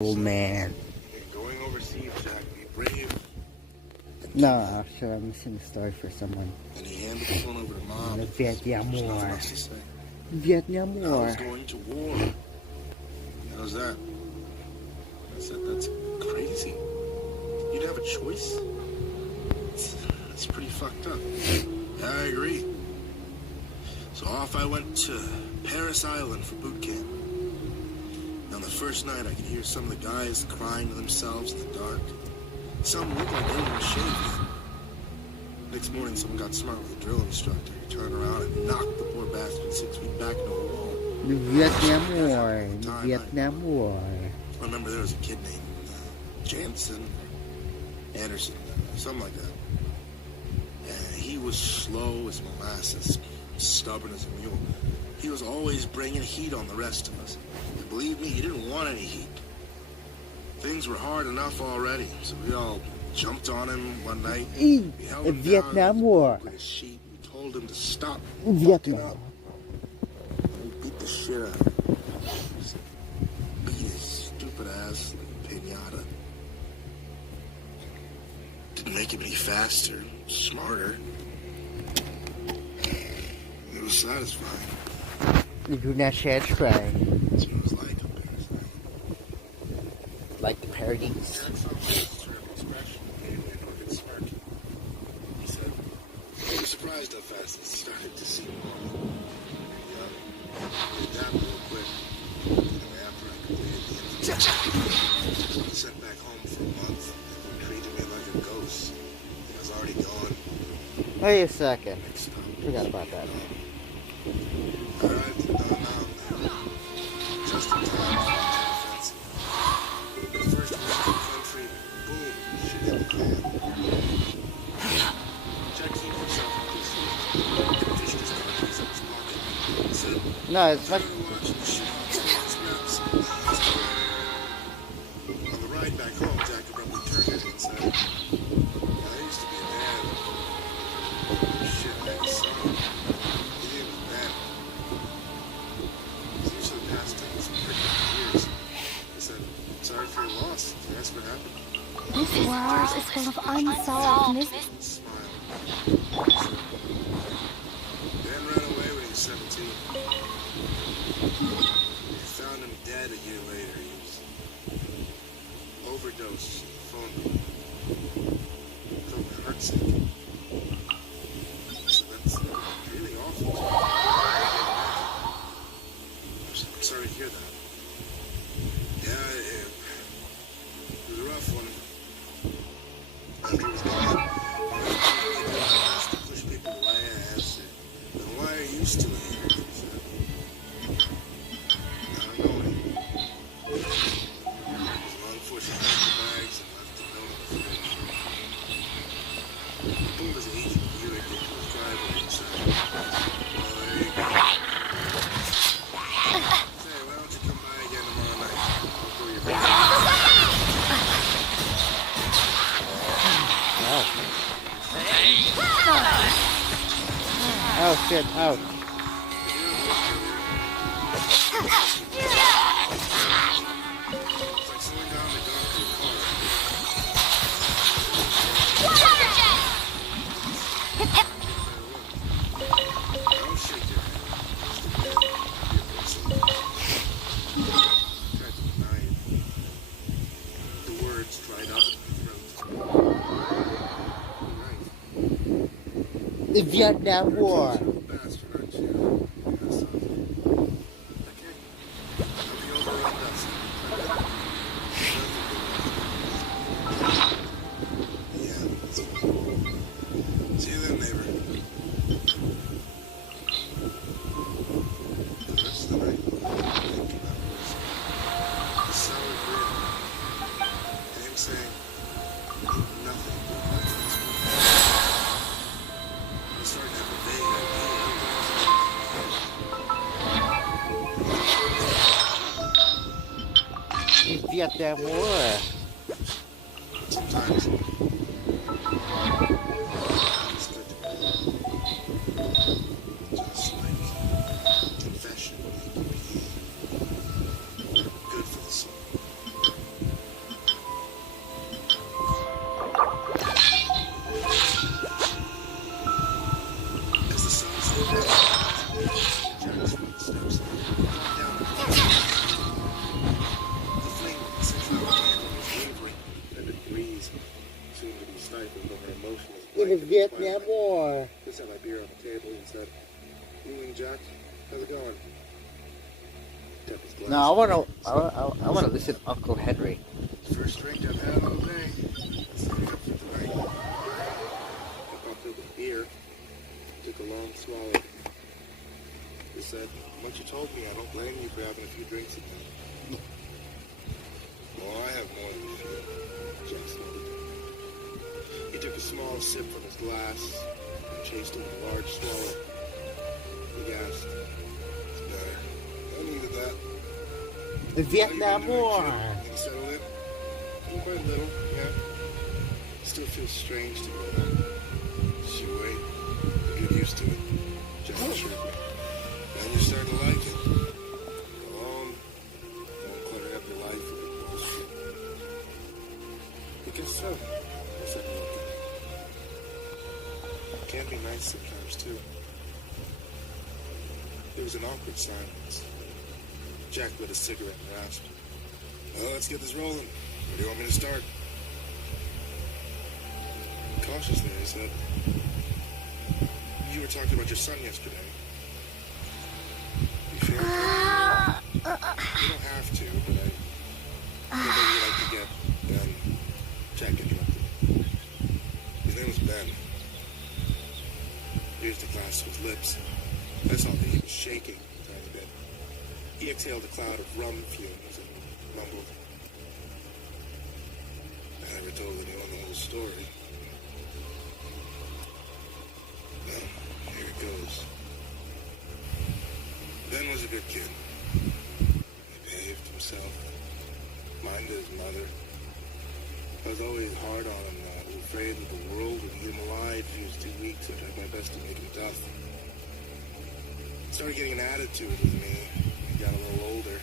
Old man. Going overseas, you have to be brave. No, actually, I'm missing a story for someone. And he handed the phone over to Mom. The Vietnam There's War. nothing else to say. Vietnam I War. was going to war. How's that? I said, that's crazy. You'd have a choice? That's pretty fucked up. Yeah, I agree. So off I went to Paris Island for boot camp. On the first night, I could hear some of the guys crying to themselves in the dark. Some looked like they were even shaved. Next morning, someone got smart with a drill instructor. He turned around and knocked the poor bastard 6 feet back into a wall. The Vietnam War. The Vietnam War. I remember there was a kid named Jansen, Anderson, something like that. And he was slow as molasses, stubborn as a mule. He was always bringing heat on the rest of us. And believe me, he didn't want any heat. Things were hard enough already, so we all jumped on him one night. We held him Vietnam down War. with a sheet. We told him to stop Vietnam. fucking up. We beat the shit out of him. Beat his stupid ass like a pinata. Didn't make him any faster, smarter. It was satisfying. You do not share try. That's what it was like up there. Like the paradise. He said, he was surprised how fast it started to seem normal. He got real quick. After I completed the infantry, I was sent back home for a month. They treated me like a ghost. I was already gone. Wait a second. Forgot about that. I arrived in Garena, just in time for the offensive. The first week in the country, boom, shit hit the fan. Jack came himself up his feet, fished his countries in his pocket, said, No, it's much. watch the shit on the ride back home, Jack abruptly turned to me and said, I used to be a man. Shit, I had a son. He was bad. These are the past 10 years. He said, sorry for your loss. That's what happened. This world is full of unsolved mysteries. Smile. Dan ran away when he was 17. We found him dead a year later. He was overdosed. Phone call. Felt my heart sink. So that's really awful. I'm sorry to hear that. Yeah, it was a rough one. After he was gone, I asked to push people away. I asked, why are you still here? He said, I don't know him. His long push packed the bags and left the note on the fridge. He pulled his agent Buick into his driveway and said, well, there you go. Say, why don't you come by again tomorrow night? I'll throw your bags. Oh shit, ouch. It's like slowing down the gun to a car. Don't shake your head. Just a bit. Tried to deny it. The words dried up in my throat. Right. The Vietnam War. Bastard, aren't you? Yes, okay. I'll be over on dust. Yeah, that's fine. See you then, neighbor. For the rest of the night, I think about this. The sour grin. And him saying, ain't nothing but my husband. I started to have a vague idea. The Vietnam War. Sometimes it's good to be just like confession can be good for the soul. In the Vietnam War. Just had my beer on the table and said, "Evening, Jack. How's it going?" Tapped his glass. No, I wanna listen to Uncle Henry. First drink I've had all day. Stayed up for the night. I popped up a beer. Took a long swallow. He said, "Once you told me, I don't blame you for having a few drinks again." "Well, I have more than a few," Jack snorted. He took a small sip from his glass and chased it with a large swallow. He gasped. "It's better. I needed that." The Vietnam War. Did you settle in? Quite a little, yeah. Still feels strange to go there. Just you wait. You get used to it. Jack assured me. Then you start to like it. Alone. Don't clutter up your life with bullshit. I guess so. I said nothing. It can be nice sometimes, too. There was an awkward silence. Jack lit a cigarette and rasped. "Well, let's get this rolling. Where do you want me to start?" Cautiously, I said, "You were talking about your son yesterday. You feel okay? You don't have to, but I feel like you'd like to get..." Then Jack interrupted. His name was Ben. He raised the glass to his lips. I saw that he was shaking a tiny bit. He exhaled a cloud of rum fumes and mumbled, "I never told anyone the whole story. Well, here it goes. Ben was a good kid. He behaved himself, minded his mother. I was always hard on him, though. I was afraid that the world would eat him alive if he was too weak, so I tried my best to make him tough. He started getting an attitude with me. He got a little older.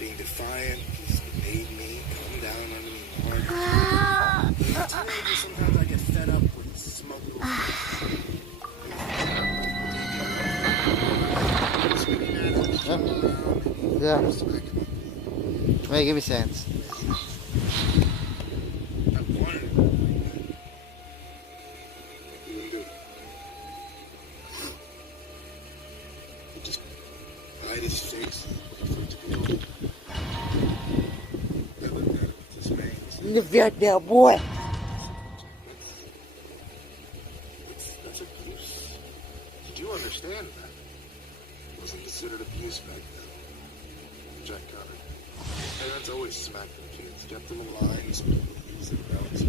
Being defiant just made me come down on him hard. As a teenager, sometimes I get fed up with smug little Yeah. Wait, give me sense. I wanted it. He wouldn't do it. He just eyed his face and waited for it to be over. I looked at him with dismay and said, The Vietnam War. "That's abuse. Did you understand that? It wasn't considered abuse back then." Jack countered. Parents always smacked their kids, kept them in line, so easy balance.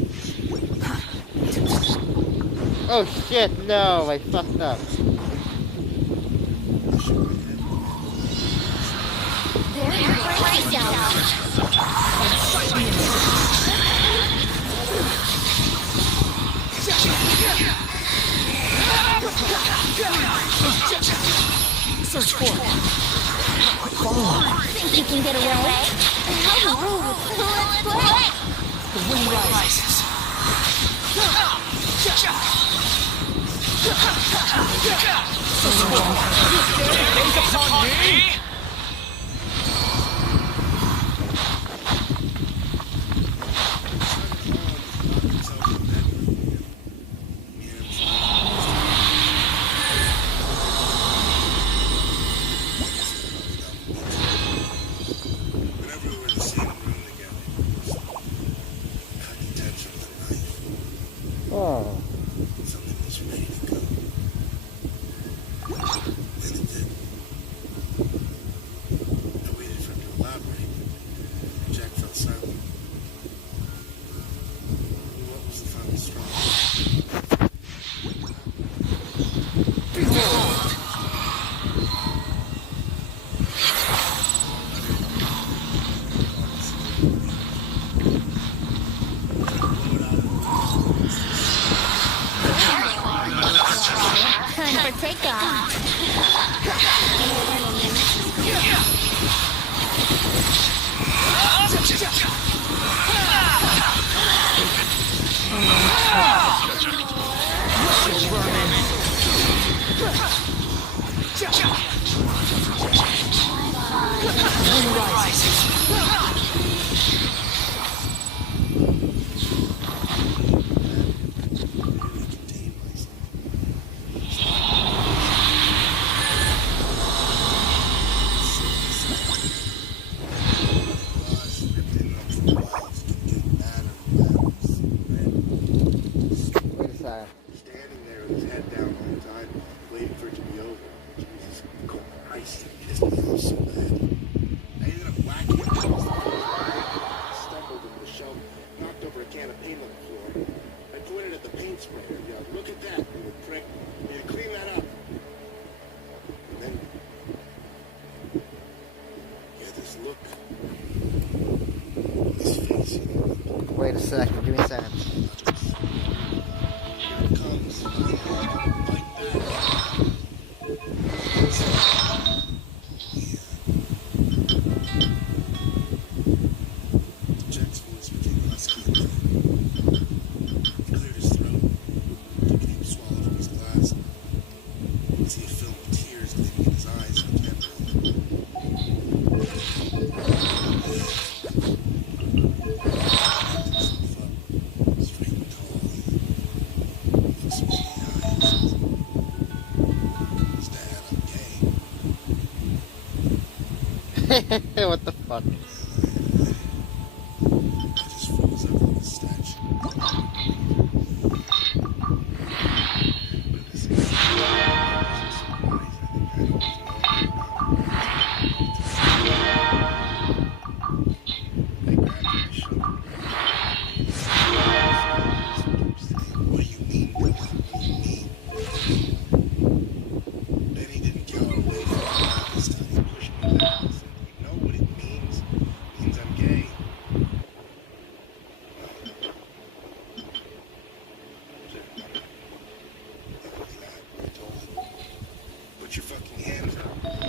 Oh shit, no, I fucked up. Search for it. Follow. Think you can get away? How rude. Let's play. The wind rises. Gaze upon me. Whenever we were in the same room together, it was cutting tension with a knife. Oh. Something was ready to go. Then it did. I waited for him to elaborate. Jack felt silent. What was the final straw? Behold. Time for takeoff. Wind rises. Really contained see that. Wait a second, give me a second. Here it comes. Like that. Jack's voice became husky again. He cleared his throat, took a deep swallow from his glass. You could see a film of tears gleaming in his eyes on camera. Straight and tall. Looks me in the eyes. His dad, I'm gay. What the fuck? I just froze up like a statue. But this is a surprise. I think I grabbed my shoulder. What do you mean, Billy? What do you mean? Then he didn't cower away from me this time. He pushed me back and said, "You know what it means? It means I'm gay." Put your fucking hands up. Man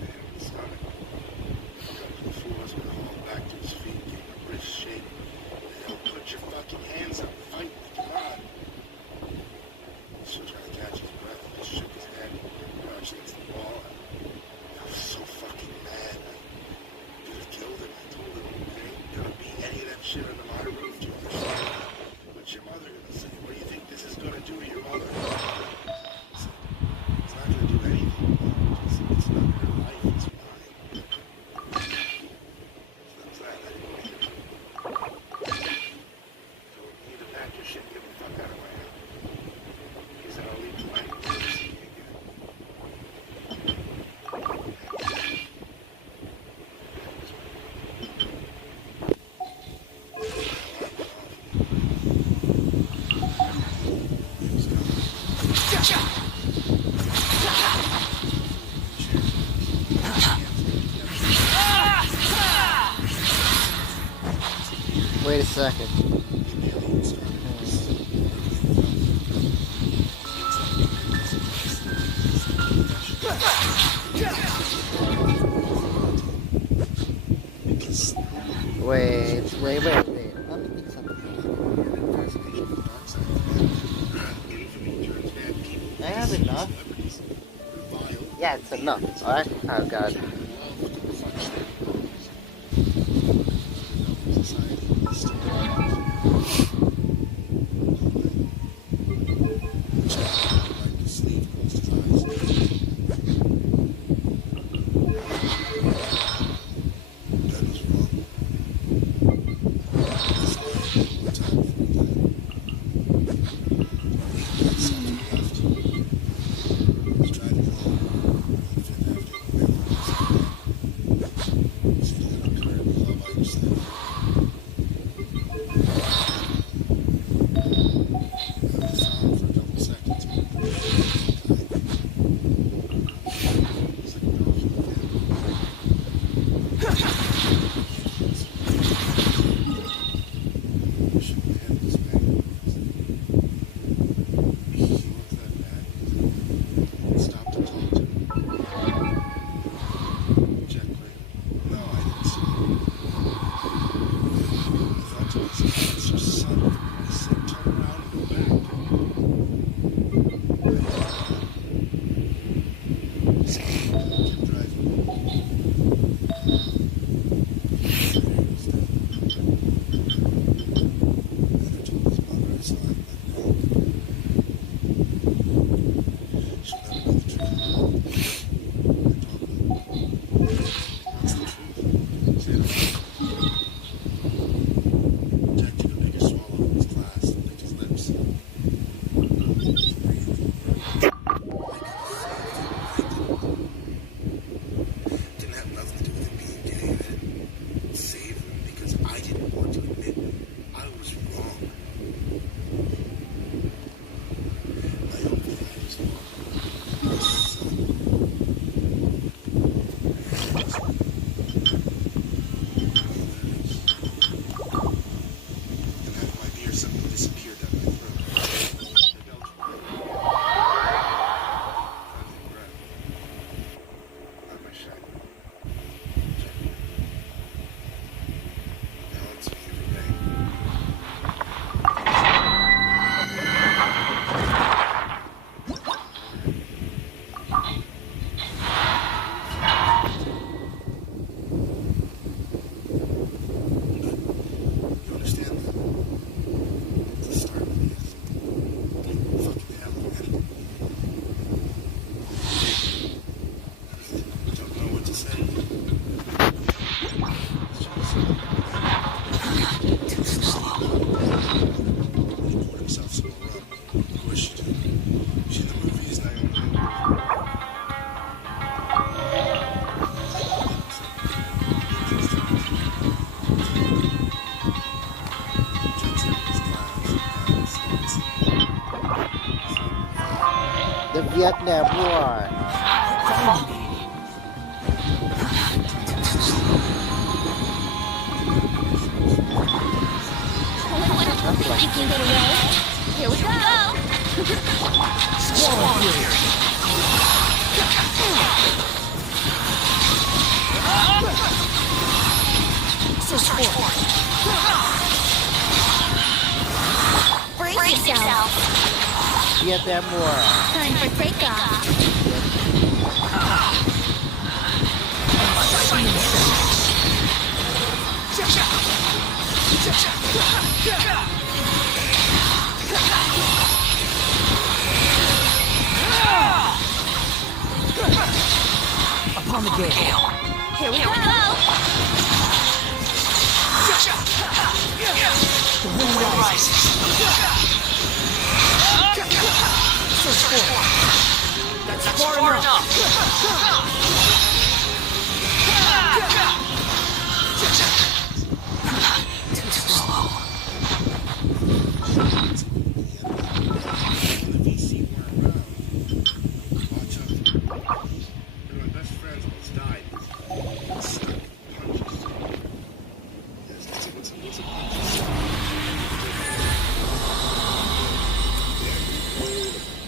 on his stomach. The fool was gonna haul back to his feet, gave him a wrist shake. Put your fucking hands up. Fight me. Come on. He's still trying to catch his breath. He just shook his head, crouched against the wall. I was so fucking mad. I could have killed him. I told him, there ain't gonna be any of that shit under my roof. Do you understand? What's your mother gonna say? What do you think this is gonna do to your mother? It's not gonna do anything. It's not her life. It's mine. So that's that. I didn't want to hit you. So you need to pack your shit and get the fuck out of my house. He said, I'll leave tonight and never see you again. Wait a second. Wait. Let me think something. I have enough. Yeah, it's enough. Alright? Oh god. Vietnam War. Think you can get away? Here we go! Squall Fury. Search forth. Brace yourself! Vietnam War. Time for takeoff! Upon the gale. Here we go! The wind rises. Search forth. That's far enough. Too slow. The VC weren't around. Watch out. One of my best friends almost died. Stuck punches. Yes, what's a punch?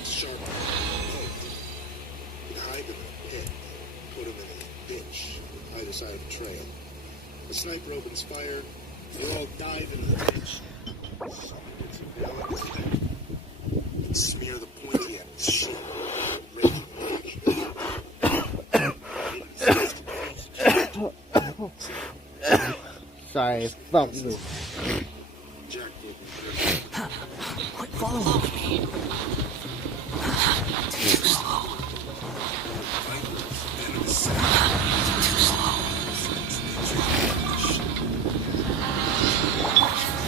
Sharp poke. You'd hide them in a pit. Put them in a ditch on either side of the trail. The sniper opens fire. They all dive into the ditch. Someone gets a nail in his head. And smear the pointy end with shit. Ready to Sorry, fuck you. Jack would Quit following me. Too slow. Too slow.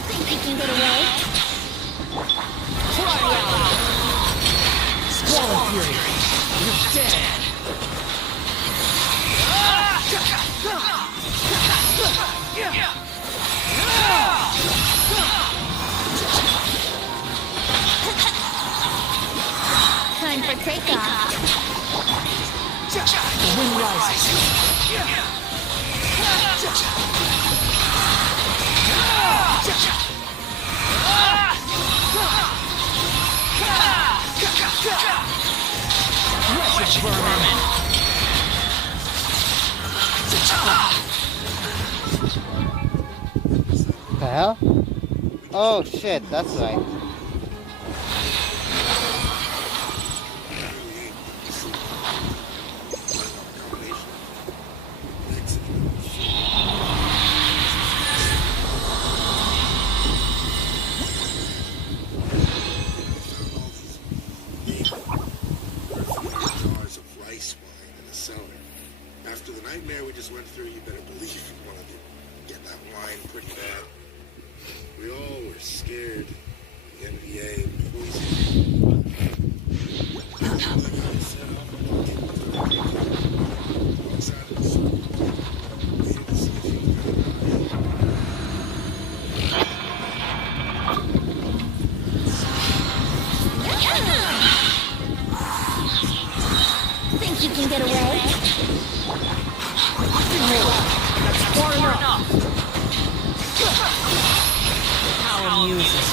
Think you can get away? Squall Fury. You're dead. Time for takeoff! The wind rises. Wretched vermin. The hell? Oh shit, that's right. After the nightmare we just went through, you better believe we wanted to get that wine pretty bad. We all were scared. The NBA poisoned. Outside of the circle, waited to see if he was gonna Think you can get away? That's far enough. How amusing.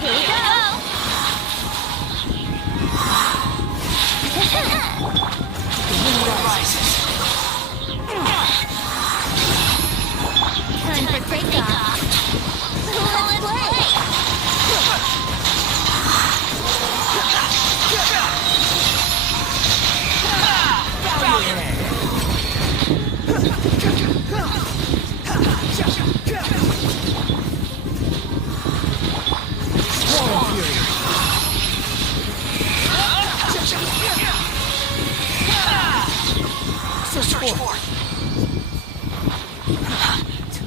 Here we go! The wind rises. Time for takeoff! Let's play! Squall Fury. Search forth.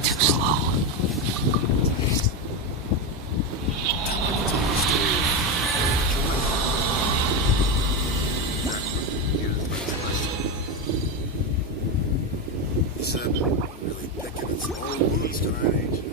Too slow. He said, really picking its own wounds tonight, ain't you?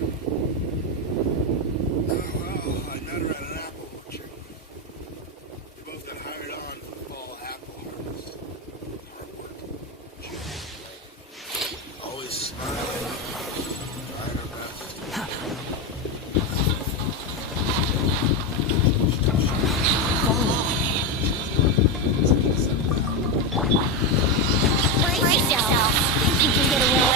you can get away?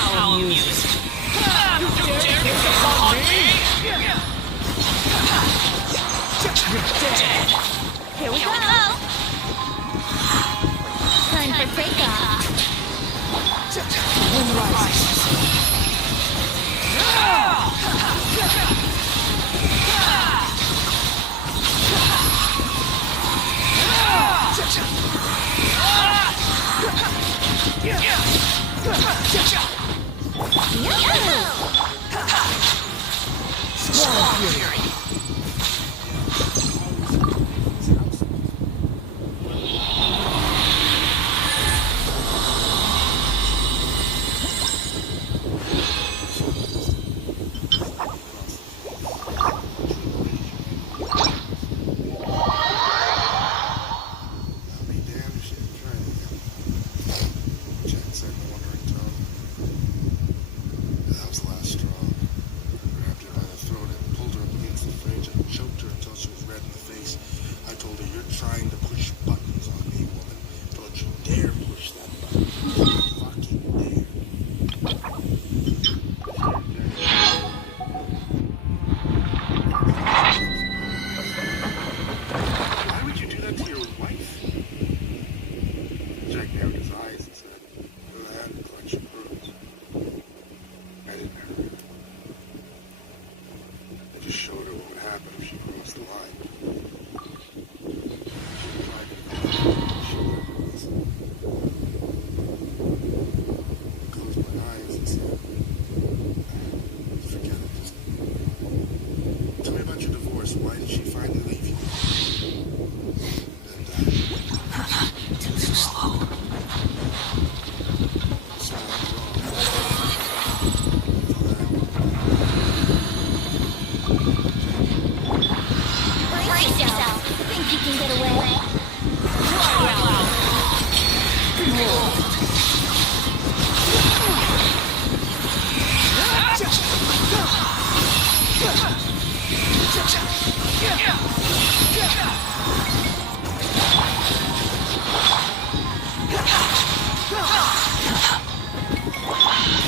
How amusing. You dare get upon me? You're dead. Here we go. Time for takeoff. Wind rises. Squall Fury.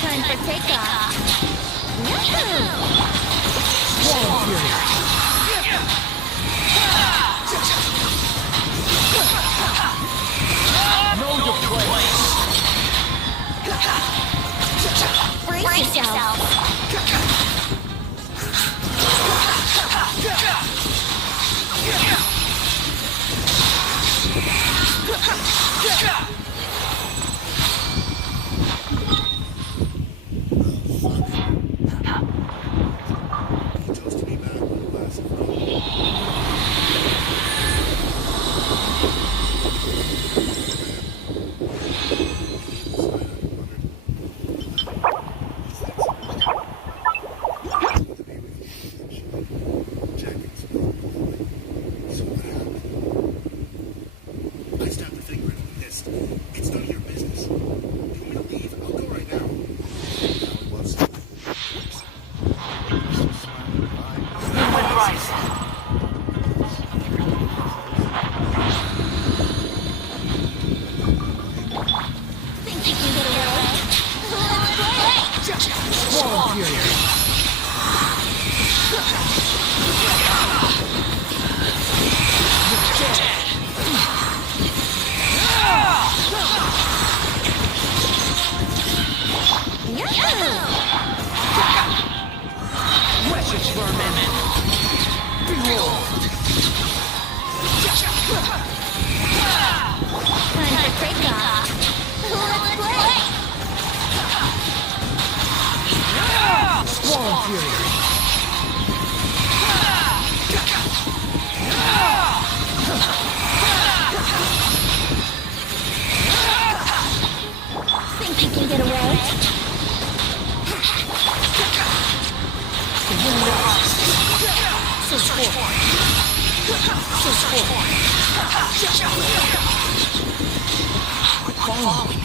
Time for takeoff. Squall Fury. Know your place. Brace yourself. Squall Fury. You're dead. Wretched vermin. Behold. Time for takeoff. Let's play. Squall Fury. Think you can get away? The wind rises. So score. So score. Follow me.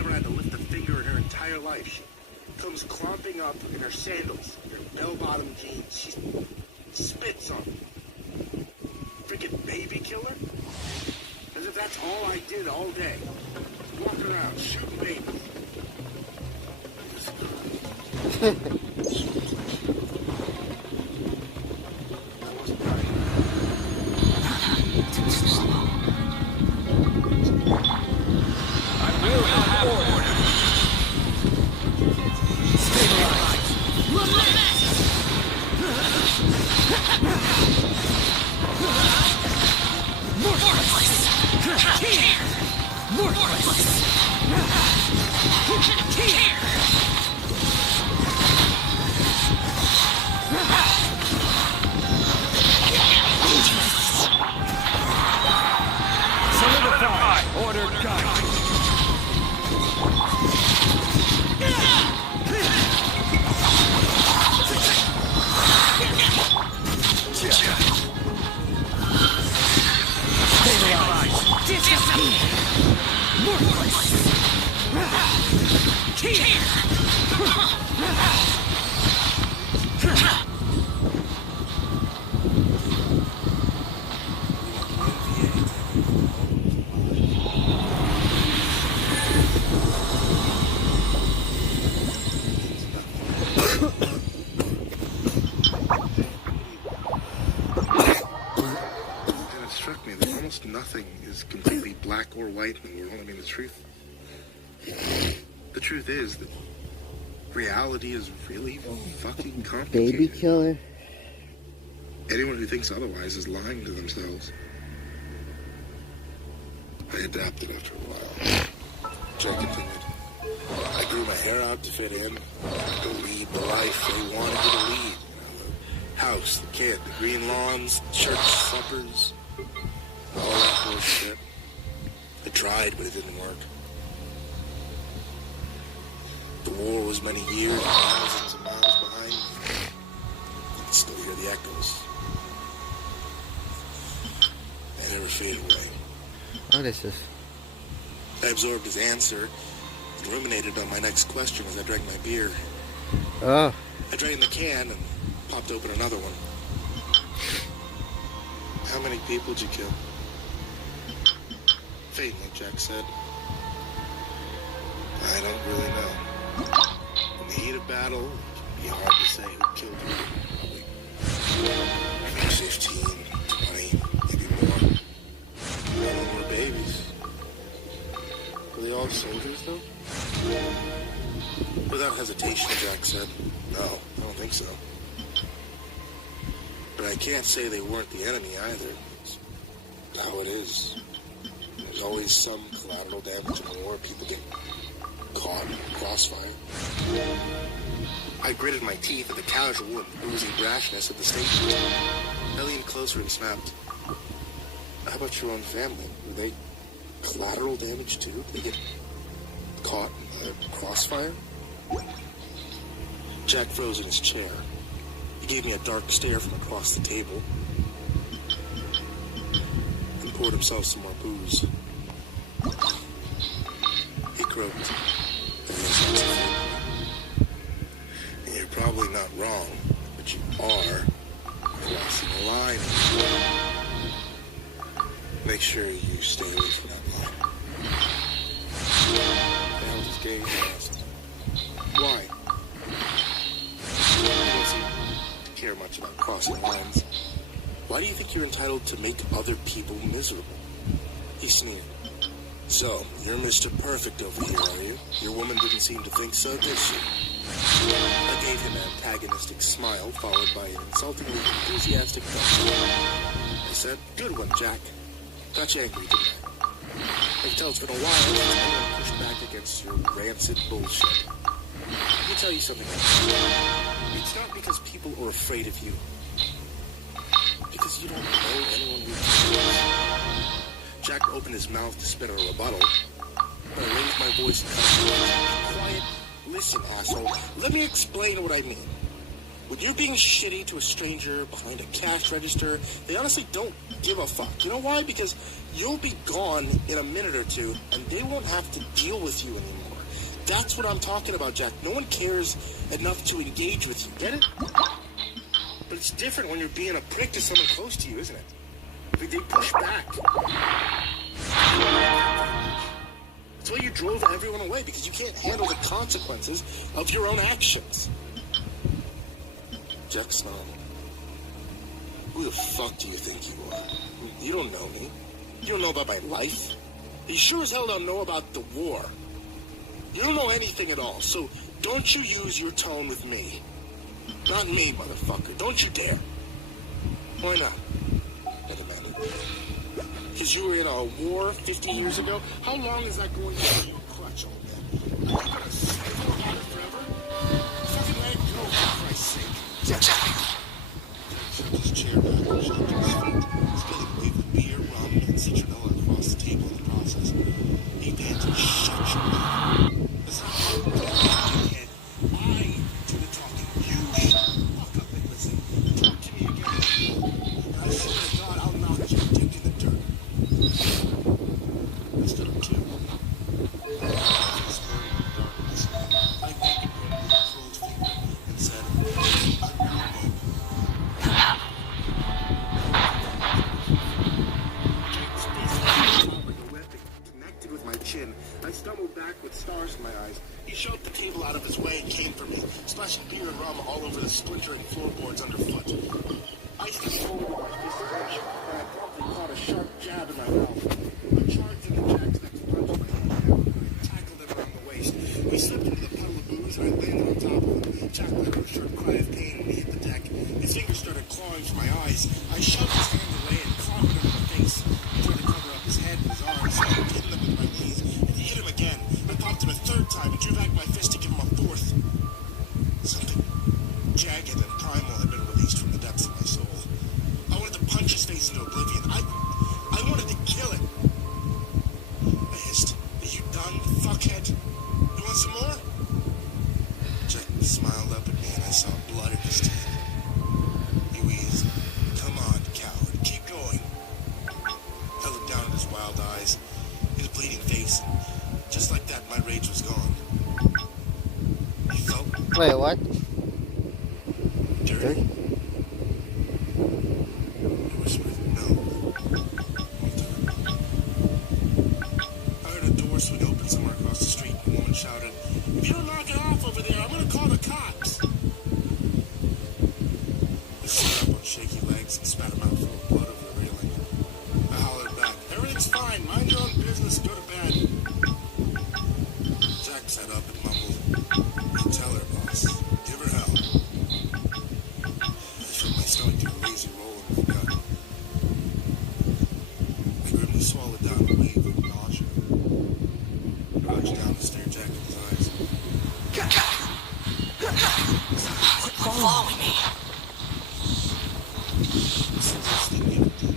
never had to lift a finger in her entire life. She comes clomping up in her sandals, her bell-bottom jeans. She spits on me. Freaking baby killer? As if that's all I did all day. Walking around, shooting babies. Nothing is completely black or white in the world. I mean, the truth is that reality is really fucking complicated. Baby killer? Anyone who thinks otherwise is lying to themselves. I adapted after a while. Jack continued. I grew my hair out to fit in, to lead the life they wanted me to lead. The house, the kid, the green lawns, church suppers. All that bullshit. I tried, but it didn't work. The war was many years, thousands of miles behind me. I can still hear the echoes. They never fade away. What is this? I absorbed his answer and ruminated on my next question as I drank my beer. Oh. I drained the can and popped open another one. How many people did you kill? Faintly, Jack said. I don't really know. In the heat of battle, it can be hard to say who killed who. Probably 15, 20, maybe more. None of them were babies. Were they all soldiers, though? Without hesitation, Jack said, no, I don't think so. But I can't say they weren't the enemy either. It's how it is. There's always some collateral damage in war. People get caught in crossfire. I gritted my teeth at the casual and boozy brashness of the statement. I leaned closer and snapped. How about your own family? Were they collateral damage too? Did they get caught in the crossfire? Jack froze in his chair. He gave me a dark stare from across the table and poured himself some more booze. He croaked. And you're probably not wrong, but you are crossing a line. Make sure you stay away from that line. I held his gaze and asked, why? You don't seem to care much about crossing lines. Why do you think you're entitled to make other people miserable? He sneered. So, you're Mr. Perfect over here, are you? Your woman didn't seem to think so, did she? I gave him an antagonistic smile, followed by an insultingly enthusiastic thumbs up. I said, good one, Jack. Got you angry, didn't I? I can tell it's been a while since anyone pushed back against your rancid bullshit. Let me tell you something else. It's not because people are afraid of you. Because you don't know anyone who cares. Jack opened his mouth to spit out a rebuttal, but I raised my voice and cut him off. Quiet. Listen, asshole. Let me explain what I mean. When you're being shitty to a stranger behind a cash register, they honestly don't give a fuck. You know why? Because you'll be gone in a minute or two, and they won't have to deal with you anymore. That's what I'm talking about, Jack. No one cares enough to engage with you. Get it? But it's different when you're being a prick to someone close to you, isn't it? Like, they push back. That's why you drove everyone away, because you can't handle the consequences of your own actions. Jack, smile. Who the fuck do you think you are? You don't know me. You don't know about my life. You sure as hell don't know about the war. You don't know anything at all, so don't you use your tone with me. Not me, motherfucker. Don't you dare. Why not? I demanded. Because you were in a war 50 years ago? How long is that going to be a crutch, old man? Are you going to snivel about it forever? Fucking let it go, for Christ's sake. Jack. Shoved his chair back and shoved his feet, spilling liquid beer, rum, and citronella across the table in the process. He began to shut your mouth. That's not how you head. I do the talking. You shut the fuck up and listen. Talk to me again. And I swear to God, I'll knock your dick in the dirt. I stood up too. I begged him with a cold finger and said, I'm not dead. Jake's fist like a weapon, connected with my chin. I stumbled back with stars in my eyes. He shoved the table out of his way and came for me, splashing beer and rum all over the splintering floorboards underfoot. I stepped forward with my fist clenched, and I promptly caught a sharp jab in my mouth. I charged into Jack's next punch with my hand down, and I tackled him around the waist. We slipped into the puddle of booze, and I landed on top of him. Jack let out a short cry of pain when he hit the deck. His fingers started clawing for my eyes. I shoved his hand away and clobbered him in the face. I tried to cover up his head with his arms, so I hit him with my knees, and hit him again. I popped him a third time and drew back my fist to give him a fourth. Something jagged and primal had been released from the depths of my soul. I wanted to punch his face into oblivion. I wanted to kill him. I hissed, "Are you done, fuckhead? You want some more?" Jack smiled up at me and I saw blood in his teeth. He wheezed, "Come on, coward, keep going." I looked down at his wild eyes, his bleeding face, and just like that, my rage was gone. He felt Wait, what? dirty. He whispered, "No." I heard a door swing open somewhere across the street, and a woman shouted, "If you don't knock it off over there, I'm gonna call the cops." I stood up on shaky legs and spat him out full of blood over the railing. I hollered back, "Everything's fine. Mind your own business and go to bed." Jack sat up and mumbled, "You tell her, boss. Give her hell." I felt my stomach do a lazy roll in my gut. I grimly swallowed down a wave of nausea. I crouched down to stare Jack in his eyes. Quit following me. This is the thing you ever did.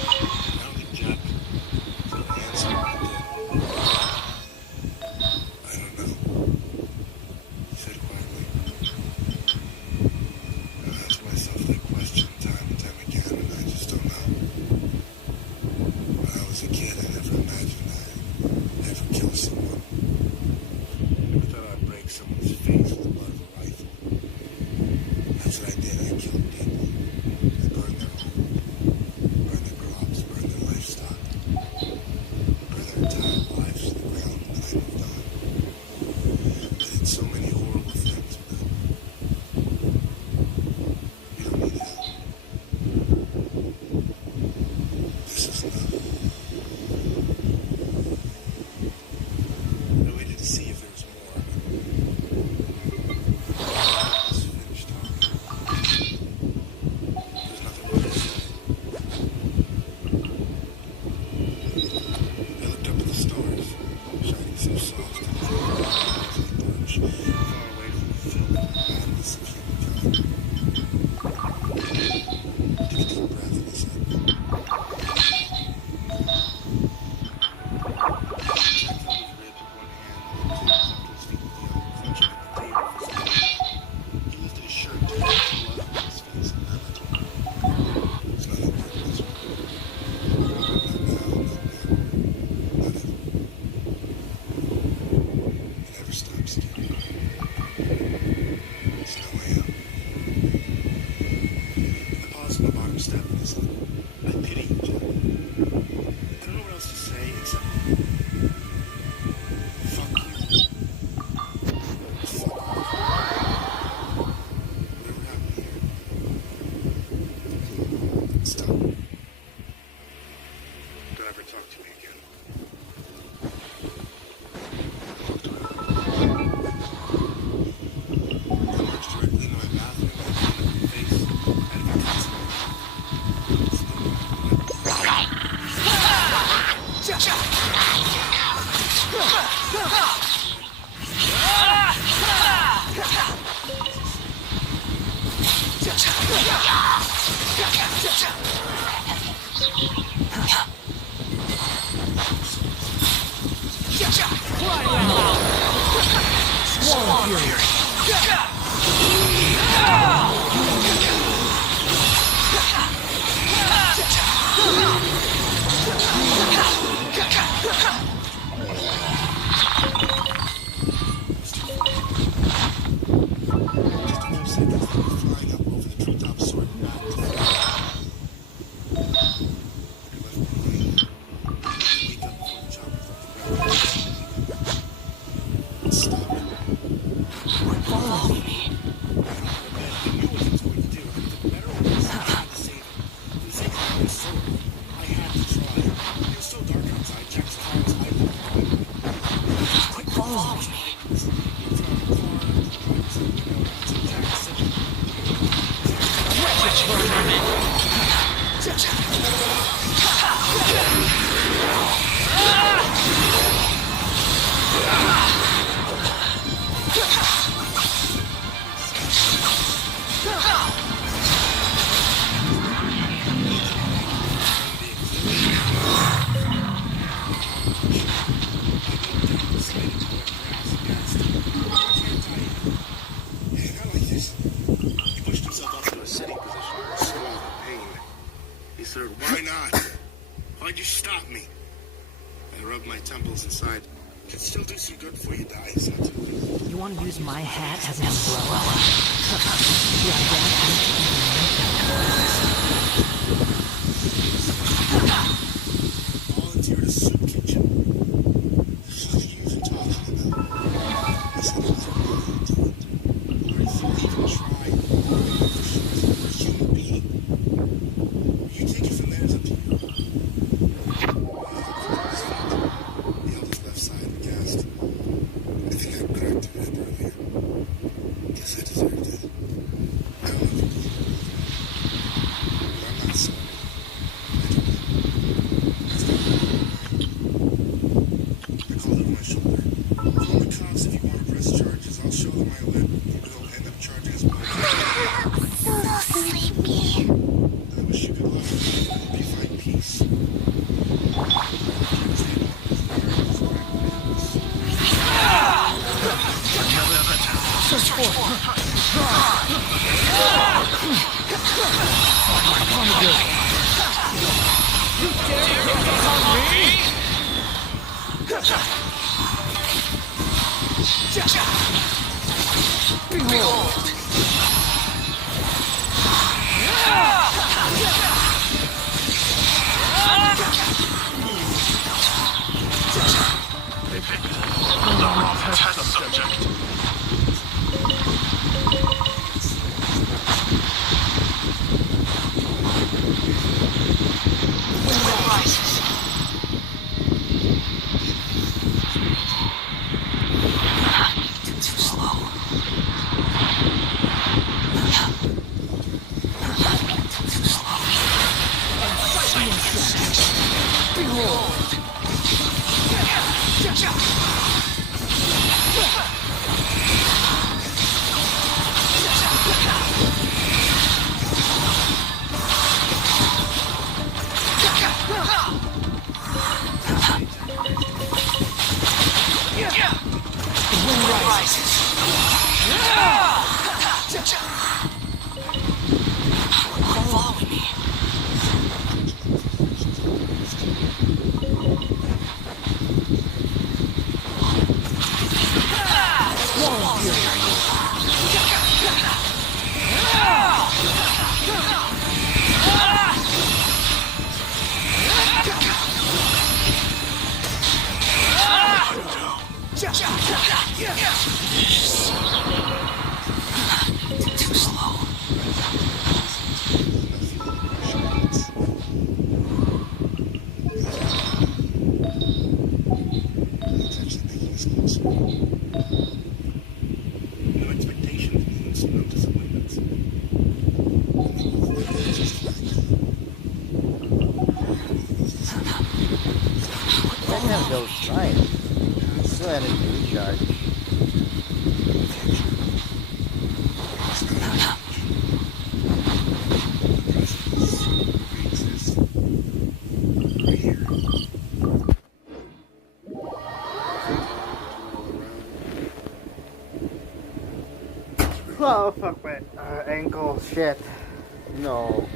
I don't think Jack could answer what I did. I don't know, he said quietly. I ask myself that question time and time again, and I just don't know. When I was a kid, I never imagined I'd ever kill someone. Don't ever talk to me again. I marched directly into my bathroom and I in your face out of your console. Flying up over the treetops, soaring back to the wake up before the choppers off the ground. Stop it. Follow me. I knew what he was going to do. The better one was I had to save him. For the sake of my own soul, I had to try. It was so dark outside. Jack's car was hiding in the driveway. Quick, follow me. He said, "Why not? Why'd you stop me?" I rubbed my temples inside. Could still do some good before you die, so I took it. You want to use my hat as an umbrella? Volunteered a soup kitchen. The fuck are you even talking about? I said I was willing to do it. Or if you even tried, you're a human being. You take it from there, it's up to you. He held his left side and gasped. I think I cracked a rib earlier. Guess I deserved it. I don't know if you believe it or not, but I'm not sorry. I called over my shoulder. Call the cops if you want to press charges. I'll show them I win, and they'll end up charging us both. So sleepy. I wish you good luck. I hope you find peace. Search for Behold! They picked the wrong test subject. Wind rises. Too slow. Too slow. Behold! The wind rises. Follow me. No expectations means no disappointments. That never goes right. Go ahead and recharge. Oh, fuck my ankle. Shit. No.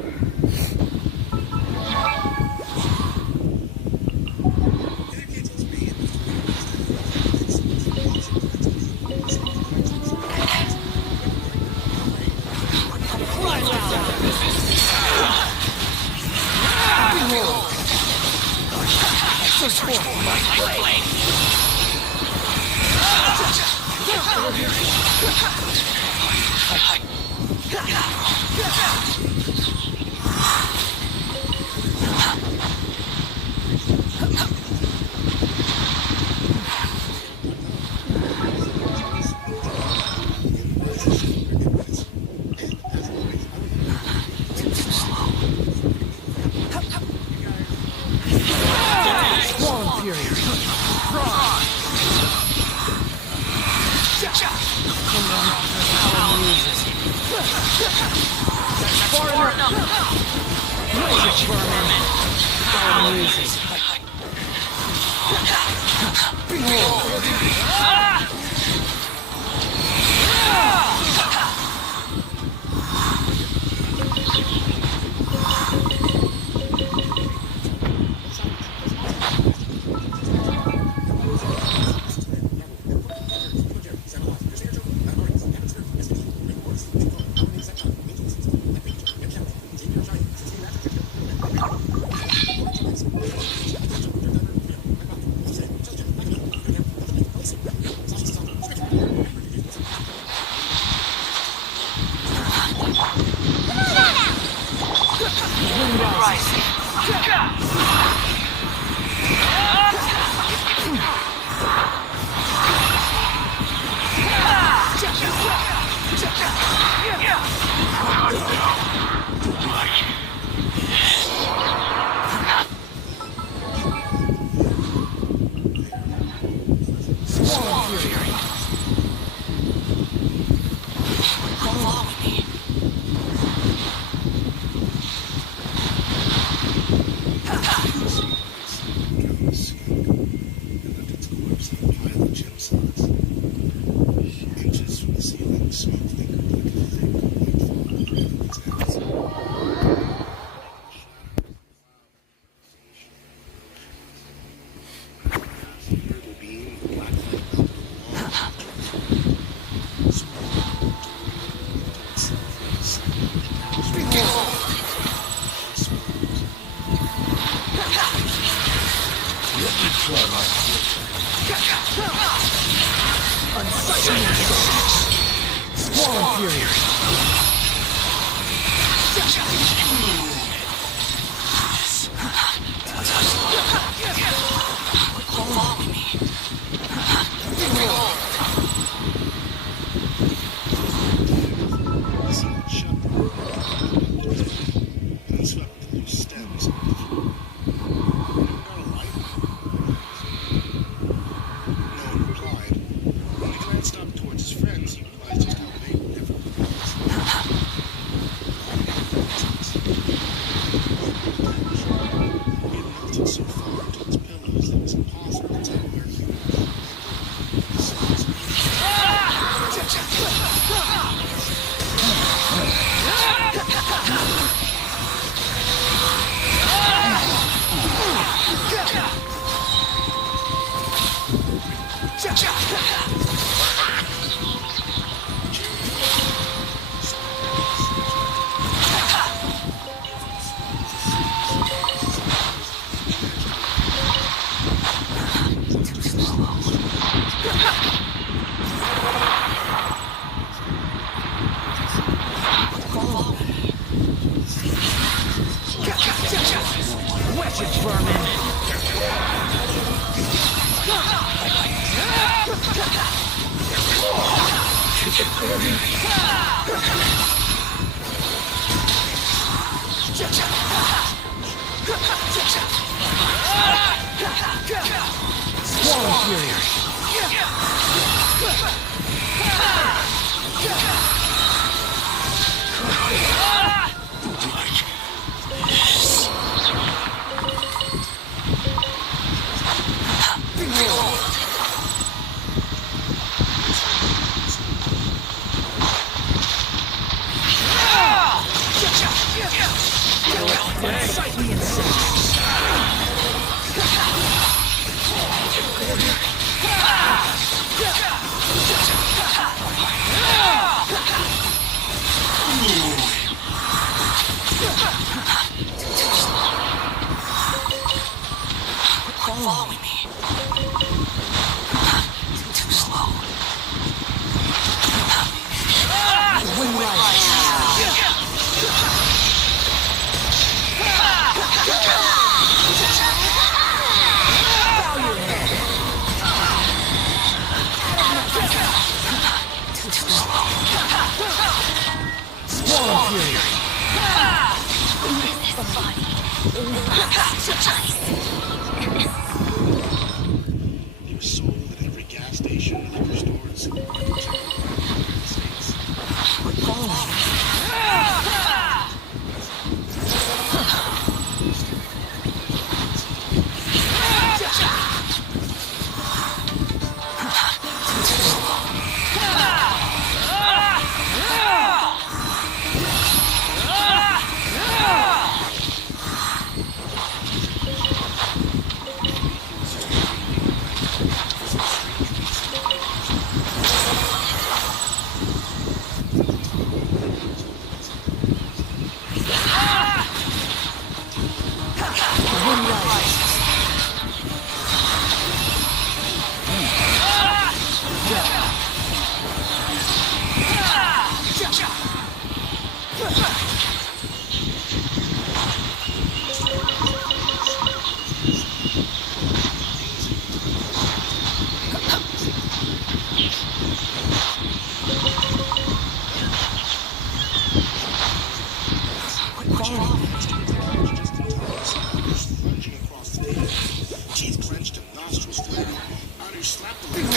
Wretched vermin! Following me. Too slow. Wind rises. Bow your head. Too slow. Swarm fury. They were sold at every gas station and liquor store in the States. Teeth clenched and nostrils flaring. Honor slapped the leg.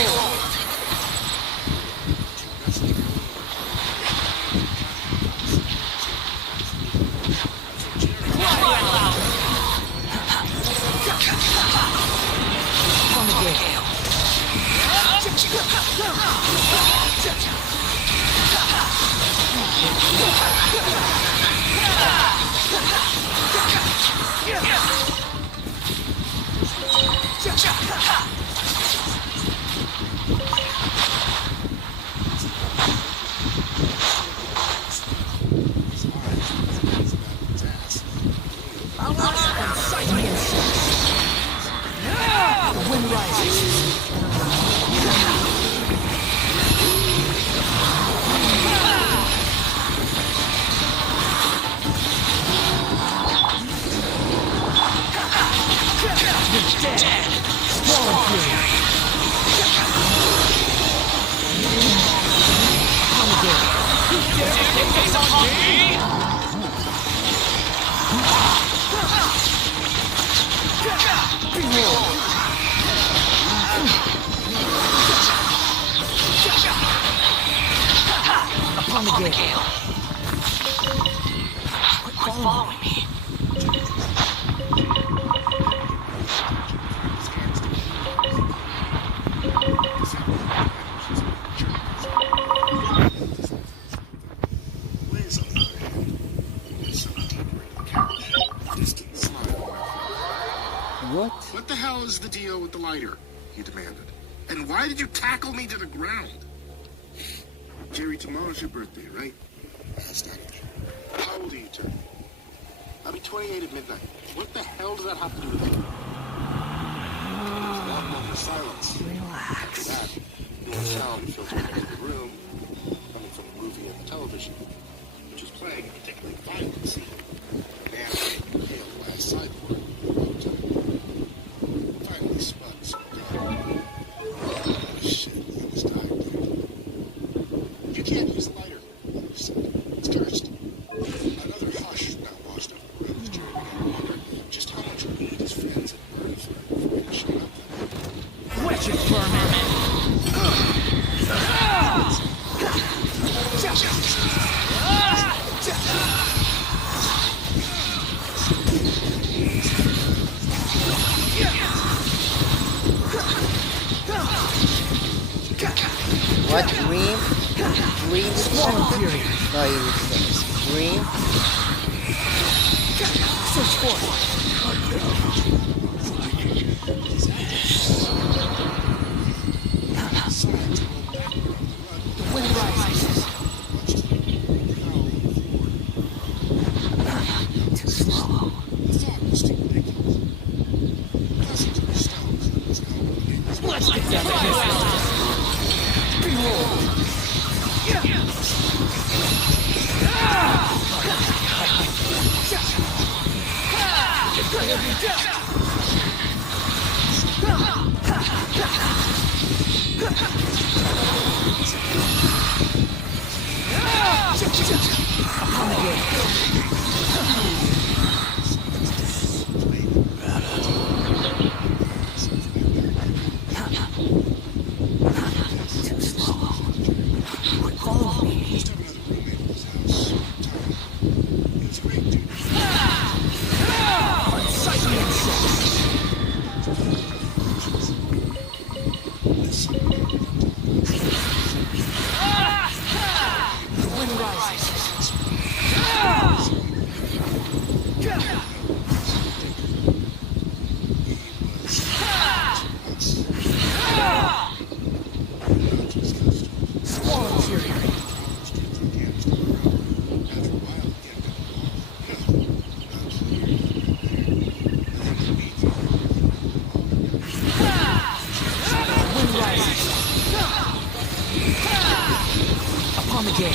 Upon the gale. Quit following me. Liz, on the other hand, was so deeper into the couch. Distant smile on her face. What the hell is the deal with the lighter? He demanded. And why did you tackle me to the ground? Jerry, tomorrow's your birthday, right? Asked Average. How old are you, Turnip? I'll be 28 at midnight. What the hell does that have to do with it? There was that moment of silence. Relax. After that, the sound filtered into the room, coming from the movie and the television, which was playing a particularly violent scene. Man impaled by a sideboard. Finally, Spud spoke up. Oh, shit. What? Dream? Dream? No, he was Dream? Search for it. The wind rises. Too slow. Let's get down to business. Behold. Upon the gate. Too slow. Follow me. Upon the gate.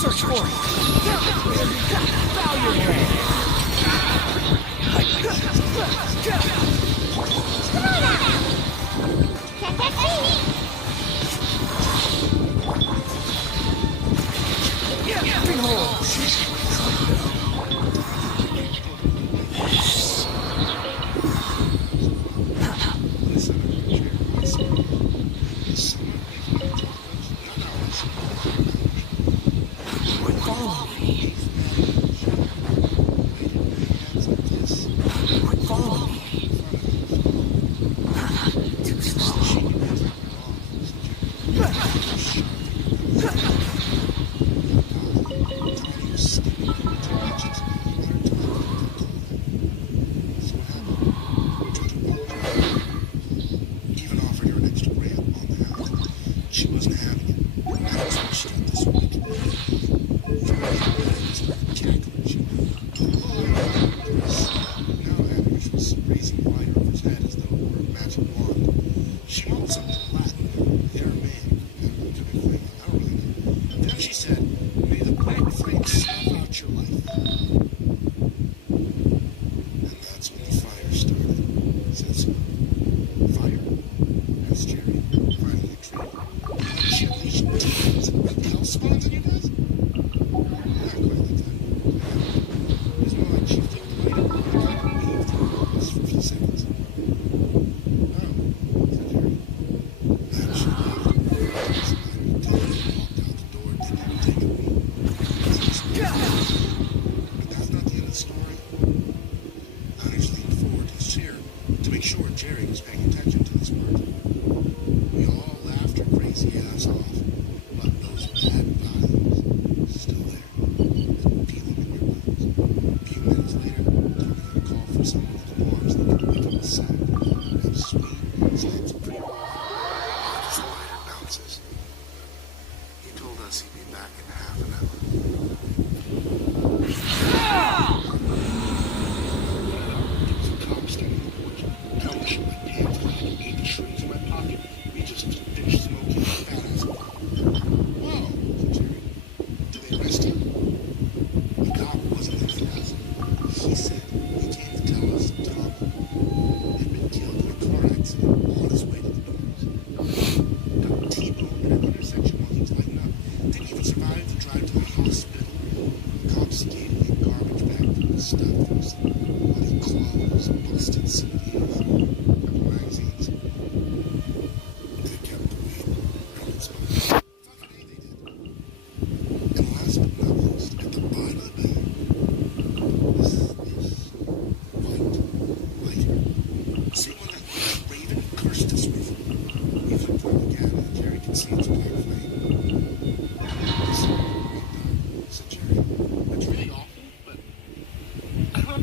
Search for it. Bow your head.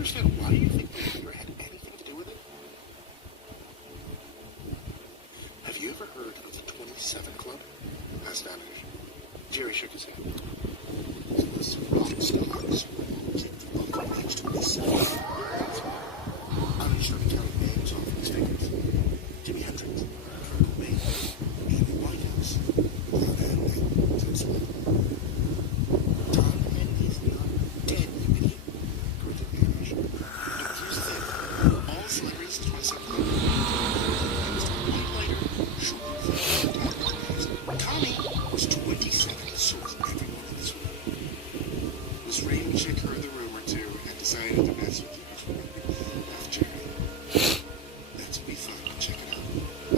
understand why you think my fear had anything to do with it? Have you ever heard of the 27 Club? Asked Annie. Jerry shook his head. It was rock stars. Keep the bunker next to the sun. Annie started counting names off his fingers. Jimi Hendrix, Kurt Cobain, Amy Winehouse, without ending, said Slim. Tom Henry is not dead, you idiot, corrected Amish. But here's the thing. All celebrities in 27 Club used one lighter, shooting for Tommy was 27, so was everyone in this room. This rain chick heard the rumor too and decided to mess with you. Laughed Jerry. That's what we thought. Check it out.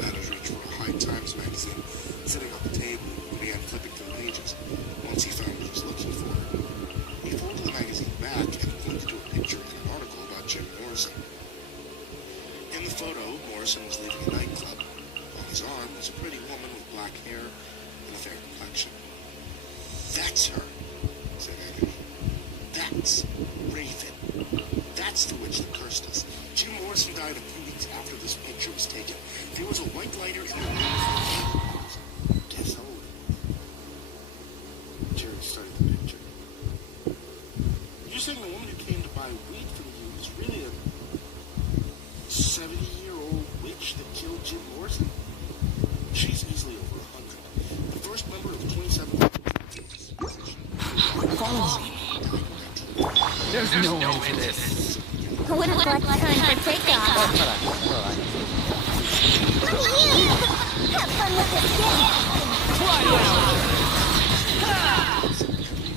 Adams reached for a High Times magazine sitting on the table and began flipping through the pages. Once he found what he was looking for, he folded the magazine back and pointed to a picture in an article about Jim Morrison. In the photo, Morrison was leaving a nightclub. On his arm was a pretty woman with black hair and a fair complexion. That's her, said Annie. That's Raven. That's the witch that cursed us. Jim Morrison died a few weeks after this picture was taken. There was a white lighter in the room. Guess how old it was. Jerry studied the picture. You're saying the woman who came to buy weed from you is really a 70-year-old witch that killed Jim Morrison? She's easily over 100. The first member of the 27 Follow me. There's no end to this. Wouldn't like time for takeoff. Have fun with this game.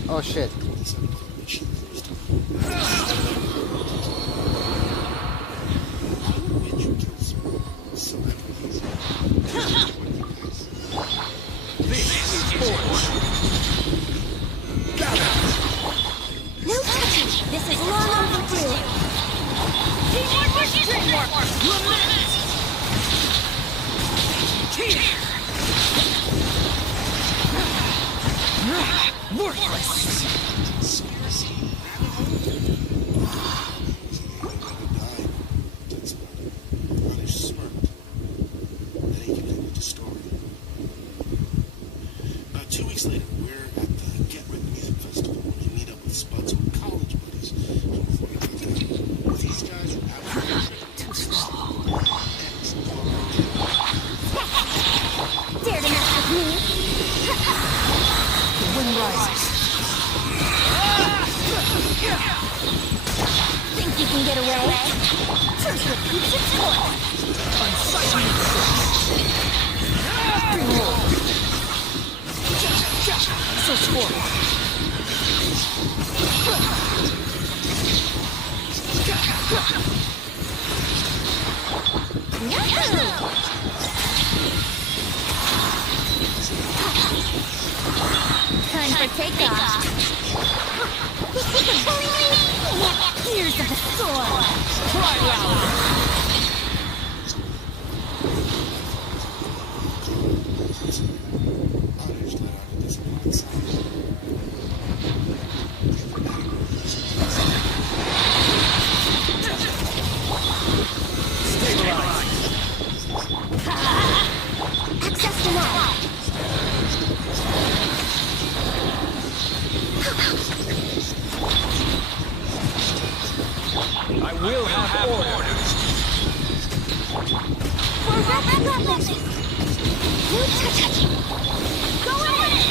Oh shit. No touching. This is long overdue. Teamwork versus teamwork. Lament. Worthless. About 2 weeks later, we're at the Get Rid Music Festival where we meet up with Spud's old college buddies. And before we got there, these guys are out for a trip. Too slow. Dare to mess with me? The wind rises. Think you can get away? First repeats its course. Unsightly. So sporty. Yahoo! Time for takeoff. Tears of the storm. Cry loud. Others let out a disappointed sigh. Stabilize. Access denied. I will have orders. For rapid weapons. No touching. Go ahead.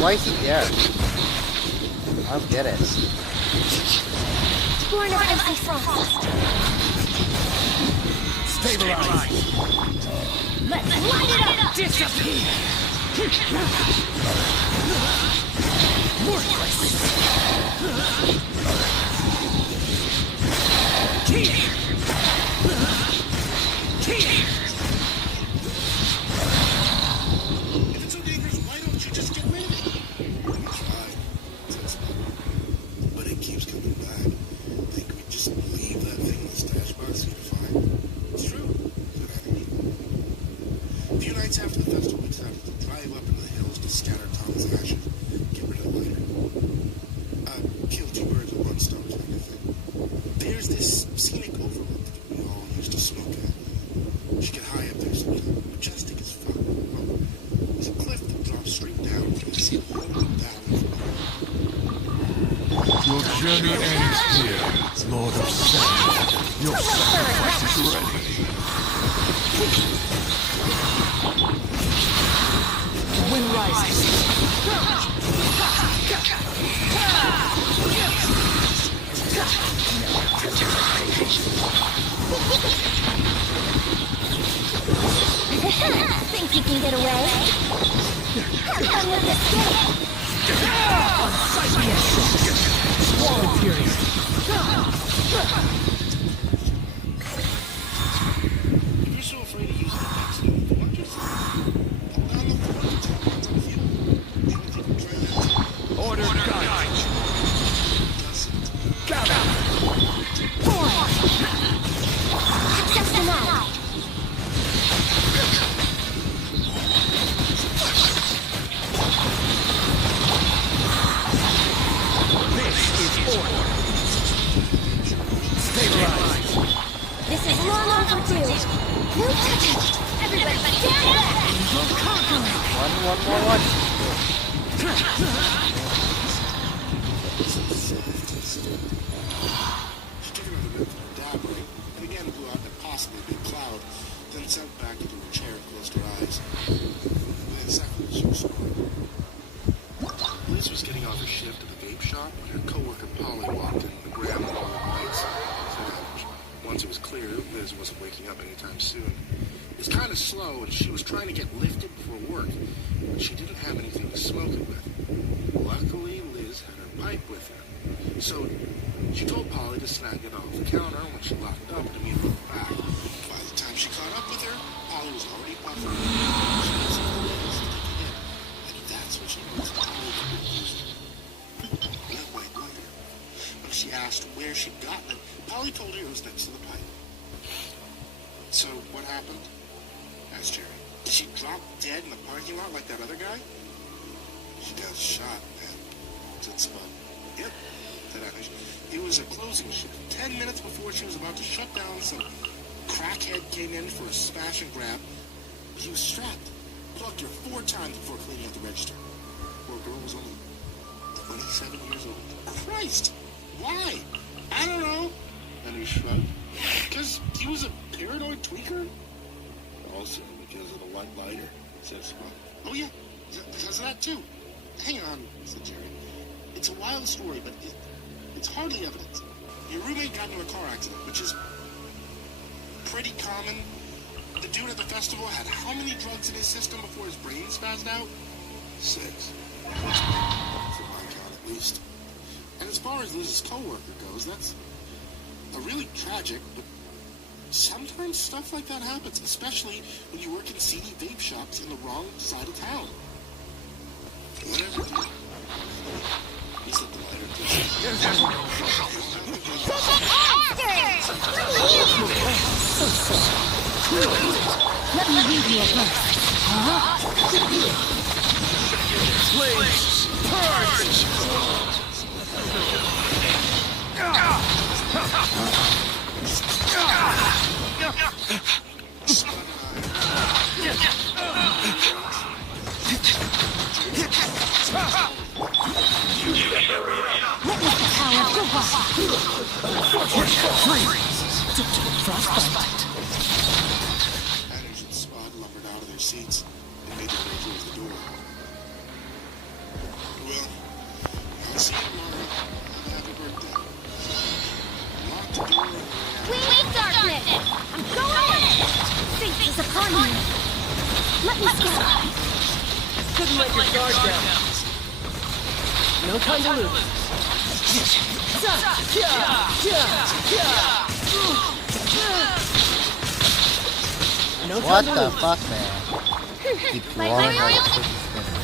Why is he there? I don't get it. Born of icy frost. Stabilize. Let's light it up. Disappear. Worthless. Here. If it's so dangerous, why don't you just get rid of it? We tried, said Spud. But it keeps coming back. Think we just leave that thing in the stash box for you to find? It's true, said Annie. The Unites have to the festival, we decided to drive up into the hills to scatter Tom's ashes, get rid of the lighter. Kill two birds with one stone kind of thing. There's this scenic overlook that we all used to smoke at. You should get high up there, so majestic as fuck. Well, there's a cliff that drops straight down to the sea. Your journey ends here, Lord of Sand. Your sacrifice is ready. Wind rises. Think you can get away? Come with the stick! Swallow fury. If you're so afraid of using the next move, why don't you just hold down the water tank? It's up to you. You don't think we'll try that? Order guide. Gather! Just enough! This is long overdue. No touching. Everybody stand back. We'll conquer it. One. She took another rip from her dad ring, and again blew out an impossibly big cloud, then sank back into her chair and closed her eyes. Within seconds, she was snoring. Liz was getting off her shift at the vape shop when her coworker Polly walked in and grabbed all the lights. Once it was clear, Liz wasn't waking up anytime soon. It was kind of slow, and she was trying to get lifted before work, but she didn't have anything to smoke it with. Luckily, Liz had her pipe with her. So she told Polly to snag it off the counter when she locked it up and immediately went back. By the time she caught up with her, Polly was already puffing. She was thinking it, and that's what she knows Polly had been using. That white lighter. When she asked where she'd gotten it, Polly told her it was next to the pipe. So, what happened? Asked Jerry. Did she drop dead in the parking lot like that other guy? She got shot, man, said Spud. Yep, said Anish. It was a closing shift. 10 minutes before she was about to shut down, some crackhead came in for a smash and grab. He was strapped. Plucked her 4 times before cleaning out the register. Poor girl was only 27 years old. Christ! Why? I don't know. And he shrugged. Because he was a paranoid tweaker? Also because of the white lighter, said Spud. Oh yeah, because of that too. Hang on, said Jerry. It's a wild story, but it's hardly evidence. Your roommate got into a car accident, which is pretty common. The dude at the festival had how many drugs in his system before his brain spazzed out? 6. For my count, at least. And as far as Liz's coworker goes, that's a really tragic, but sometimes stuff like that happens, especially when you work in seedy vape shops in the wrong side of town. Whatever, dude. He's let the lighter Let me read you a verse. Flames, purge! Witness the power of the rock. Frostbite. Anders and Spud lumbered out of their seats and made their way towards the door. Well, I'll see you tomorrow. Happy birthday. Lock the door. Wait, darkness! I'm going in! Fate is upon me. Let me scout. Couldn't let your guard down. No time to lose. No time What to the lose. fuck, man? Keep blowing like a cookie spinner.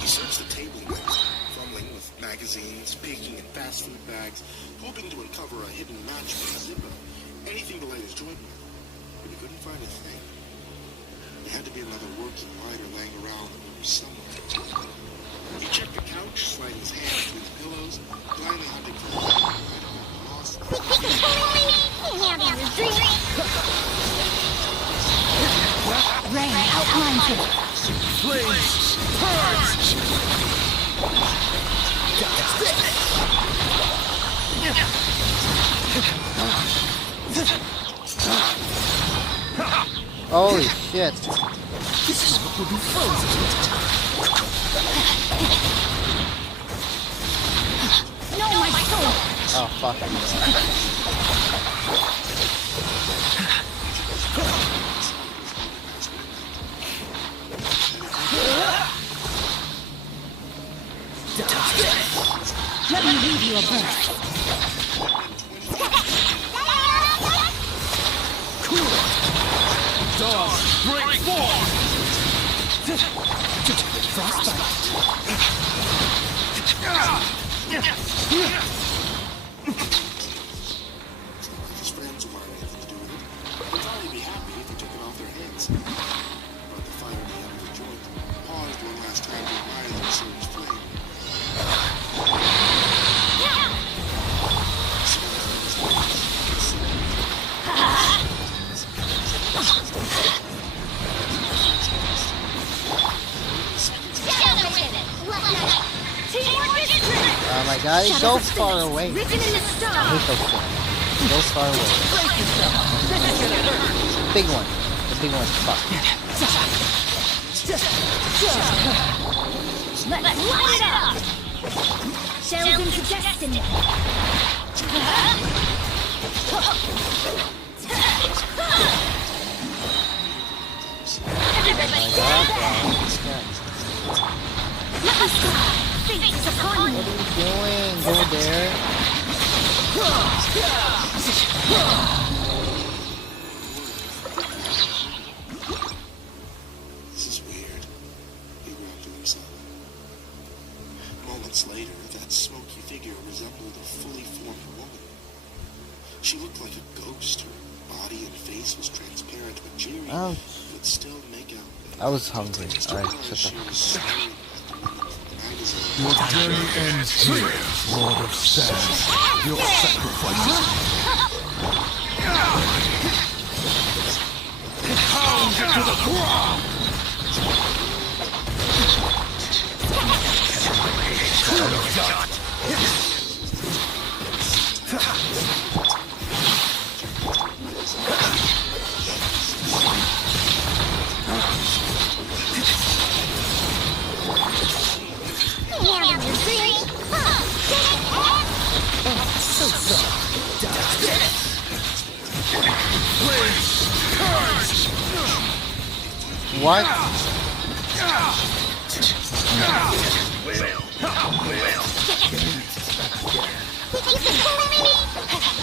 He searched the table next, fumbling with magazines magazines, peeking in fast food bags, hoping to uncover a hidden match with a zipper. Anything to light his joint with. But he couldn't find a thing. There had to be another working lighter laying around the room somewhere. He checked the couch, sliding his hand between the pillows, blindly hunting for a lighter, lost. Rain outlines it. Flames! Purge! Holy shit. This is what will be frozen. No, my soul. Oh, fuck. Let me leave you a burst. Dog, break forth! Frostbite. His friends wanted anything to do with it. They'd probably be happy if he took it off their hands. But the fire at the end of the joint paused one last time to admire the surge flame. Oh my god, he's so far away. Written in the I stars. hate those things. So far away. Big one. The big one's fucked. Let's light it up. Sails into destiny. Everybody stand back. Let us go. Fate is upon you. What are you doing? Go there. This is weird, he groaned to himself. Moments later, that smoky figure resembled a fully formed woman. She looked like a ghost. Her body and face was transparent, but Jerry Ouch. could still make out. I was hungry. Alright, shut She up. was staring at the magazine. Your journey ends here, Lord of Sand. Your sacrifices. Pound it to the ground! What?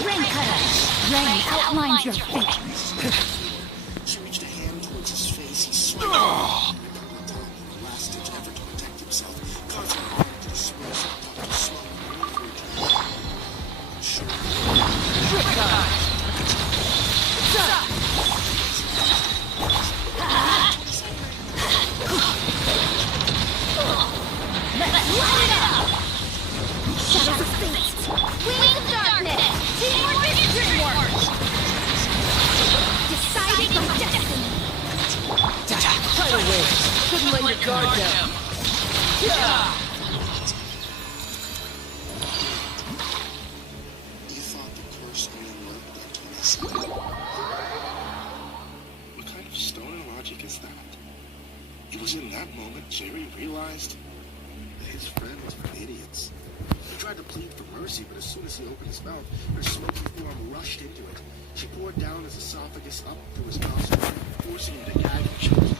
Rain cutter. Rain outlines your fate. She reached a hand towards his face. He swung ripping the tongue in a last-ditch effort to protect himself, causing her arm to disperse and puff of smoke and for a sure. Let's light it up. Shadows of fate. Wings of darkness. Teamwork is dreamwork. Deciding from destiny. Tidal wave. Couldn't let your guard down. You thought the curse only worked on Tennessee? What kind of stoner logic is that? It was in that moment Jerry realized that his friend was for idiots. He tried to plead for mercy, but as soon as he opened his mouth, her smoky form rushed into it. She poured down his esophagus up through his nostrils, forcing him to gag and choke.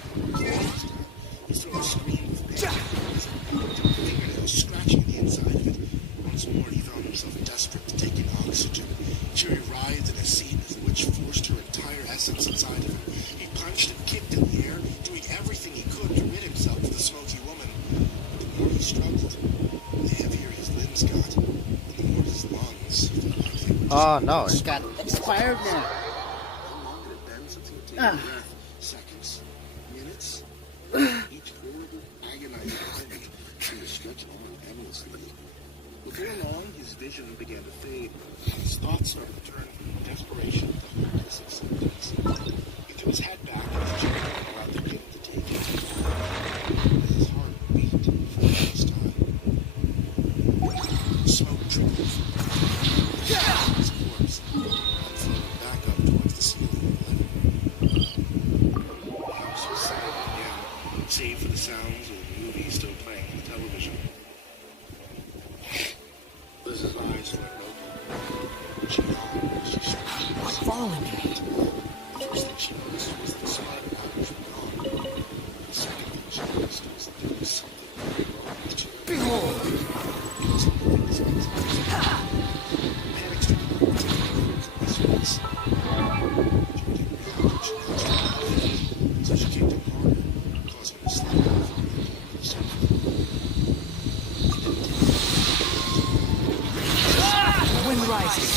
His throat screamed with pain. His fingernails scratching the inside of it. Once more, he found himself desperate to take in oxygen. Jerry writhed in a seat which forced her entire essence inside of him. He punched and kicked in the air, doing everything he could to rid himself of the smoky woman. But the more he struggled, the heavier his limbs Oh no, it got expired now. How long had it been since he had taken a breath? Seconds? Minutes? Each horrible, agonizing moment seemed to stretch on endlessly. Before long, his vision began to fade. His thoughts started to turn from desperation to hopeless acceptance. He threw his head back in his chair and allowed the pain to take it. His heart beat for the first time. Smoke trickled from his corpse and floated back up towards the ceiling of the living room. The house was silent again, save for the sounds of the movie still playing on the television. Liz's eyes went open. She yawned as she stretched. Quit following me. The first thing she noticed was the spider patterns were gone. The second thing she noticed was that there was something wrong with the chair. Behold! It was moving as fast as it was. Panic-stricken, she took her face. She didn't realize she had to, so she kicked him harder, causing him to slide off on the sofa. Wind rises.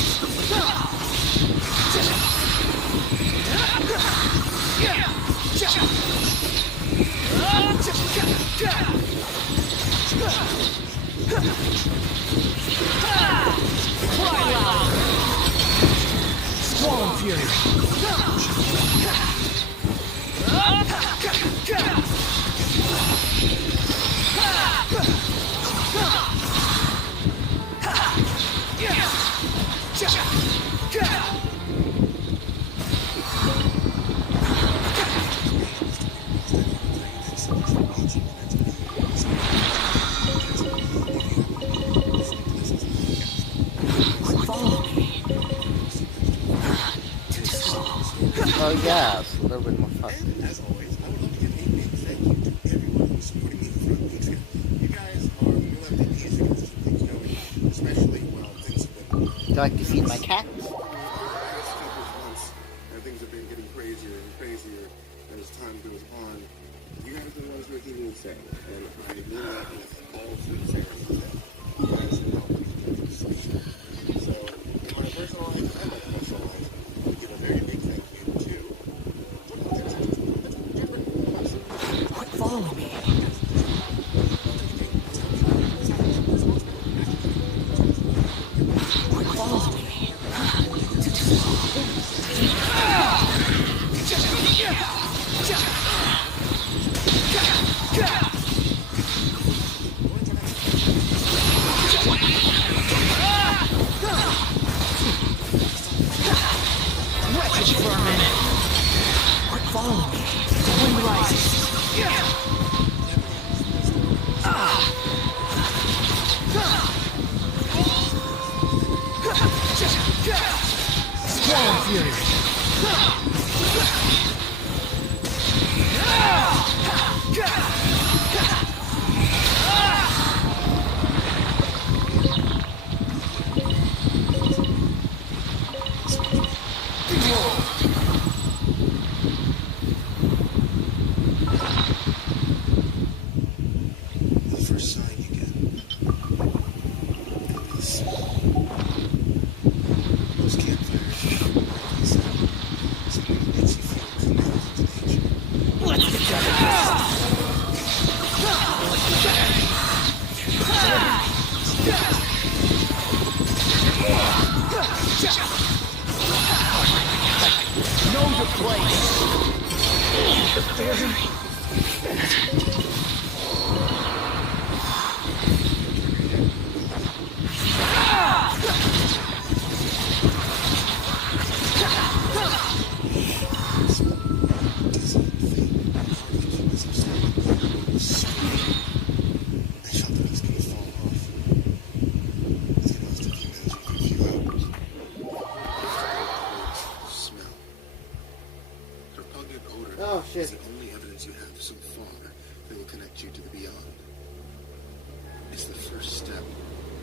Cry loud. Swallow fury. Oh yeah, it's a little bit more fun. And as always, I would like to give a big thank you to everyone who's supporting me throughout the weeks. You guys are real MVPs to get this thing going, especially while things have been Do you like to see my cat? the past couple of months, and things have been getting crazier and crazier as time goes on. You guys are the ones making me insane, and I mean that with all sincerity. You guys help me get this thing. So, in my personal life and my professional life, I give a very big thank you to Quit following me. Quit following me. Wretched vermin. Quit following me. Wind rises. Swallow fury. the first sign you get. And this. Those campfires. Something that makes you feel connected to nature. Let's get done with this. Know your place. Oh shit. Is the only evidence you have so far that will connect you to the beyond. It's the first step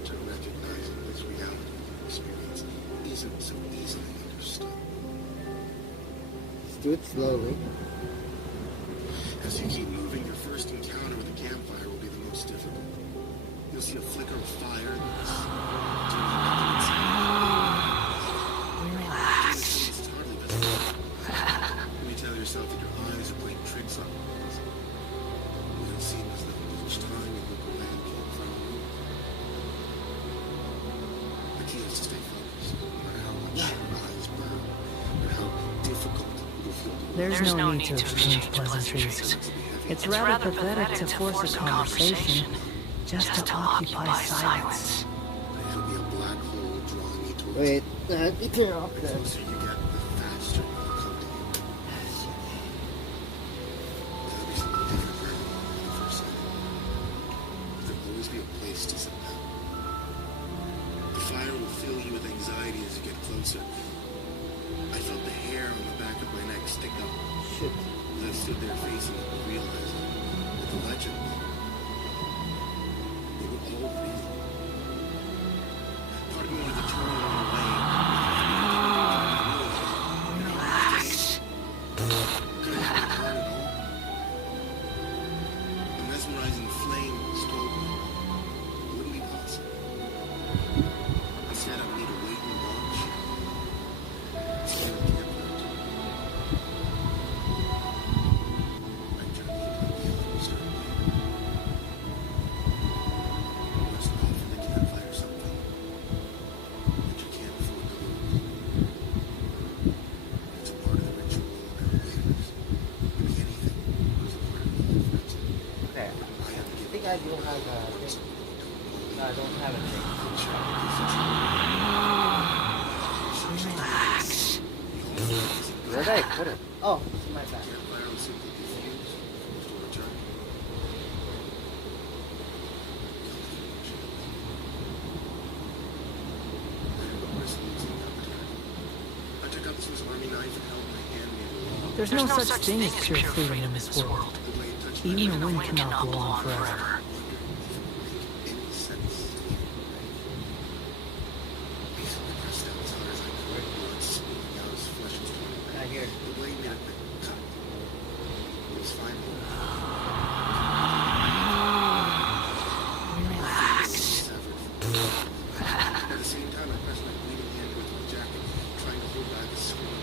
to recognizing this reality of experience isn't so easily understood. Let's do it slowly. As you keep moving, your first encounter with the campfire will be the most difficult. You'll see a flicker of fire that's turning into its You tell yourself that your eyes are playing tricks on you. It seems as though each time you look away, you can't find the move. The key is to stay focused, no matter how much your eyes burn, or how difficult it will feel to There's no need to exchange pleasantries. It's rather pathetic to force a conversation just to occupy silence. It'll be a black hole drawing you towards Wait, it. me turn off The that. closer you get, the faster it will come to you. There'll be something different for everyone when you first sight it. There'll always be a place to sit down. The fire will fill you with anxiety as you get closer. I felt the hair on the back of my neck stick up. Shit. As I stood there facing it, realizing that the legend, they were all real. Part of me wanted to turn along the way. Relax. Couldn't turn at all. The mesmerizing flame told me it wouldn't be possible. Instead, I would need to wait and watch. Stay on campfire. Okay. I think I do have a thing. No, I don't have a thing. Relax. Where did I put it? Oh, it's in my bag. I took up Swiss Army knife and held my hand near the wall. There's no such thing as pure freedom in this world. The blade touched Even the wind cannot blow on forever. any sense. Basically pressed down as hard as I could, blood spewing out as flesh was torn I back. hear it. The blade made a quick cut. It was finally Relax. severed. At the same time, I pressed my bleeding hand into the jacket, trying to hold back a scream.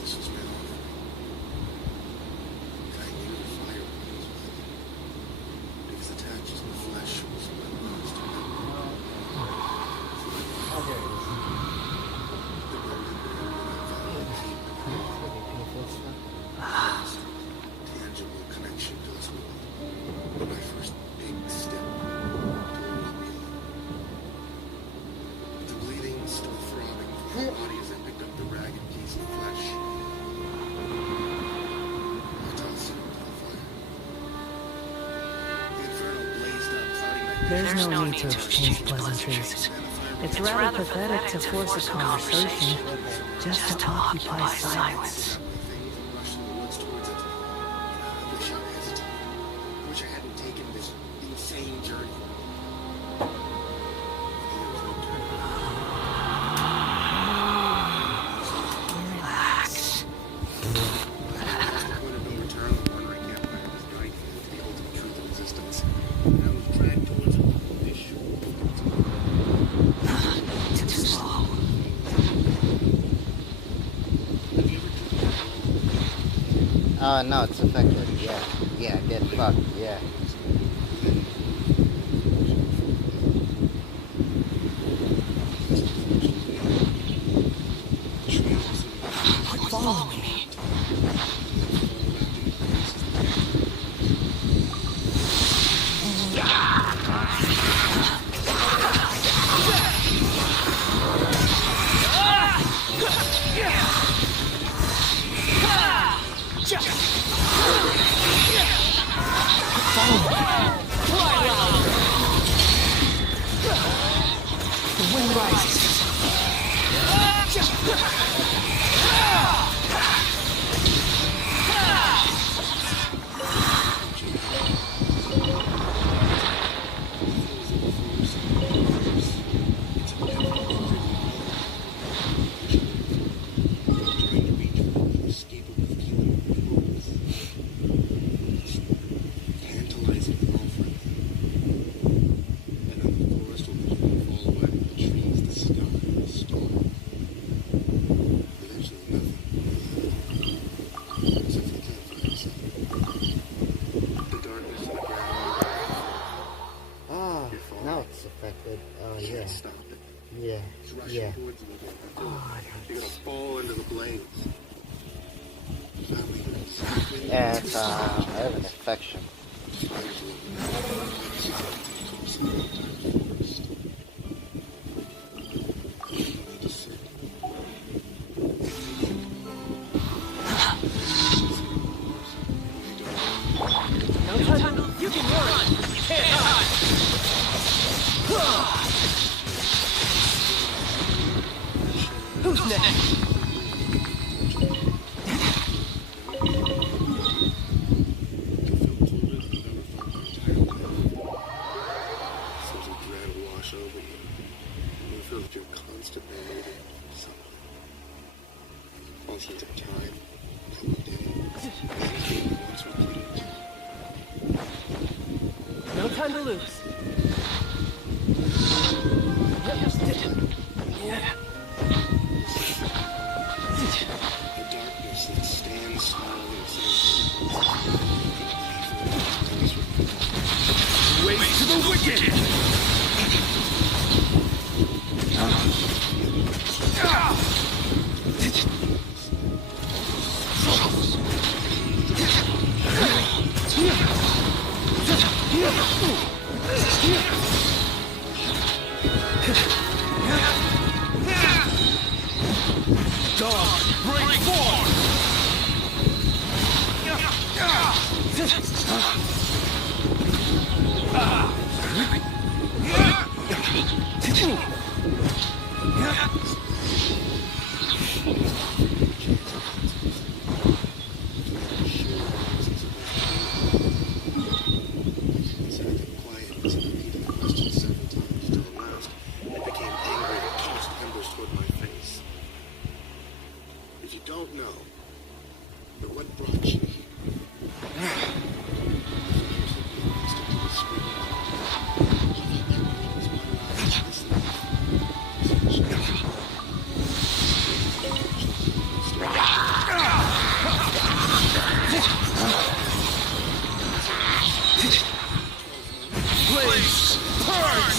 This was meant on for me. And I knew the fire was mine. Because attached to the flesh was a weaponized memory. Oh, there it is. The golden ring that I vowed to keep and hold. Really beautiful stuff. Last tangible connection to this world. My first big step toward real. The bleeding still throbbing through my body as I picked up the ragged piece of flesh. I tossed it into the fire. The inferno blazed up, clouding my vision. There's no need to exchange pleasantries. It's rather pathetic to force a conversation just to occupy silence. Things and rushed in the woods towards it. I wish I'd hesitated. I wish I hadn't taken this insane journey. There was no turning back. Relax. Past the point of no return, the wandering campfire was guiding me to the ultimate truth of existence. And I was dragged towards it. Fish. Too slow. Have you ever tried? Oh, no, it's affected. Yeah. Yeah, get fucked. Yeah. Follow me. The wind rises. Tantalizing girlfriend. And under the forest will fall away with the trees, the sky. Oh, yeah. Stop it. Yeah. It's rushing Yeah. towards you again. You're gonna fall into the flames. Yeah, it's, I have an infection. No time to... You can run! You can't hide! Who's next? No time to lose. Yeah. The darkness that stands small inside. Wait to the wicked! Dog, break form! Inside the quietness, I repeated the question several times till at last I became angry and tossed embers toward my face. If you don't know, but what brought you here? Please, purge!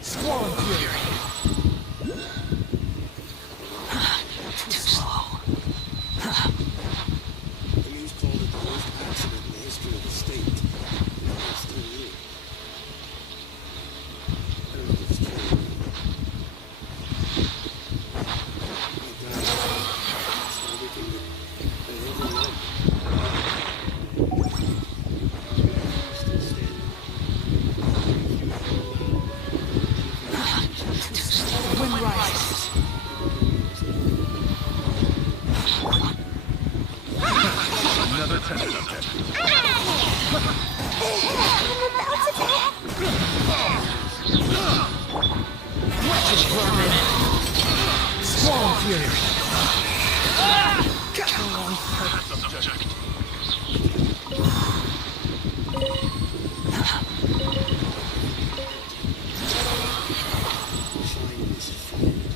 Squall Fury! Too slow. The news called it the worst accident in the history of the state. And it's still new. I don't know if it's true. My dad saw everything that I ever loved. Still standing. The wind rises. Another test subject. Wretched vermin. Squall Fury. Subject. Chinese flames.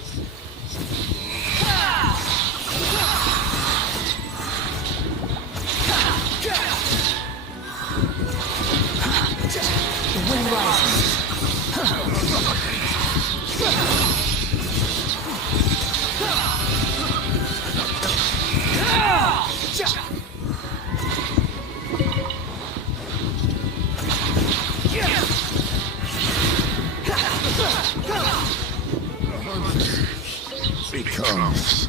The wind rises. comes.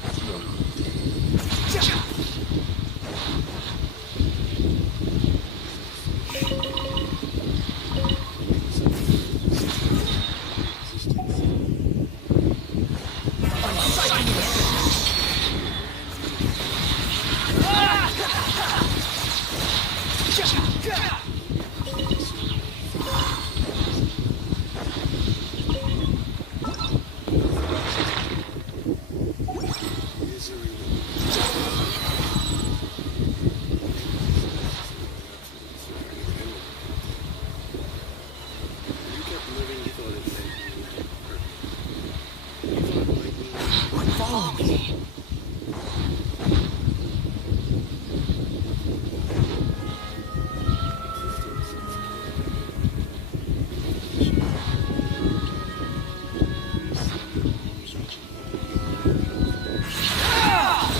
Follow me.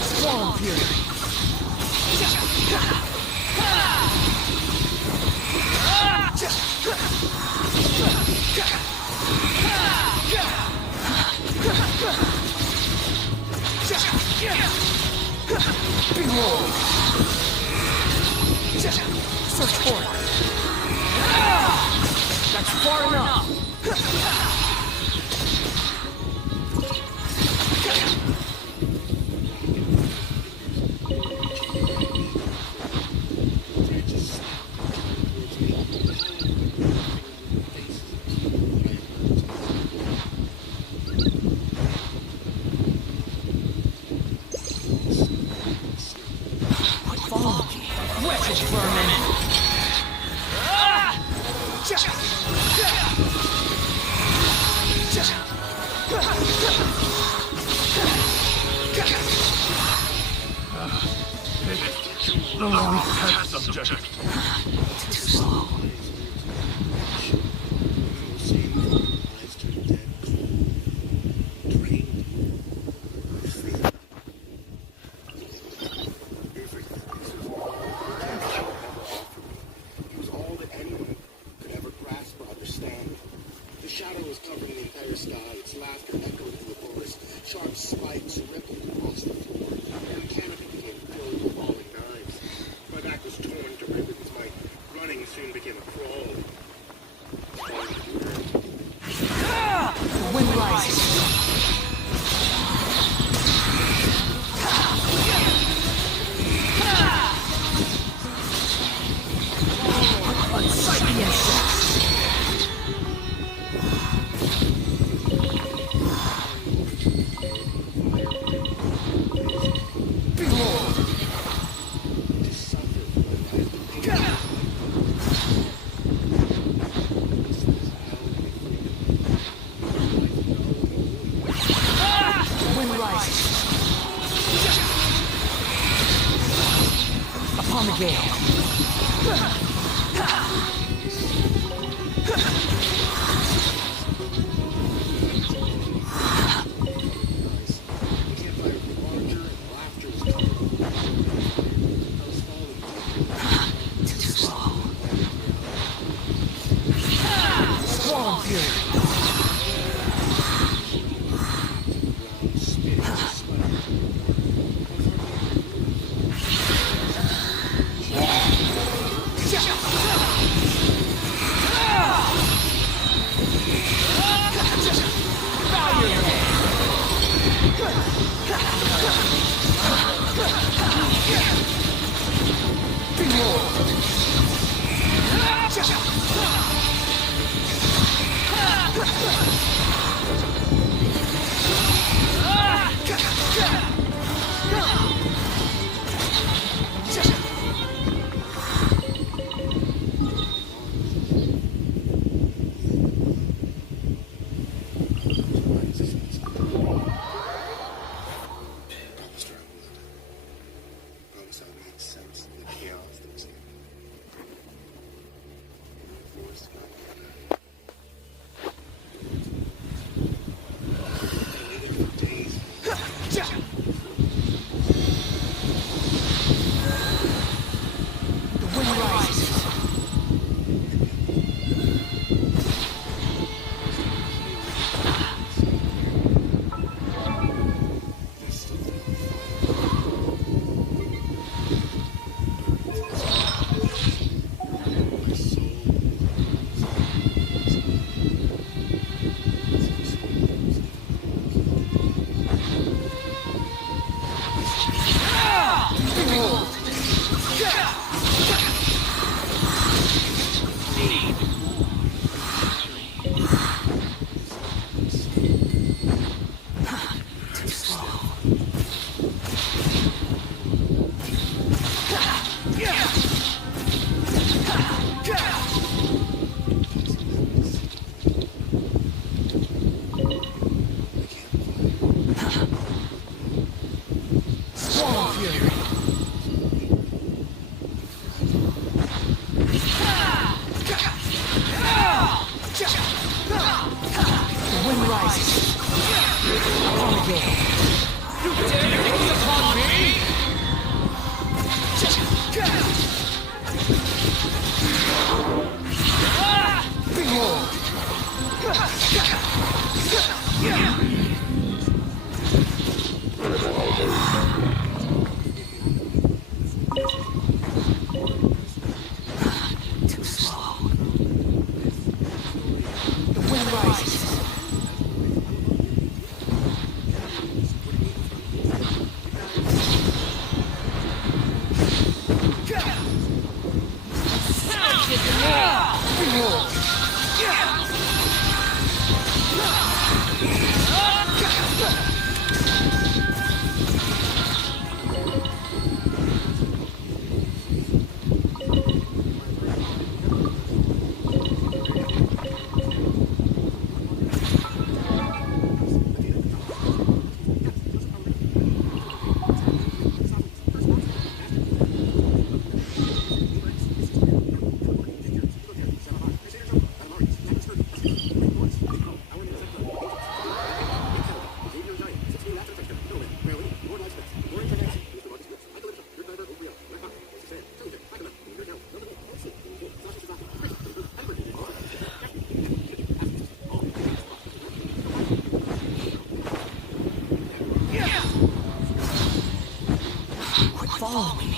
Swallow fury. Behold! Search for it. That's far enough. Follow me. Wretched vermin. The long test subject. Too slow. Sharp spikes rippled across the floor. The canopy became filled with falling knives. My back was torn to ribbons. My running soon became a crawl. The wind rises. Unsightly insects. Upon the gale. Too slow. Swallow fury. Follow me.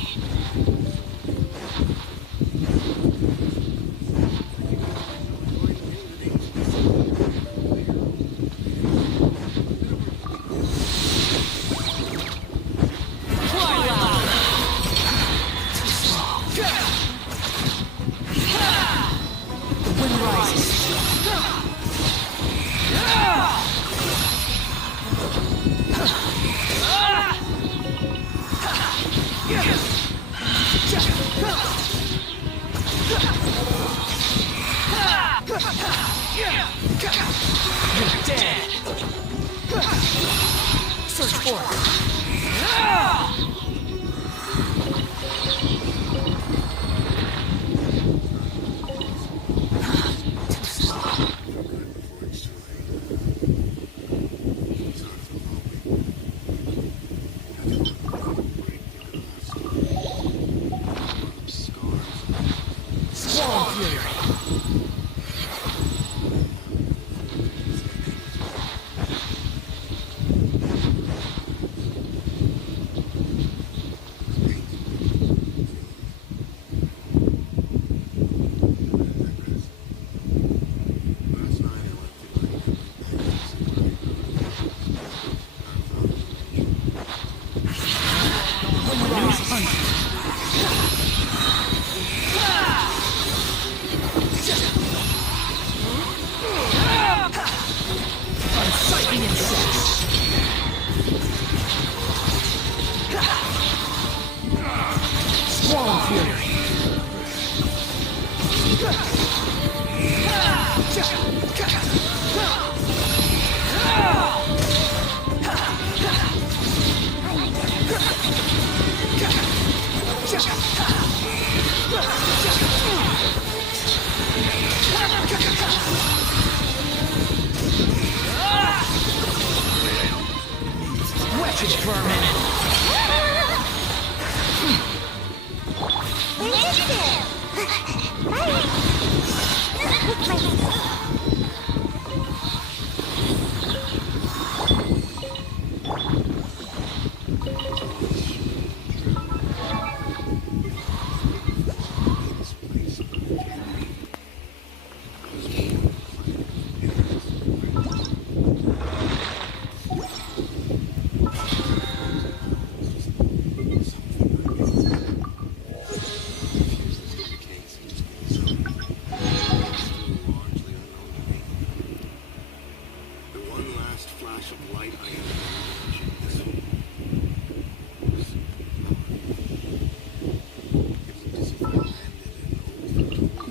You're dead. Search for it.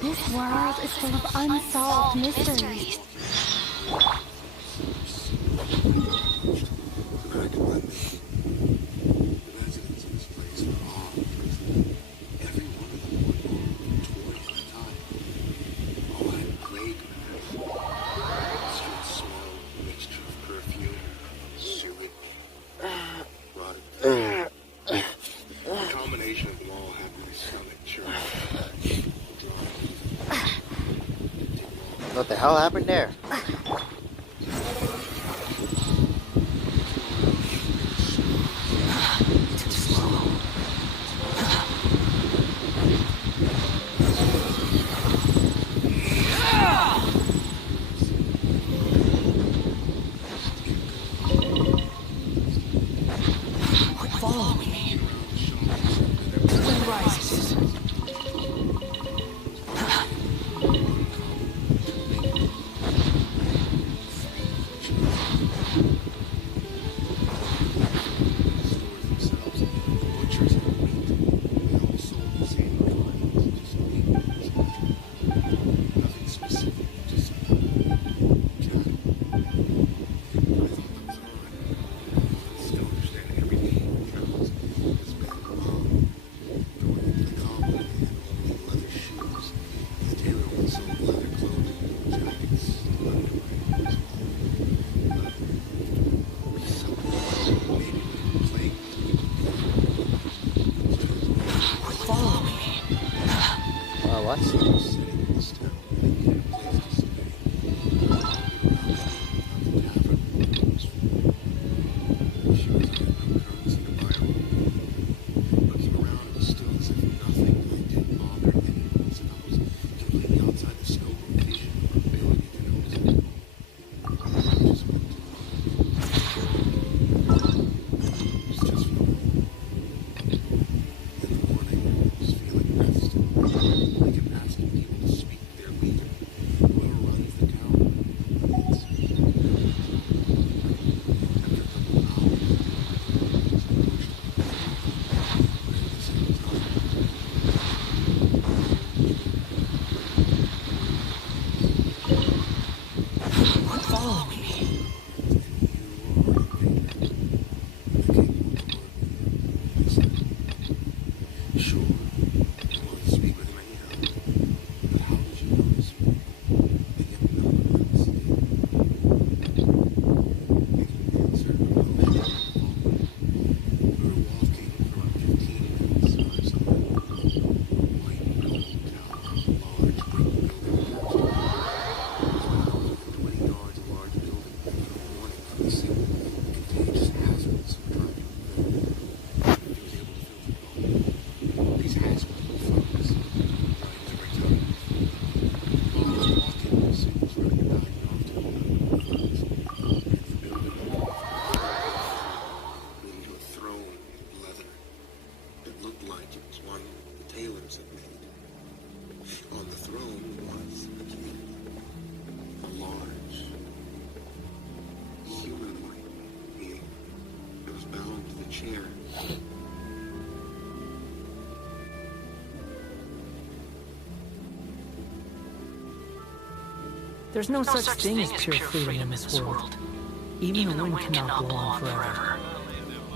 This world is full of unsolved mysteries. What the hell happened there? Follow me. The wind rises. chair. There's no such thing as pure freedom in this world. Even the wind cannot blow on forever.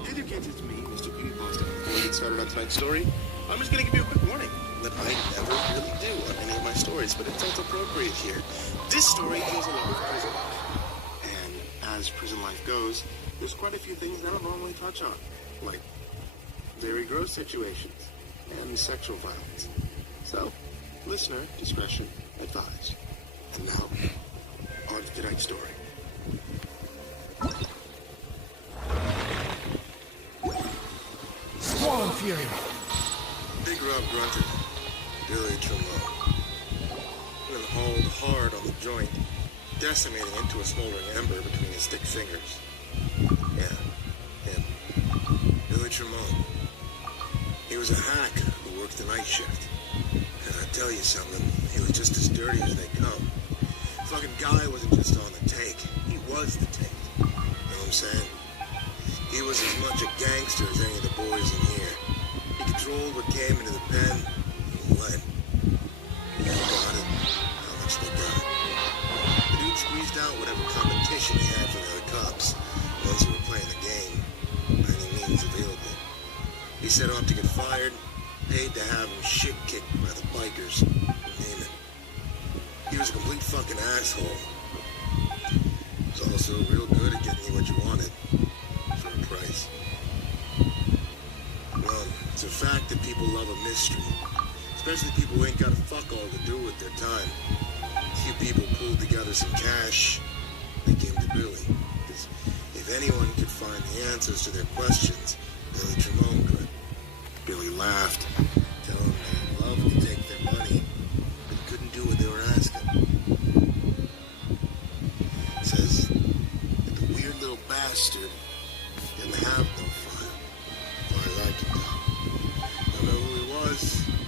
Hey there, kids, it's me, Mr. Imposter. Before we get started on tonight's story, I'm just going to give you a quick warning that I never really do on any of my stories, but it felt appropriate here. This story deals a lot with prison life. And as prison life goes, there's quite a few things I don't normally touch on, like very gross situations and sexual violence. So, listener discretion advised. And now, on to tonight's story. Squall Fury! Big Rob grunted. Billy Tremont. Then hauled hard on the joint, decimating into a smoldering ember between his thick fingers. Yeah, him. Billy Tremont. He was a hack who worked the night shift. And I tell you something, he was just as dirty as they come. Fucking guy wasn't just on the take, he was the take. You know what I'm saying? He was as much a gangster as any of the boys in here. He controlled what came into the pen and when. Who got it, how much they got. The dude squeezed out whatever competition he had from the other cops, ones who were playing the game, by any means available. He set off to get fired, paid to have him shit kicked by the bikers, name it. He was a complete fucking asshole. He was also real good at getting you what you wanted. For a price. Well, it's a fact that people love a mystery. Especially people who ain't got a fuck all to do with their time. A few people pulled together some cash. They came to Billy. Because if anyone could find the answers to their questions, Billy Tremont could. Billy laughed, telling them they'd love to take their money, but couldn't do what they were asking. Says that the weird little bastard didn't have no file, as far as I can tell. Don't know who he was,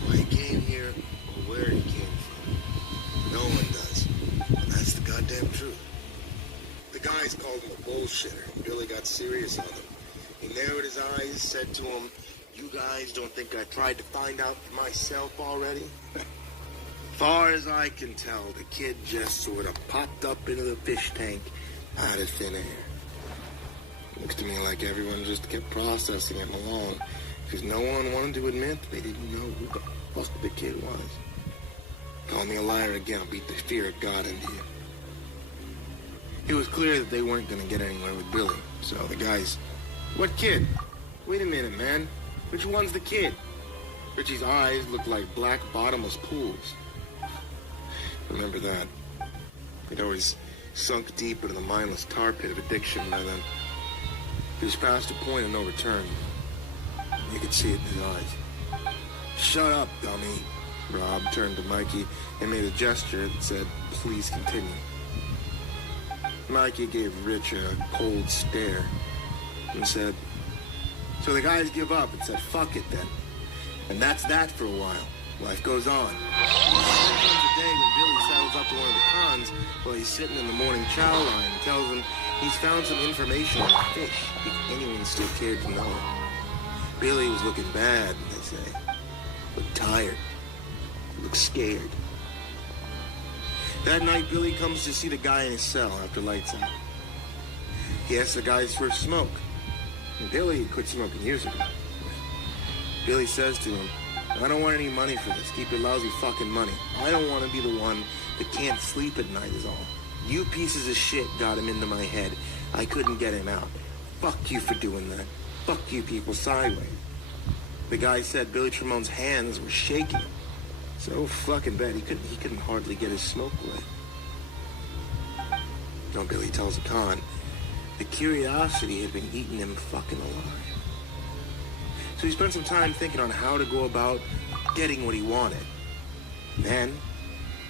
why he came here, or where he came from. No one does, and that's the goddamn truth. The guys called him a bullshitter, and Billy got serious on him. He narrowed his eyes, said to him, "You guys don't think I tried to find out for myself already?" Far as I can tell, the kid just sort of popped up into the fish tank out of thin air. Looks to me like everyone just kept processing him along, because no one wanted to admit they didn't know who the fuck the kid was. Call me a liar again, I'll beat the fear of God into you. It was clear that they weren't going to get anywhere with Billy, so the guys, "What kid? Wait a minute, man. Which one's the kid?" Richie's eyes looked like black bottomless pools. Remember that. He'd always sunk deep into the mindless tar pit of addiction by then. He was past a point of no return. You could see it in his eyes. "Shut up, dummy." Rob turned to Mikey and made a gesture that said, "Please continue." Mikey gave Rich a cold stare and said, "So the guys give up and said, fuck it then. And that's that for a while. Life goes on." Sometimes a day when Billy saddles up to one of the cons while he's sitting in the morning chow line and tells them he's found some information on fish, if anyone still cared to know. Billy was looking bad, they say. Looked tired. Looked scared. That night, Billy comes to see the guy in his cell after lights out. He asks the guys for a smoke. And Billy had quit smoking years ago. Billy says to him, "I don't want any money for this. Keep your lousy fucking money. I don't want to be the one that can't sleep at night is all. You pieces of shit got him into my head. I couldn't get him out. Fuck you for doing that. Fuck you people sideways." The guy said Billy Tremont's hands were shaking. So fucking bad he couldn't hardly get his smoke away. No, Billy tells the con, the curiosity had been eating him fucking alive. So he spent some time thinking on how to go about getting what he wanted. Then,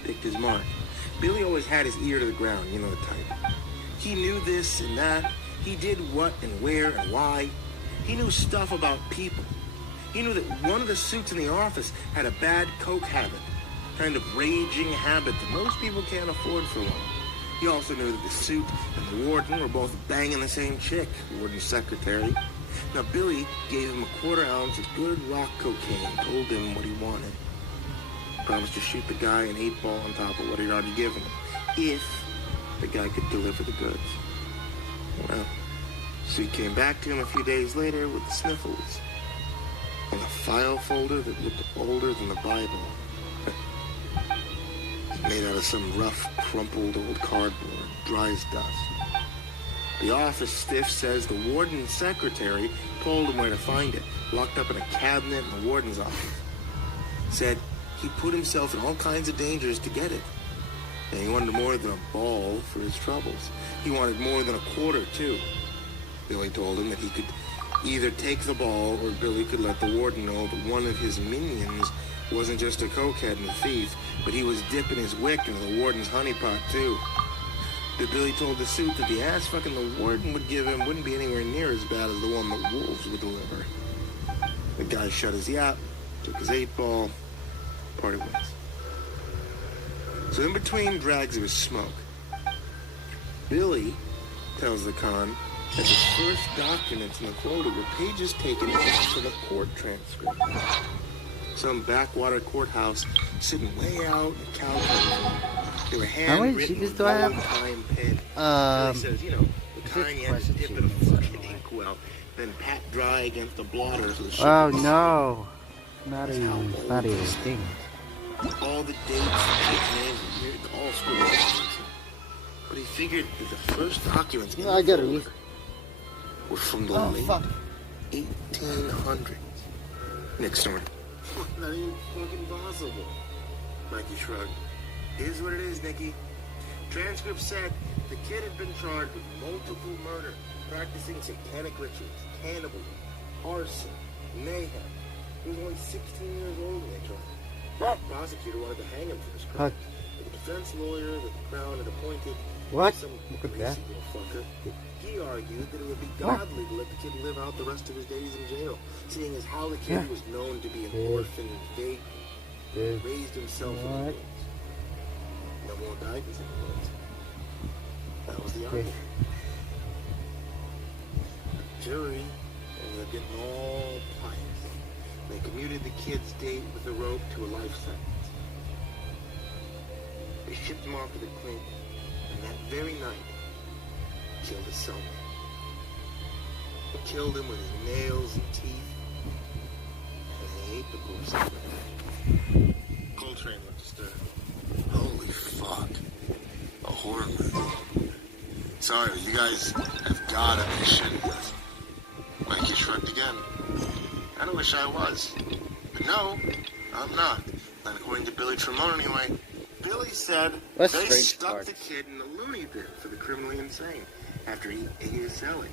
picked his mark. Billy always had his ear to the ground, you know the type. He knew this and that. He did what and where and why. He knew stuff about people. He knew that one of the suits in the office had a bad coke habit, kind of raging habit that most people can't afford for long. He also knew that the suit and the warden were both banging the same chick, the warden's secretary. Now, Billy gave him a quarter ounce of good rock cocaine, told him what he wanted. Promised to shoot the guy an 8-ball on top of what he'd already given him, if the guy could deliver the goods. Well, so he came back to him a few days later with the sniffles and a file folder that looked older than the Bible. Made out of some rough, crumpled old cardboard, dry as dust. The office stiff says the warden's secretary told him where to find it, locked up in a cabinet in the warden's office. Said he put himself in all kinds of dangers to get it. And he wanted more than a ball for his troubles. He wanted more than a quarter, too. Billy told him that he could either take the ball or Billy could let the warden know that one of his minions wasn't just a cokehead and a thief, but he was dipping his wick into the warden's honeypot, too. But Billy told the suit that the ass fucking the warden would give him wouldn't be anywhere near as bad as the one the wolves would deliver. The guy shut his yap, took his 8-ball, party ways. So in between drags of his smoke, Billy tells the con that the first documents in the folder were pages taken from a court transcript. Some backwater courthouse sitting way out in California. They were handwritten with old-time pen. Billy says, you know, the kind you had to dip in a fucking inkwell, then pat dry against the blotter so the shit Oh would no. Not even thing. all the dates, kids' names, and all school. But he figured that the first documents in I the gotta folder read. were from the late 1800s. Nick snorted. Not even fucking possible. Mikey shrugged. Here's what it is, Nicky. Transcript said the kid had been charged with multiple murder, practicing satanic rituals, cannibalism, arson, mayhem. He was only 16 years old when they tried him. The prosecutor wanted to hang him for this crime. But the defense lawyer that the Crown had appointed, What? some Look at greasy that. little fucker, he argued that it would be godly to let the kid live out the rest of his days in jail, seeing as how the kid was known to be an orphan and vague, raised himself in the woods. No more guidance in the woods. That was the argument. The jury ended up getting all pious. They commuted the kid's date with a rope to a life sentence. They shipped him off to the clinic, and that very night, killed his cellmate. They killed him with his nails and teeth, and they ate the books. Coltrane looked disturbed. Holy fuck. A horror movie. Sorry, you guys have gotta be shitting this. Mikey shrugged again. I wish I was. But no, I'm not. Not according to Billy Tremont anyway. Billy said That's they strange stuck part. the kid in the loony bin for the criminally insane after he ate his celly.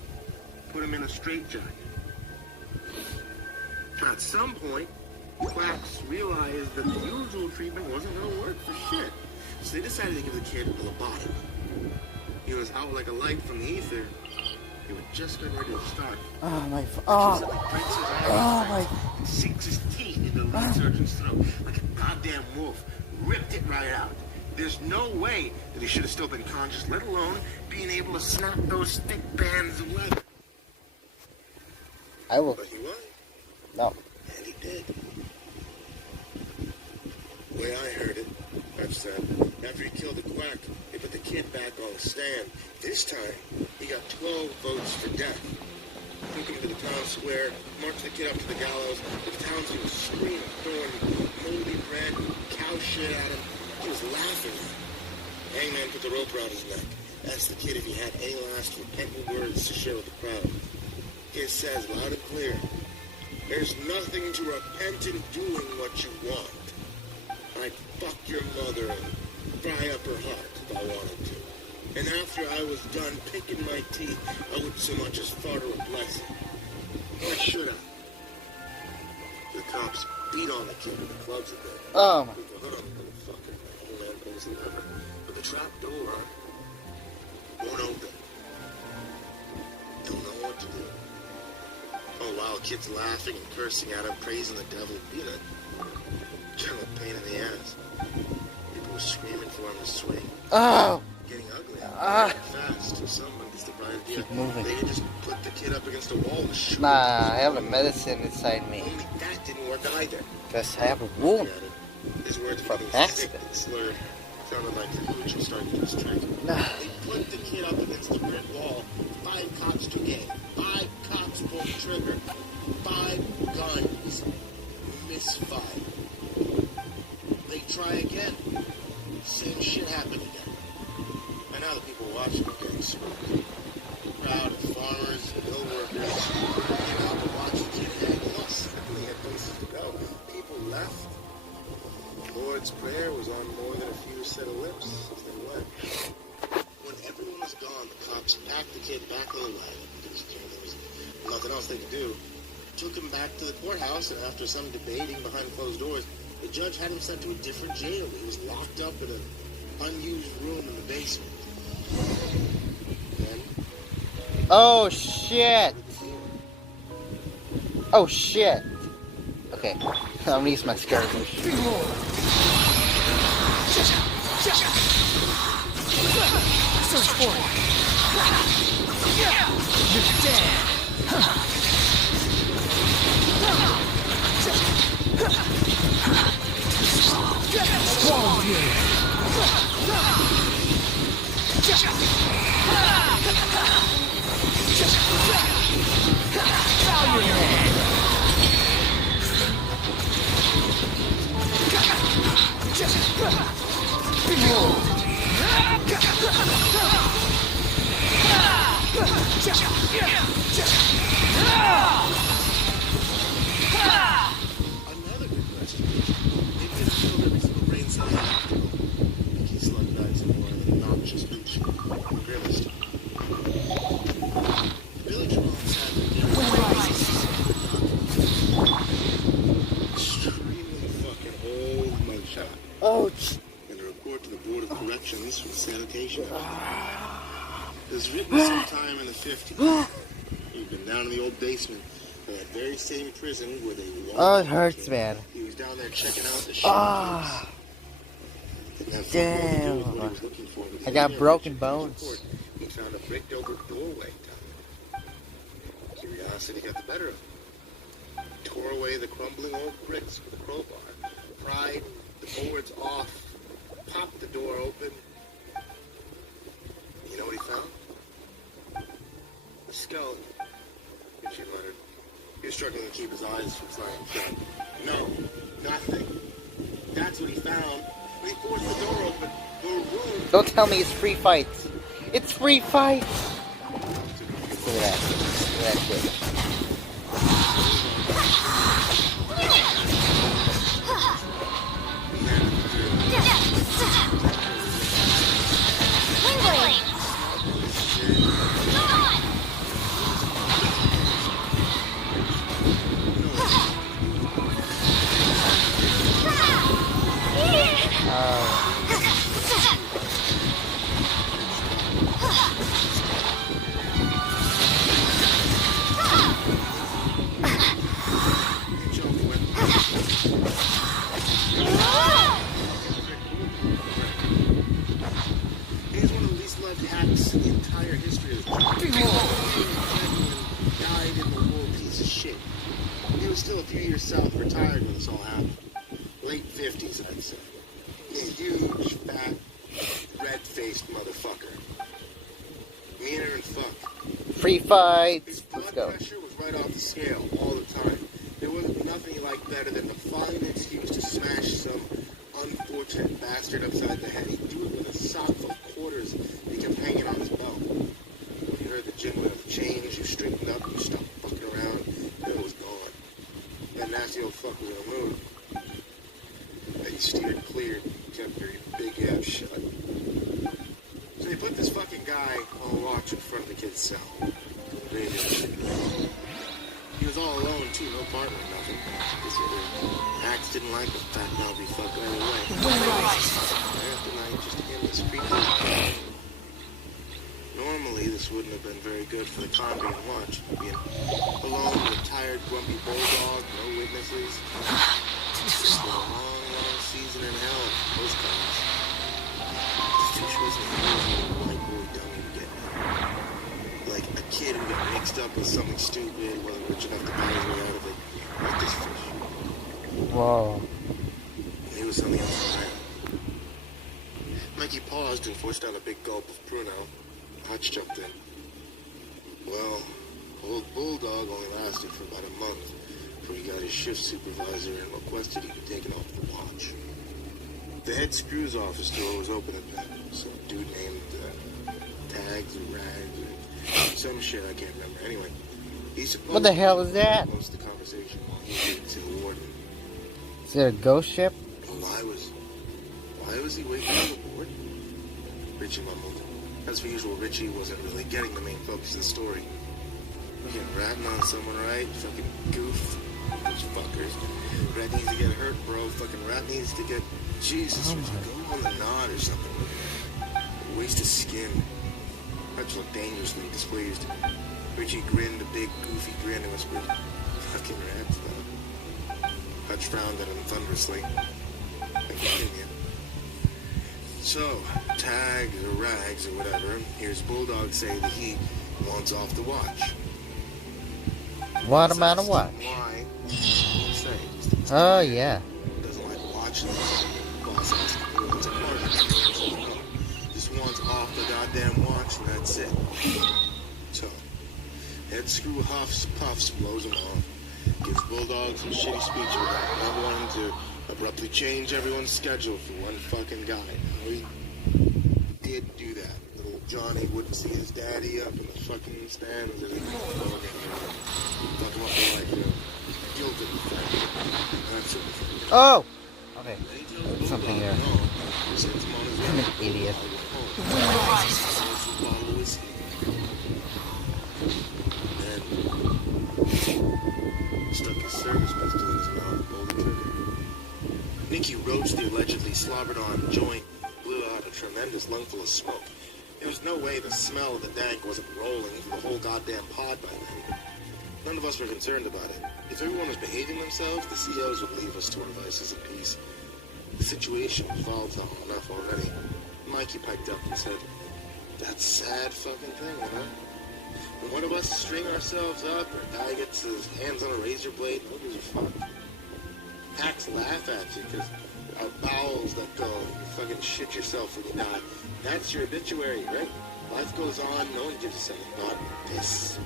Put him in a straitjacket. At some point, quacks realized that the usual treatment wasn't going to work for shit. So they decided to give the kid a lobotomy. He was out like a light from the ether. He was just getting ready to start. Oh my. She said, like, breaks his arm and sinks his teeth into the lead surgeon's throat like a goddamn wolf. Ripped it right out. There's no way that he should have still been conscious, let alone being able to snap those thick bands of leather. I will. But he was. No. And he did. The way I heard it, I've said, after he killed the quack, they put the kid back on the stand. This time, he got 12 votes for death. Took him to the town square, marched the kid up to the gallows. The townsmen was screaming, throwing moldy bread, cow shit at him. He was laughing at him. Hangman put the rope around his neck. Asked the kid if he had any last repentant words to share with the crowd. Kid says loud and clear, "There's nothing to repent in doing what you want. I'd fuck your mother and fry up her heart if I wanted to. And after I was done picking my teeth, I wouldn't so much as fart her a blessing. Why should I?" The cops beat on the kid with the clubs a bit. Oh my. Put the hood on the little fucker. The whole man pulls the lever. But the trap door won't open. Don't know what to do. Oh wow, kids laughing and cursing at him, praising the devil, being a general pain in the ass. People were screaming for him to swing. Oh. Getting ugly. Ah. Fast. Someone gets divided. keep moving. They just put the kid up against a wall and shoot him. Nah, I have a medicine inside me. Only that didn't work either. Guess I have a wound. His words From became thick accident. and slurred. Sounded like the hooch was starting to lose track. Nah. They put the kid up against the brick wall. 5 cops took aim. 5 cops pulled the trigger. 5 guns. Misfire. They try again. Same shit happened again. And now the people watching are getting spooked. A crowd of farmers and mill workers came out to watch the kid hang. They all simply had places to go. People left. The Lord's Prayer was on more than a few set of lips as they went. When everyone was gone, the cops packed the kid back in the wagon because there was nothing else they could do. Took him back to the courthouse, and after some debating behind closed doors, the judge had him sent to a different jail. He was locked up in an unused room in the basement. Then, Oh shit! Oh shit! Okay, I'm gonna use my skirmish. Search for it. You're dead. Swallow you. Bow your head. Behold. another good question. They didn't kill every single brain cell. Mickey slug dies in more than an obnoxious beach. Grimmest. Billy Trumps had extremely fucking old mugshot. Oh, And a report to the Board of Corrections from sanitation. It was written sometime in the 50s. He'd been down in the old basement of that very same prison where they oh, it hurts, man. He was down there checking out the shit. Ah, damn. I got broken bones. He found a bricked over doorway. Curiosity got the better of him. Tore away the crumbling old bricks with a crowbar. Pried the boards off. Popped the door open. You know what he found? A skeleton. She muttered. He was struggling to keep his eyes from sliding shut. No, nothing. That's what he found. When he forced the door open, the room... Don't tell me it's free fights. It's free fights. Look at that. Look at that shit. He's one of the least loved hacks in the entire history of the died in the wool piece of shit. He was still a few years south, retired when this all happened. Late 50s, I'd say. A huge, fat, red-faced motherfucker. Meaner and fuck. Free fights. His Let's blood go. pressure was right off the scale all the time. There wasn't nothing he liked better than to find an excuse to smash some unfortunate bastard upside the head. He'd do it with a sock full of quarters that he kept hanging on his belt. When you heard the jingling of the chains, you straightened up, you stopped fucking around, and it was gone. That nasty old fuck was in a mood. That you steered clear, kept your big ass shut. So they put this fucking guy on watch in front of the kid's cell. They did shit. He was all alone too, no partner, nothing. This other Axe didn't like the fat mouthy fuck right away. Night after night, just him, this creepy. Normally, this wouldn't have been very good for the con being watched. Being alone with a tired, grumpy bulldog, no witnesses. It's been a long, long season in hell for most cons. It's too short of the white boy dummy to get now. Like kid who got mixed up with something stupid, wasn't rich enough to buy his way out of it. Like this fish. Whoa. He was something else entirely. Mikey paused and forced out a big gulp of Pruno. Hutch jumped in. Well, old Bulldog only lasted for about a month before he got his shift supervisor and requested he be taken off the watch. The head screws office door was open at that. Some dude named Tags or Rags or some shit I can't remember. Anyway, he supposed What the hell is that? most of the conversation while he was waiting to the warden. Is it a ghost ship? Why was he waiting on the warden? Richie mumbled. As per usual, Richie wasn't really getting the main focus of the story. Fucking ratting on someone, right? Fucking goof. Those fuckers. Rat needs to get hurt, bro. Fucking rat needs to get... Jesus, Richie, go on the nod or something. A waste of skin. Hutch looked dangerously displeased. Richie grinned a big, goofy grin and whispered, fucking rats, though. Hutch frowned at him thunderously. And continued. So, Tags or Rags or whatever, here's Bulldog say that he wants off the watch. What amount of watch? Why? Oh, yeah. Doesn't like watching this. Boss has to do what's a part. Just wants off the goddamn watch and that's it. So, head screw huffs, puffs, blows him off. Gives Bulldog some shitty speech about not wanting to abruptly change everyone's schedule for one fucking guy. We did do that. Little Johnny wouldn't see his daddy up in the fucking stands and he'd fuck him up like guilty. That sort of thing. Oh! Okay. Something there. I'm an idiot. Stuck his service pistol in his mouth and pulled the trigger. Nicky roached the allegedly slobbered on joint, blew out a tremendous lungful of smoke. There was no way the smell of the dank wasn't rolling through the whole goddamn pod by then. None of us were concerned about it. If everyone was behaving themselves, the COs would leave us to our devices in peace. The situation was volatile enough already. Mikey piped up and said, that's a sad fucking thing, huh? When one of us string ourselves up, or a guy gets his hands on a razor blade, what gives a fuck? Hacks laugh at you because our bowels let go. You fucking shit yourself when you die. That's your obituary, right? Life goes on, no one gives a second thought. This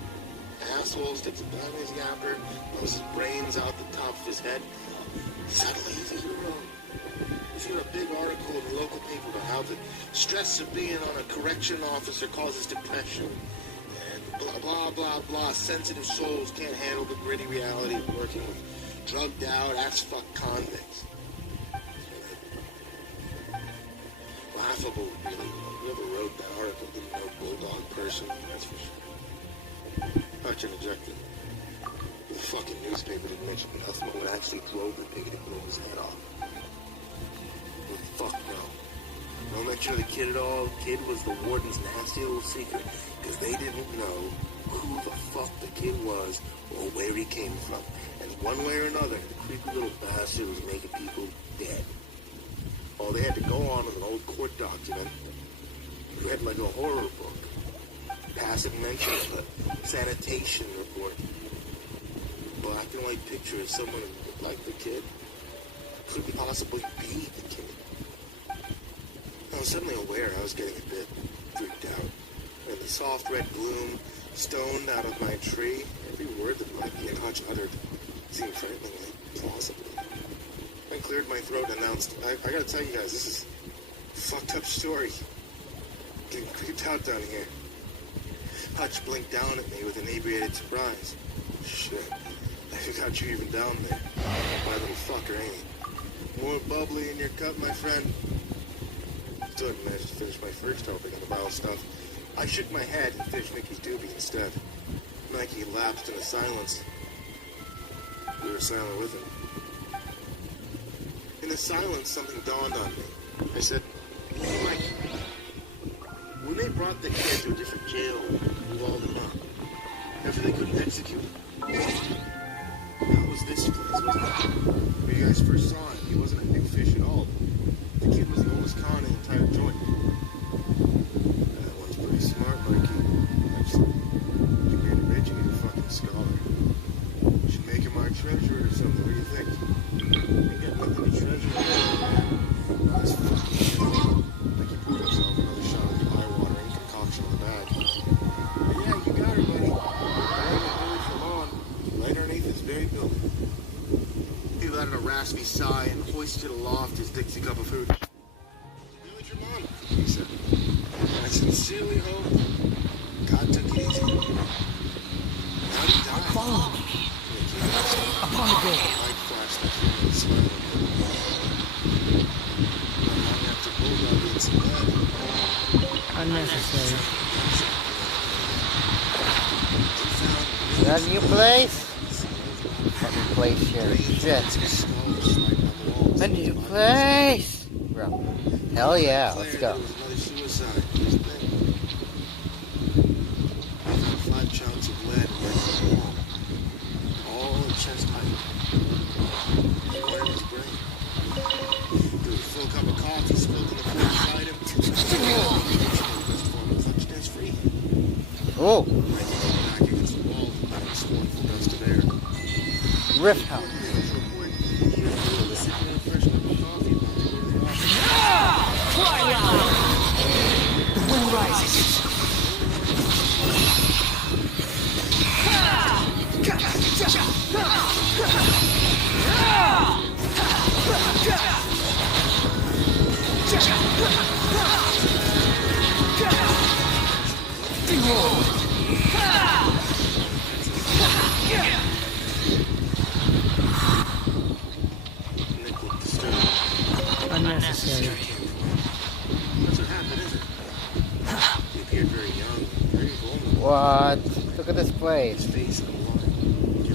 asshole sticks a gun in his yapper, blows his brains out the top of his head. Suddenly he's a hero. If you're a big article in the local paper about how the stress of being on a correction officer causes depression, and blah, blah, blah, blah, sensitive souls can't handle the gritty reality of working with drugged out, ass-fuck convicts. Laughable, really. Whoever wrote that article didn't know Bulldog person, that's for sure. Hutch interjected. The fucking newspaper didn't mention nothing but what actually drove the pig and blew his head off. Well, fuck no. No mention of the kid at all. The kid was the warden's nasty little secret, because they didn't know who the fuck the kid was or where he came from. And one way or another, the creepy little bastard was making people dead. All they had to go on was an old court document. Read like a horror book. Passive mention of a sanitation report. Black and white picture of someone who looked like the kid. Couldn't possibly be the kid. I was suddenly aware I was getting a bit freaked out. And the soft red gloom stoned out of my tree. Every word that Mikey and Hutch uttered seemed frighteningly plausible. I cleared my throat and announced, I gotta tell you guys, this is a fucked up story. Getting creeped out down here. Hutch blinked down at me with inebriated surprise. Shit, I forgot you even down there. My little fucker, ain't he? More bubbly in your cup, my friend. Still hadn't managed to finish my first helping of the bile stuff. I shook my head and finished Nicky's doobie instead. Mikey lapsed into silence. We were silent with him. In the silence, something dawned on me. I said, hey, Mike, when they brought the kid to a different jail and walled him up, after they couldn't execute him, that was this place, wasn't it? When you guys first saw him, he wasn't a big fish at all. The kid was the oldest con in the entire joint. That one's pretty smart, Mikey. You hoisted aloft his Dixie cup of food. "Really, Jermon?" he said. "I sincerely hope God took it easy. How did he die?" Follow me. Upon the gate. Light flashed the human smile. Not long after Bulldog ate some lead. Unnecessary. Is that a new place? Fucking place here. Shit. A new place! Bro. Hell yeah, let's go. There was another suicide. 5 chunks of lead against the wall. All at chest height. Right in his brain. There was a full cup of coffee spilled in the floor beside him. Clutched his free. Oh! Back against the wall, letting a scornful gust of air. Rift House. The wind rises. Behold! Nick looked disturbed. Unnecessary. That's what happened, isn't it? He appeared very young, very vulnerable. What? Look at this place. His face in the water.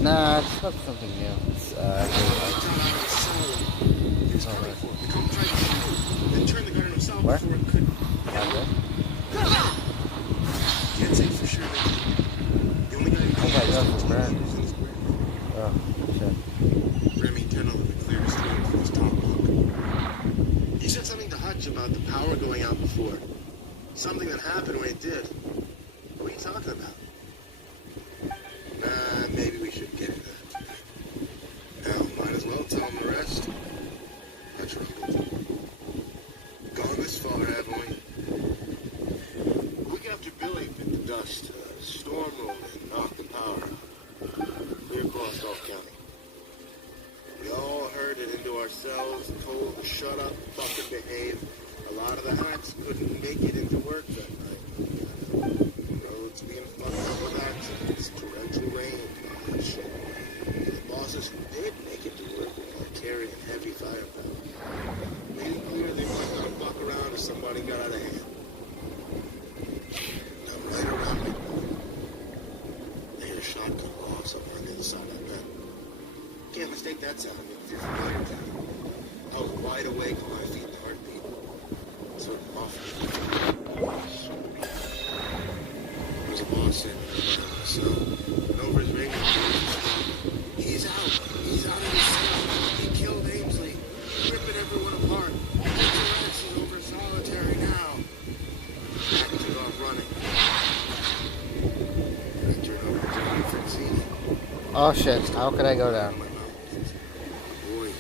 Nah, it's not something new. It's, He was coming for him. The cop tried to shoot him, then turned the gun on himself Where? before it could. Okay. Can't say for sure that the only guy who Oh my God, was it's in bad. his grave. Oh, shit. Remy turned on the clearest room from his top bunk. He said something to Hutch about the power going out before. Something that happened when it did. What are you talking about? Maybe we should get into that today. Now, might as well tell him the rest. Hutch rumbled. Gone this far, haven't we? Week after Billy bit the dust, a storm rolled in, knocked the power out. Clear across Gulf County. We all heard it into ourselves, told to shut up, fucking behave. A lot of the hacks couldn't make it into work that night. Roads being fucked up with accidents, torrential rain, all that shit. The bosses who did make it to work were carrying heavy firepower. Made it clear they weren't gonna fuck around if somebody got out of hand. Now, right around midnight, I hear a shotgun go off somewhere on the other side of that bed. Can't mistake that sound if you're familiar with that. I was wide awake on my feet and heartbeat. Sort of muffled. There was a boss sitting there by himself. And over his radio, he's out. He's out of his cell. He killed Amesley. Ripping everyone apart. Rex is over solitary now. Jack took off running. I turned over to Johnny Francini. Oh shit, how could I go down? My mouth. Boy.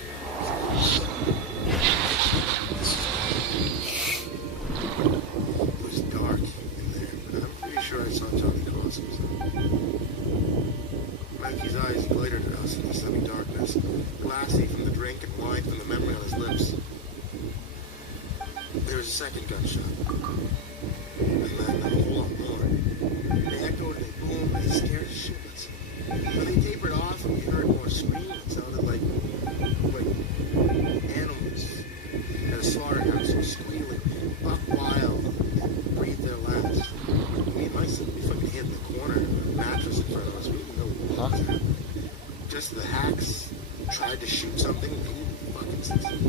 It was dark in there, but I'm pretty sure I saw Johnny cross himself. Frankie's eyes glittered at us in the semi-darkness, glassy from the drink and wine from the memory on his lips. There was a second gunshot. And then a whole lot more. They echoed and they boomed and they scared the shitless. When they tapered off and we heard more screaming, it sounded like animals at a slaughterhouse were squealing, buck wild, and breathed their last. Me and my son, we fucking hid in the corner, a mattress in front of us. We didn't know what was happening. Just the hacks tried to shoot something, and they didn't fucking succeed.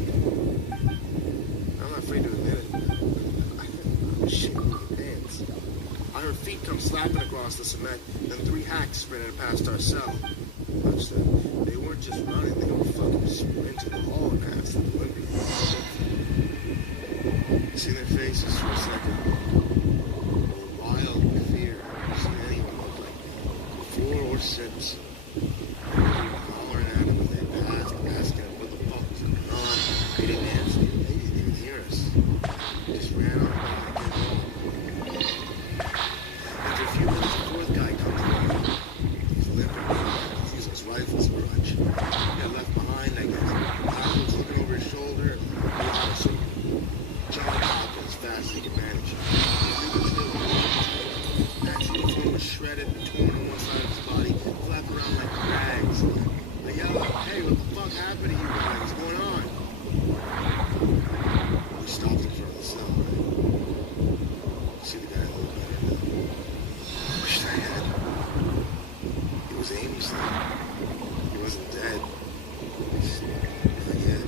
I'm not afraid to admit it. I was shitting my pants. I heard feet come slapping across the cement, then 3 hacks sprinted past our cell. Watch them. They weren't just running, they were fucking sprinting the hall and past the window. See their faces for a second. They were wild with fear. I've seen anyone look like that before or since. They were hollering at him as they passed, asking him what the fuck was going on. They didn't answer. They didn't even hear us. They just ran on by and home. After a few minutes, the 4th guy comes along. He's limping. He's those rifles grudge. Got left behind, I guess. He was looking over his shoulder. situation. Actually, the phone was shredded and torn on one side of his body, flapped around like rags. I yelled, "Hey, what the fuck happened to you guys? What's going on?" We stopped in front of the cell. See the guy a little better now. Wished I had. It was Aimsley. He wasn't dead. Not yet.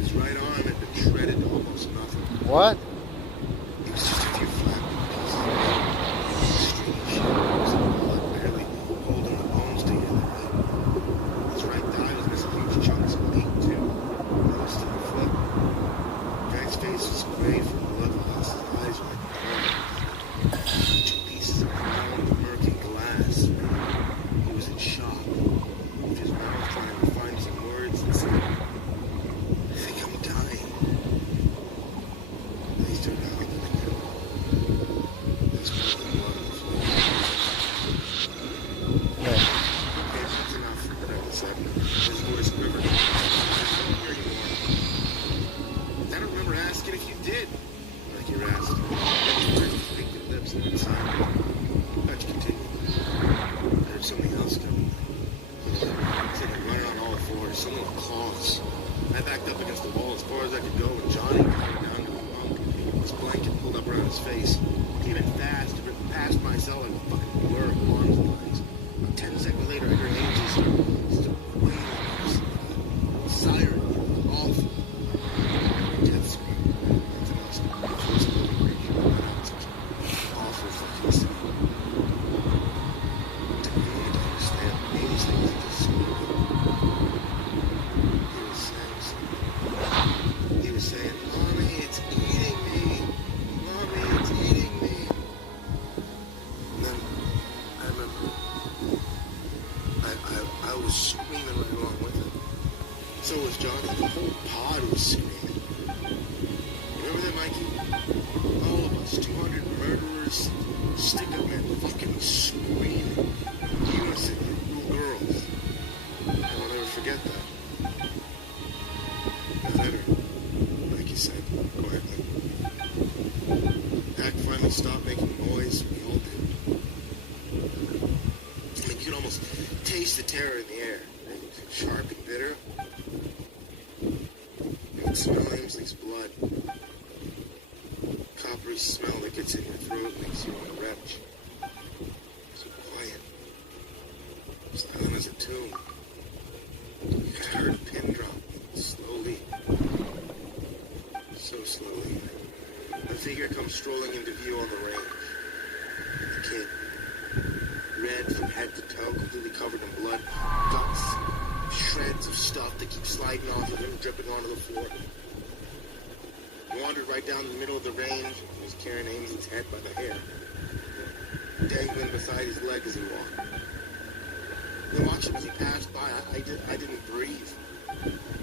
His right arm had been shredded to almost nothing. What? It was just a few flat pieces. Strange shadows and blood barely holding the bones together. His right thigh was missing huge chunks of meat too. Most of the foot. The guy's face was gray from blood loss. His eyes were like burned. Two pieces of round, murky glass. He was in shock. With his mouth trying to find some words and say, "I think I'm dying." Then he turned out that the girl. There's more than blood on the floor. Yeah. Okay, that's enough. Whatever, said. His voice quivered. I don't hear you more. I don't remember asking if you did. Like you asked. Then you turned his naked lips and went silent. Let's continue. I heard something else coming. It's like a runner on all fours. Someone with claws. I backed up against the wall as far as I could go, and Johnny came down to the bunk. His blanket pulled up around his face. Came in fast, ripped past my cell like a fucking blur of arms and legs. About 10 seconds later, I heard Ainsley start wailing. Siren. Awful. Death scream. Nothing else. It was such an awful fucking sound. It took me a moment to understand. Ainsley was just screaming. He was saying, "Mommy, it's eating me! Mommy, it's eating me!" And then I remember I was screaming right along with him. So was Johnny. The whole pod was screaming. Remember that, Mikey? All of us, 200 murderers, stick-up men, fucking screaming. Unison, little girls. And I'll never forget that. And later, like you said, quietly, Hack finally stopped making noise. We all did. I mean, you could almost taste the terror in the air. Sharp and bitter. You could smell Ainsley's blood. Coppery smell that gets in your throat makes you want to retch. So quiet. Silent as a tomb. You could heard a pin drop. Slowly. So slowly. A figure comes strolling into view on the range. A kid. Red from head to toe, completely covered in blood. Guts. Shreds of stuff that keep sliding off of him, dripping onto the floor. He wandered right down the middle of the range. He was carrying Ainsley's head by the hair, dangling beside his leg as he walked. I watched him as he passed by. I didn't breathe.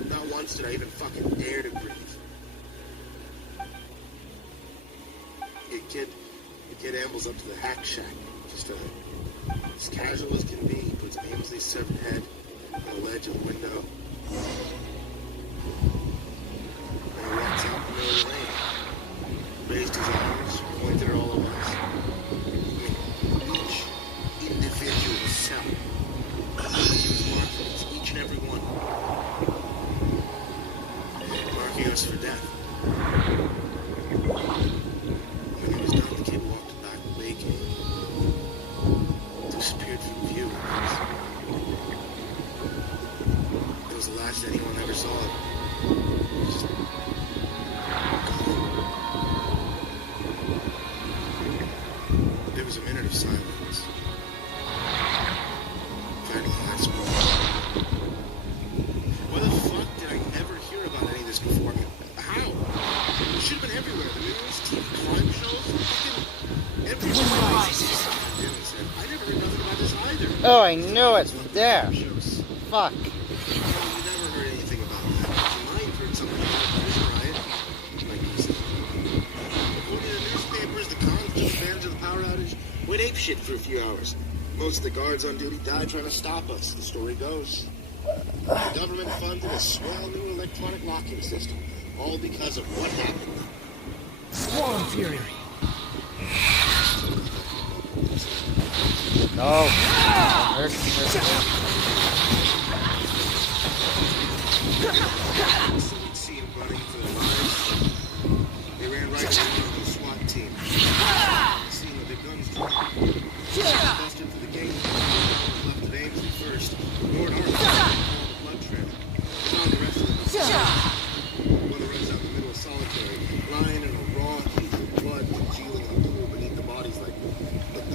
Not once did I even fucking dare to breathe. The kid ambles up to the hack shack, just as casual as can be. He puts Ainsley's severed head on the ledge of the window. And he walks out in the middle of the lane. Raised his arms, pointed at all of us. Each individual cell. He was marked for each and every one. Marking us for death. When he was done, the kid walked back waking. Disappeared from view. It was the last anyone ever saw of him. Just gone. There was a minute of silence. Finally, I spoke. Why the fuck did I never hear about any of this before? How? It should have been everywhere. The news, TV, crime shows, fucking everywhere. I never heard nothing about this either. Oh, I knew it. There. Fuck. You never heard anything about that. You might have heard something about the prison riot. Like you said. According to the newspapers, the cons took advantage of the power outage, went apeshit for a few hours. Most of the guards on duty died trying to stop us, the story goes. The government funded a swell new electronic locking system, all because of what happened. fury. No. Hurt me. See him running for their lives. They ran right into the SWAT team. Seeing that their guns drawn. Busted for the gate. Left at Ainsley first. Ignored our blood trail. Found the rest of them. One that runs out in the middle of solitary. Lying in a raw heap of blood congealing in the pool beneath the bodies like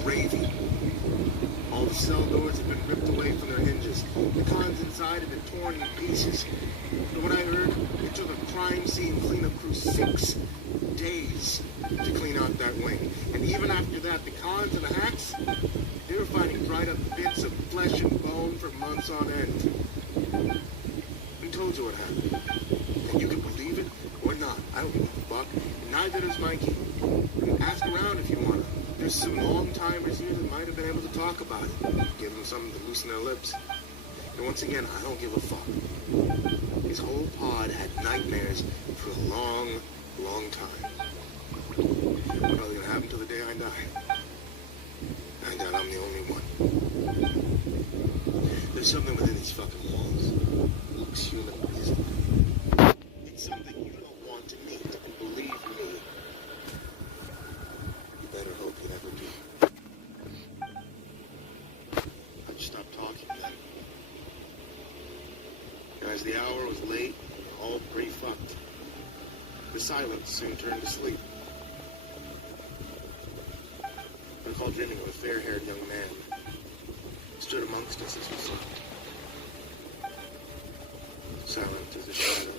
gravy. All the cell doors had been ripped away from their hinges. The cons inside had been torn in pieces. From what I heard, it took a crime scene cleanup crew 6 days to clean out that wing. And even after that, the cons and the hacks, they were finding dried up bits of flesh and bone for months on end. We told you what happened. And you can believe it or not. I don't give a fuck. And neither does Mikey. Ask around if you want to. There's some long-timers here that might have been able to talk about it. Give them something to loosen their lips. And once again, I don't give a fuck. His whole pod had nightmares for a long, long time. Probably gonna happen till the day I die. I doubt I'm the only one. There's something within these fucking walls. Looks human, isn't it? It's something you don't want to meet, and believe me, you better hope you never do. I just stopped talking then. As the hour was late, we were all pretty fucked. The silence soon turned to sleep. I recall dreaming of a fair-haired young man who stood amongst us as we slept. Silent as a shadow.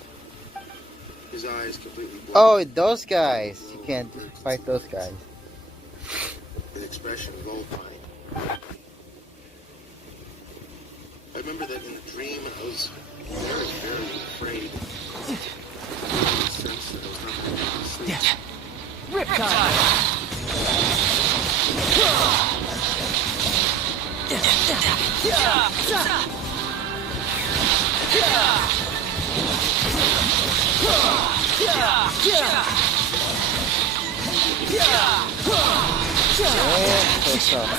His eyes completely blank. Oh, those guys. You can't fight those guys. His expression vulpine. I remember that in the dream I was very, very afraid. I sensed that I was not going to sleep. Riptide! Brace yourself!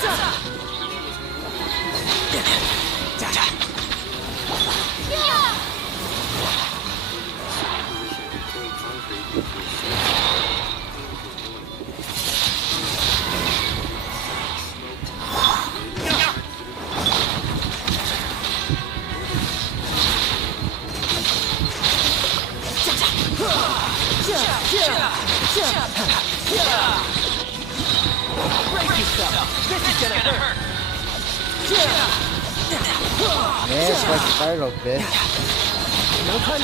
This is gonna hurt! Yeah, it's like Startle, bitch. No time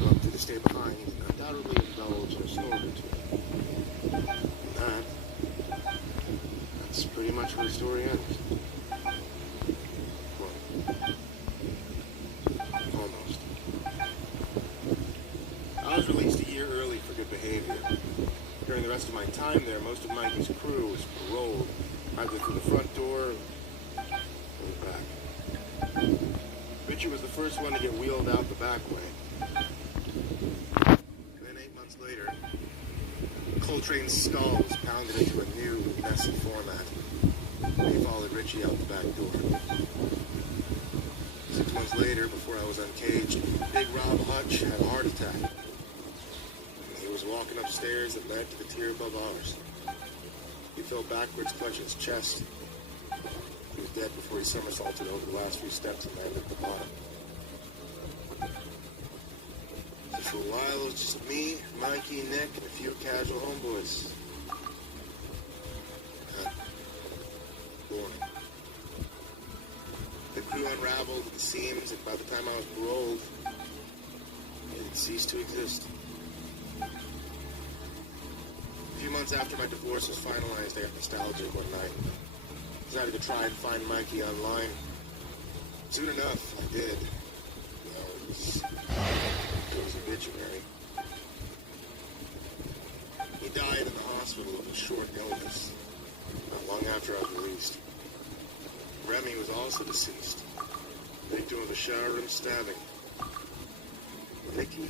Well, to stay behind, undoubtedly indulge in a snore or two. And that's pretty much where the story ends. Well, almost. I was released a year early for good behavior. During the rest of my time there, most of Mikey's crew was paroled, either through the front door or the back. Richie was the first one to get wheeled out the back way. Then 8 months later, Coltrane's stall was pounded into a new, messy format. They followed Richie out the back door. 6 months later, before I was uncaged, Big Rob Hutch had a heart attack. He was walking upstairs that led to the tier above ours. He fell backwards, clutching his chest. He was dead before he somersaulted over the last few steps and landed at the bottom. So for a while, it was just me, Mikey, Nick, and a few casual homeboys. Boring. The crew unraveled at the seams, and by the time I was paroled, it had ceased to exist. A few months after my divorce was finalized, I got nostalgic one night. Decided to try and find Mikey online. Soon enough, I did. Well, it was obituary. after I was released. Remy was also deceased. Victim of a shower room stabbing. Nikki,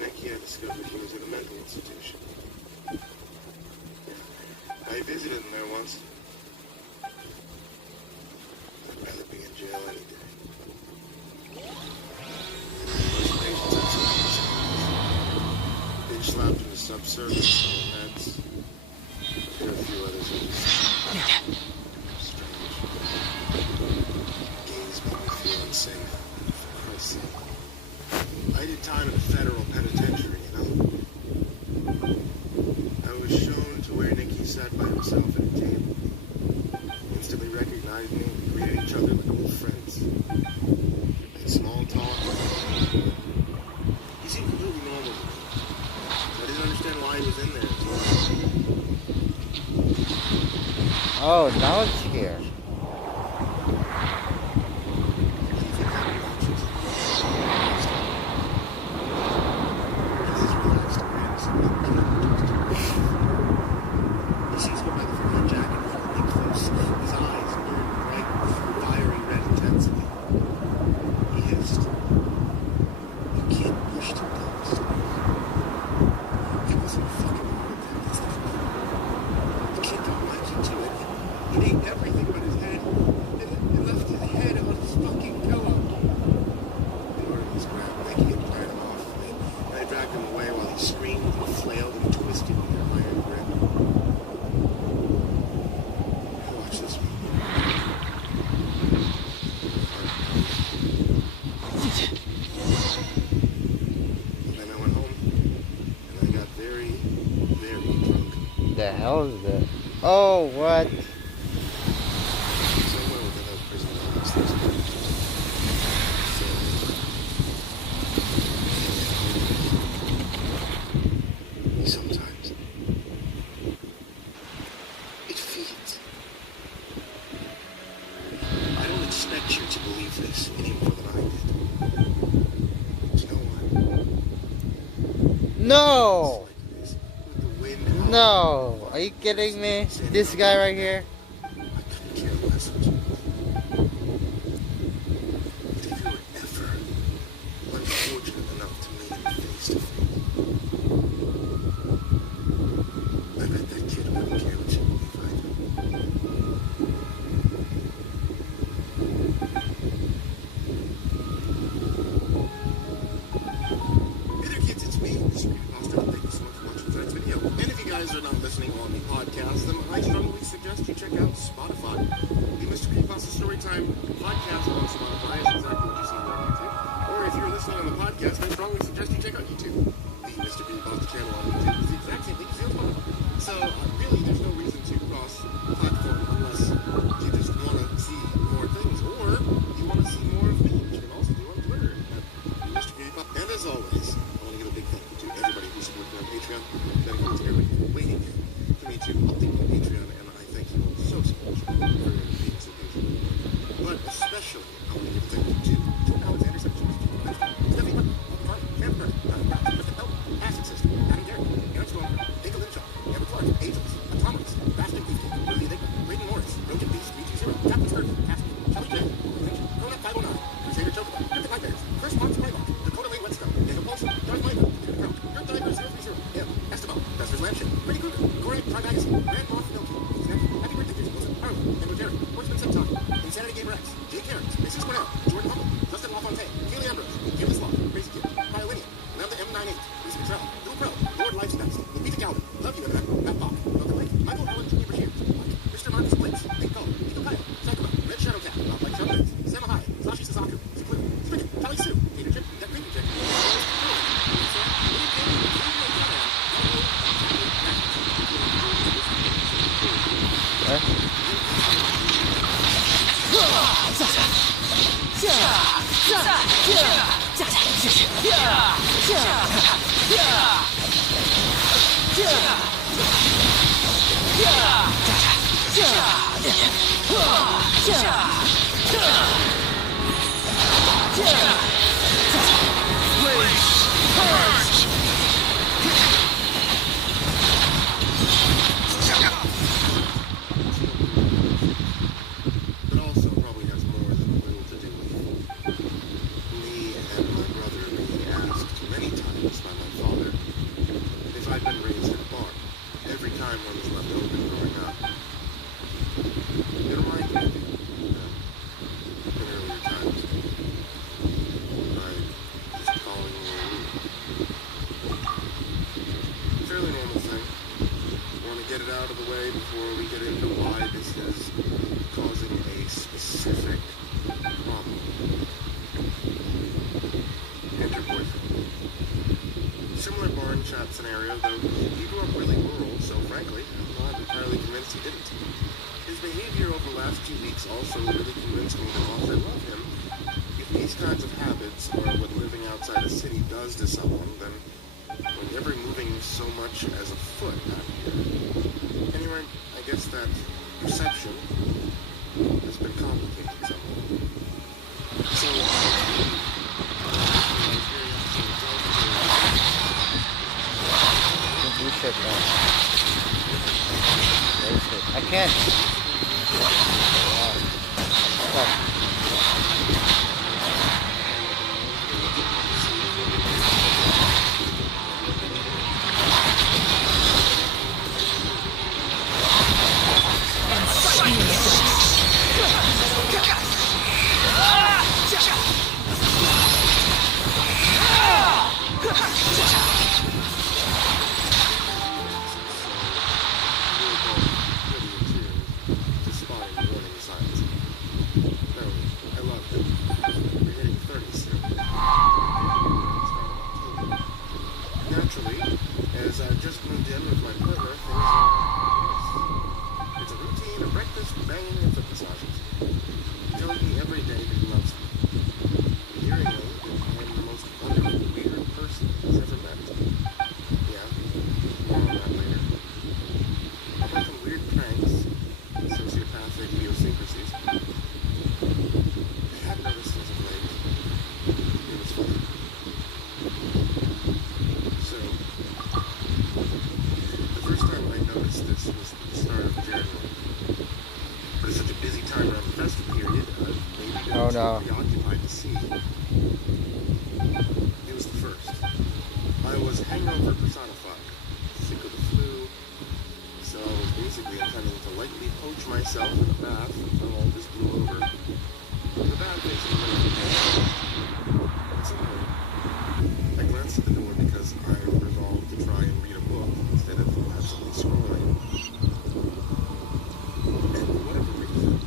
I discovered he was in a mental institution. I visited him there once. I'd rather be in jail any day. Most patients had been slapped into subsurface on their heads. There are a few others who just strange. Gaze made me feel unsafe. For Christ's sake. I did time in a federal penitentiary, you know. I was shown to where Nikki sat by himself at a table. Instantly recognized me and we greeted each other like old friends. Made small talk. He seemed completely normal to me. I didn't understand why he was in there. Oh, now it's here. The hell is that? Oh, what? Sometimes it feeds. I don't expect you to believe this any more than I did. You know what? No! With No! Are you kidding me? This guy right here? I couldn't care less what you believe. But if you were ever unfortunate enough to meet him face to face, I bet that kid wouldn't care what you believe either. Hey there, kids, it's me, Mr. Creepypasta. Thank you so much for watching tonight's video. And if you guys are not listening on the podcast, then I strongly suggest you check out Spotify. The Mr. Creepypasta Storytime podcast on Spotify is exactly what you see here on YouTube. Or if you're listening on the podcast, I strongly suggest you check out YouTube. The Mr. Creepypasta channel on YouTube is the exact same thing as the other one. So, really, there's no reason to cross platform unless you just want to see more things. Or you want to see more of me, which you can also do on Twitter at Mr. Creepypasta. And as always, I want to give a big thank you to everybody who supported me on Patreon. That includes everybody who's waiting for me to update my Patreon, and I thank you all so much for being so patient. But especially, I want to give a thank you to Alexander, Stephanie Button, Amber, Acid System, Adam Garrett, Aaron Storm, Dinka Linshaw, Amber Clark, Angels, Atomics, Bastion Beefcake, Lily Enigma, Brayden Morris, Broken Beast 320, Captain Sturgeon, Casper, Kelly J, Grown-Up 509, Crusader Chocobo, Cryptic Nightmares, First Month Playbook, Dakota Lane Whetstone, Daniel Paulson, Darth Micah, Peter Crown, Kurt Diver 030, M, Esteban, Fester's Lampshade, Pretty Cougar, Gorak, Tri Magazine, Grand Moth Milky, Snap, Happy Birthday, Jason Wilson, Harlan, Amber Jerry, Horseman Septon, Insanity Gamer X, Jay Cairns, Mason Cornell, Jordan Humble, Justin LaFontaine, Kaylee Ambrose, Gillis Law, Crazy Kid, Biolinia, Lambda M98, Lisa Cottrell, Little Pro, Lord Life Specs, Lupita Galvin, Love You Impact, Matt Bach, Welcome Lake, Michael Allen Jr. Bashir, Mr. Marcus Blitz, Nick Cole, Nico Kaya, Sakuma, Red Shadow Cat, Not Like Shadow Blitz, Sam Ahai, Sashi Suzaku, Ziklu, Spigot, Tally Sue, Peter Chip, That Creepy Chick, it out of the way before we get into why this is causing a specific problem. Enter boyfriend. Similar barn chat scenario, though he grew up really rural, so frankly, I'm not entirely convinced he didn't. His behavior over the last 2 weeks also really convinced me that whilst I love him, if these kinds of habits are what living outside a city does to someone, then we're never moving so much as a foot out here. Anyway, I guess that perception has been complicated somewhat. So, You should know. I can't. Stop. Oh no. Preoccupied to see. It was the first. I was hangover personified, sick of the flu, so I was basically intending to lightly poach myself in the bath until all this blew over. The bath basically. I glanced at the door because I resolved to try and read a book instead of absolutely scrolling. And for whatever reason,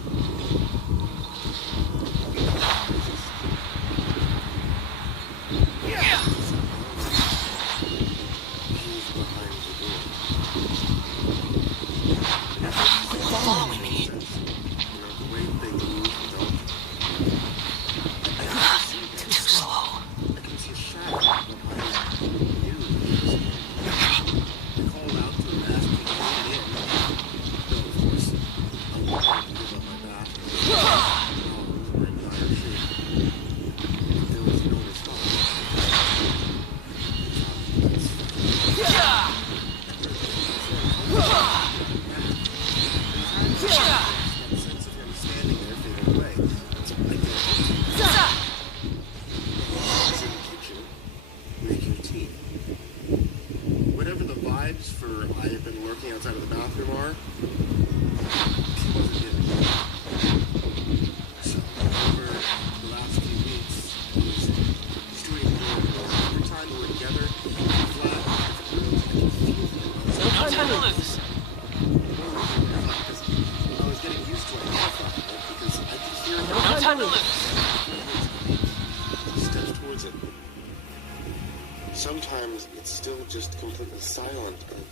sometimes it's still just completely silent, and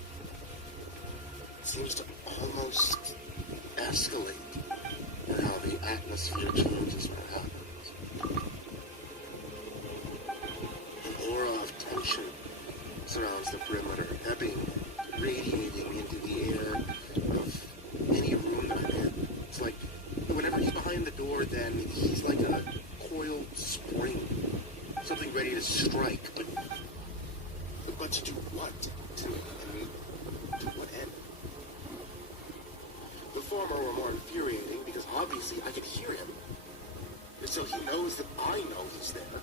it seems to almost escalate at how the atmosphere changes what happens. An aura of tension surrounds the perimeter, ebbing, radiating into the air of any room that I'm in. It's like whenever he's behind the door, then he's like a coiled spring, something ready to strike, but to do what? To what end? The former were more infuriating because obviously I could hear him, and so he knows that I know he's there.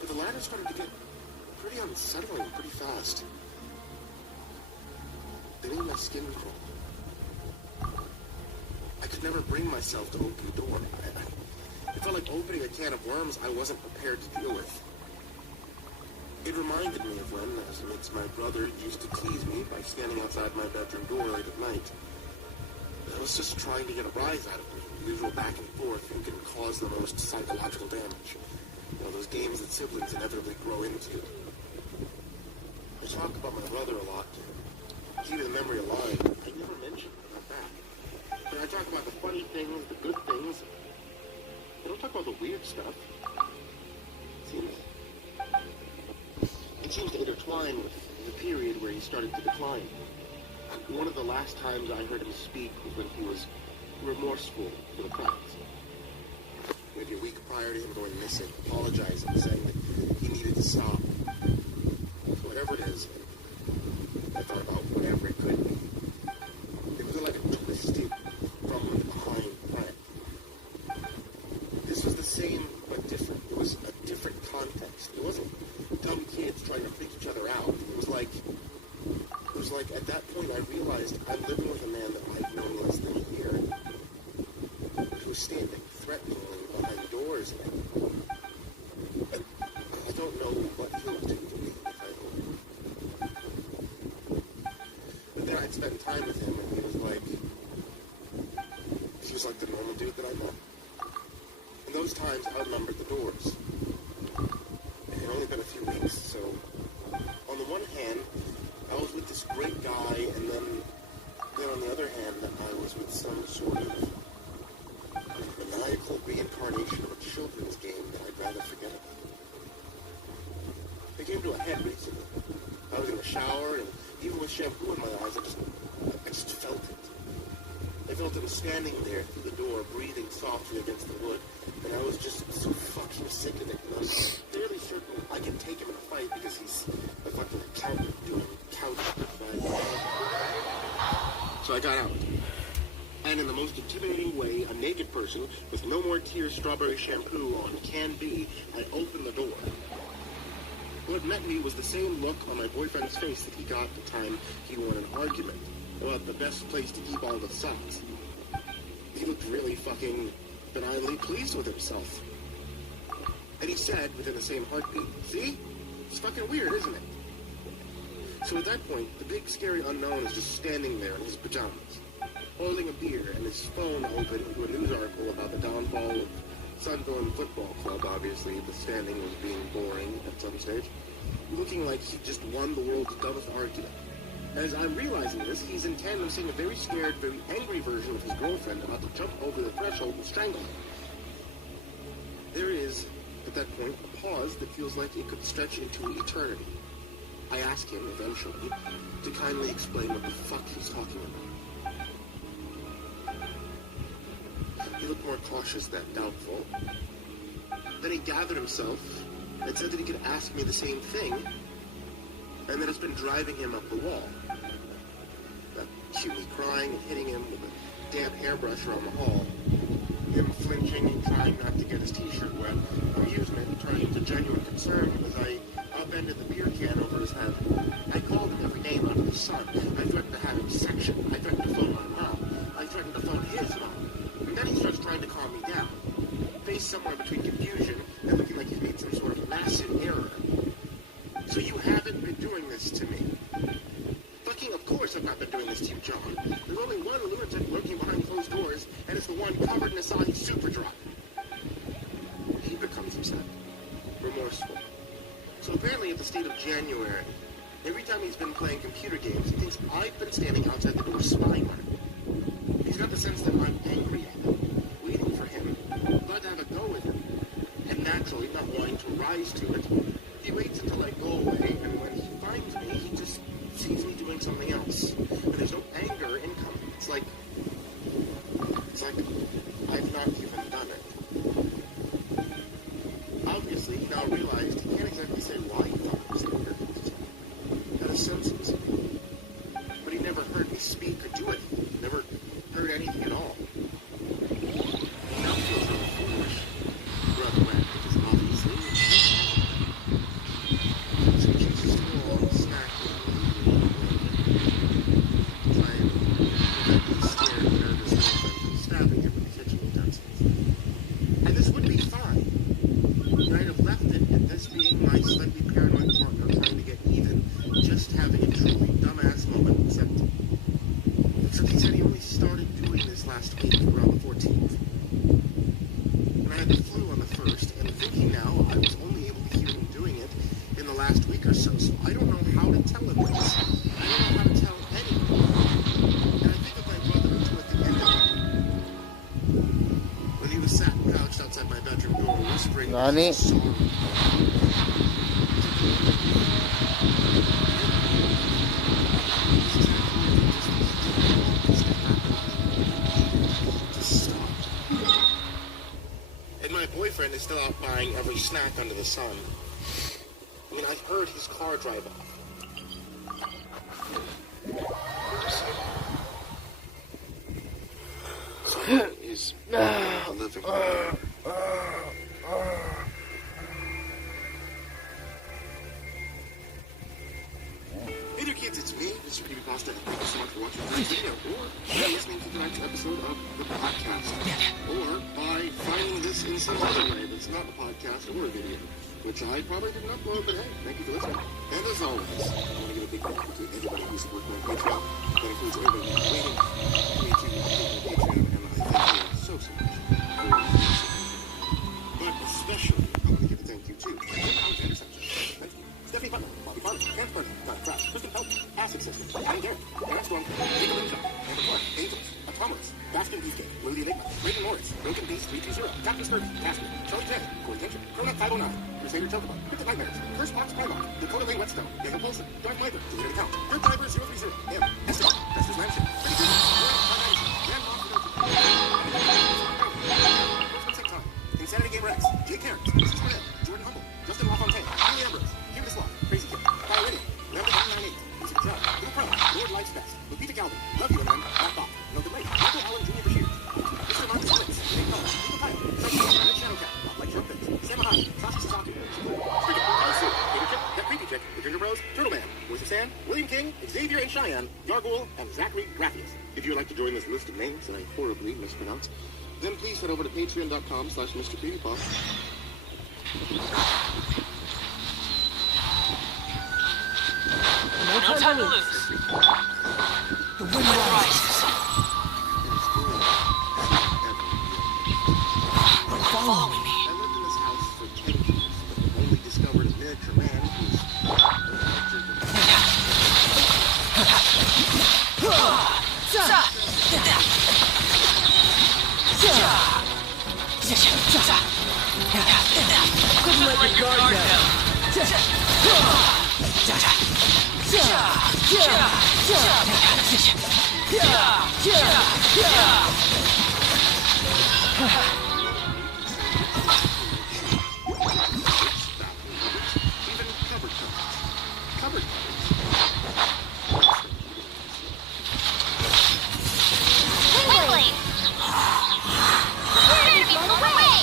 But the latter started to get pretty unsettling pretty fast. They made my skin crawl. I could never bring myself to open the door. It felt like opening a can of worms I wasn't prepared to deal with. It reminded me of when, as my brother used to tease me by standing outside my bedroom door late at night. I was just trying to get a rise out of me, usual back and forth, and can cause the most psychological damage. You know, those games that siblings inevitably grow into. I talk about my brother a lot. Keeping the memory alive. I never mentioned about that. But I talk about the funny things, the good things. I don't talk about the weird stuff. It seems to intertwine with the period where he started to decline. One of the last times I heard him speak was when he was remorseful for the crimes. Maybe a week prior to him going missing, apologizing, saying that he needed to stop. So whatever it is, I thought about whatever it could be. It was like a twisted, from behind plan. This was the same, but different. It was a different context. It wasn't dumb kids trying to freak each other out. It was like at that point I realized I'm living with a man that I've known less than a year. Who was standing threateningly behind doors. And I don't know what he'll do to me if I don't. But then I'd spend time with him and he was like the normal dude that I met. In those times I remembered the doors. It had only been a few weeks, so on the one hand, I was with this great guy, and then on the other hand, I was with some sort of maniacal reincarnation of a children's game that I'd rather forget about. It came to a head recently. I was in the shower, and even with shampoo in my eyes, I just felt it. I felt him standing there through the door, breathing softly against the wood, and I was just so fucking sick of it. And I was fairly certain I could take him in a fight because he's a fucking accountant doing couch advice. So I got out. And in the most intimidating way a naked person with no more tears strawberry shampoo on can be, I opened the door. What met me was the same look on my boyfriend's face that he got the time he won an argument about the best place to keep all the socks. He looked really fucking benignly pleased with himself. And he said, within the same heartbeat, "See? It's fucking weird, isn't it?" So at that point, the big scary unknown is just standing there in his pajamas, holding a beer and his phone open to a news article about the downfall of Sunderland Football Club. Obviously, the standing was being boring at some stage, looking like he just won the world's dumbest argument. As I'm realizing this, he's in tandem seeing a very scared, very angry version of his girlfriend about to jump over the threshold and strangle him. There is, at that point, a pause that feels like it could stretch into eternity. I ask him, eventually, to kindly explain what the fuck he's talking about. He looked more cautious than doubtful. Then he gathered himself and said that he could ask me the same thing, and that it's been driving him up the wall. That cue me crying and hitting him with a damp hairbrush around the hall. Him flinching and trying not to get his t-shirt wet. Amusement turning into genuine concern as I upended the beer can over his head. I called him every name under the sun. I threatened to have him sectioned. I threatened to phone my mom. I threatened to phone his mom. And then he starts trying to calm me down. Face somewhere between confusion and looking like he's made some sort of massive error. "So you haven't been doing this to me?" "Fucking of course I've not been doing this to you, John. There's only one lunatic lurking behind closed doors, and it's the one covered in Asahi Superdrug." He becomes upset, remorseful. So apparently at the state of January, every time he's been playing computer games, he thinks I've been standing outside the door spying on him. He's got the sense that I'm angry at him, waiting for him, glad to have a go with him. And naturally, not wanting to rise to it, he waits until I go away, and when he finds me, he just sees me doing something else. And there's no anger incoming. It's like I've not even done it. Obviously, he now realized he can't exactly say why he thought it was anger. He had a senses. But he never heard me speak or do it. Never heard anything at all. He now feels really foolish. Rather wet, because obviously Nani? And my boyfriend is still out buying every snack under the sun. I mean, I've heard his car drive off. Someone is living. Hey there, kids, it's me, Mr. Creepy Pasta, and thank you so much for watching this video, or by listening to the next episode of the podcast, or by finding this in some other way that's not a podcast or a video, which I probably didn't upload, but hey, thank you for listening. And as always, I want to give a big thank you to everybody who supports my Patreon. That includes everybody who's waiting for me to upload my Patreon, and I thank you so much for your support. But especially, I want to give a thank you to Alexander Sanchez. Thank you. Stephanie Butler, Bobby Farmer, Terrence Burner, Donna Crash, Kristen Pelton, Acid System, Adam Garrett, Aaron Storm, Jacob Linshaw, Amber Clark, Angels, Atomics, Baskin Beefcake, Willie Enigma, Raven Morris, Broken Beast 330, Captain Sturgeon, Casper, Charlie J, Corey Tension, Cronut 509, Crusader Chocobo, Cryptic Nightmares, Curse Box Primark, Dakota Lane Whetstone, Jacob Polson, Darth Viper, Deleted Account, Dirk Driver 030, M, Esther, Festus Mansion, Pretty Good, Grand Moss Time, Insanity Gamer X, Jay Karen, Mrs. Cornell, Jordan Humble, Justin LaFontaine, Julie Ambrose, Hugh the Sloth, Crazy Kid, Kyle Whitty, Lambda 198, Lisa Patel, Little Pro, Lord Life's Best, Lupita Calvin, Love You Eminem, Matt Bach, Noted Lake, Michael Allen Jr. Bashir, Mr. Marcus Blitz, Nate Pelham, Michael Kyle, Sophie, Red Shadowcat, Like Trumpets, Sam Mahoney, Sasha Sasaki, Cricket, Sue, Peter Chip, That Creepy Chick, The Ginger Bros, Turtle Man, Voice of Sand, William King, Xavier and Cheyenne, Yargul, and Zachary Graphius. If you would like to join this list of names that I horribly mispronounced, then please head over to patreon.com/MrCreepyPasta. No time to lose. The wind rises. Follow me. I lived in this house for 10 years, but only discovered a miniature man who's Couldn't let your guard down. covered. Wait! We're gonna be on the way!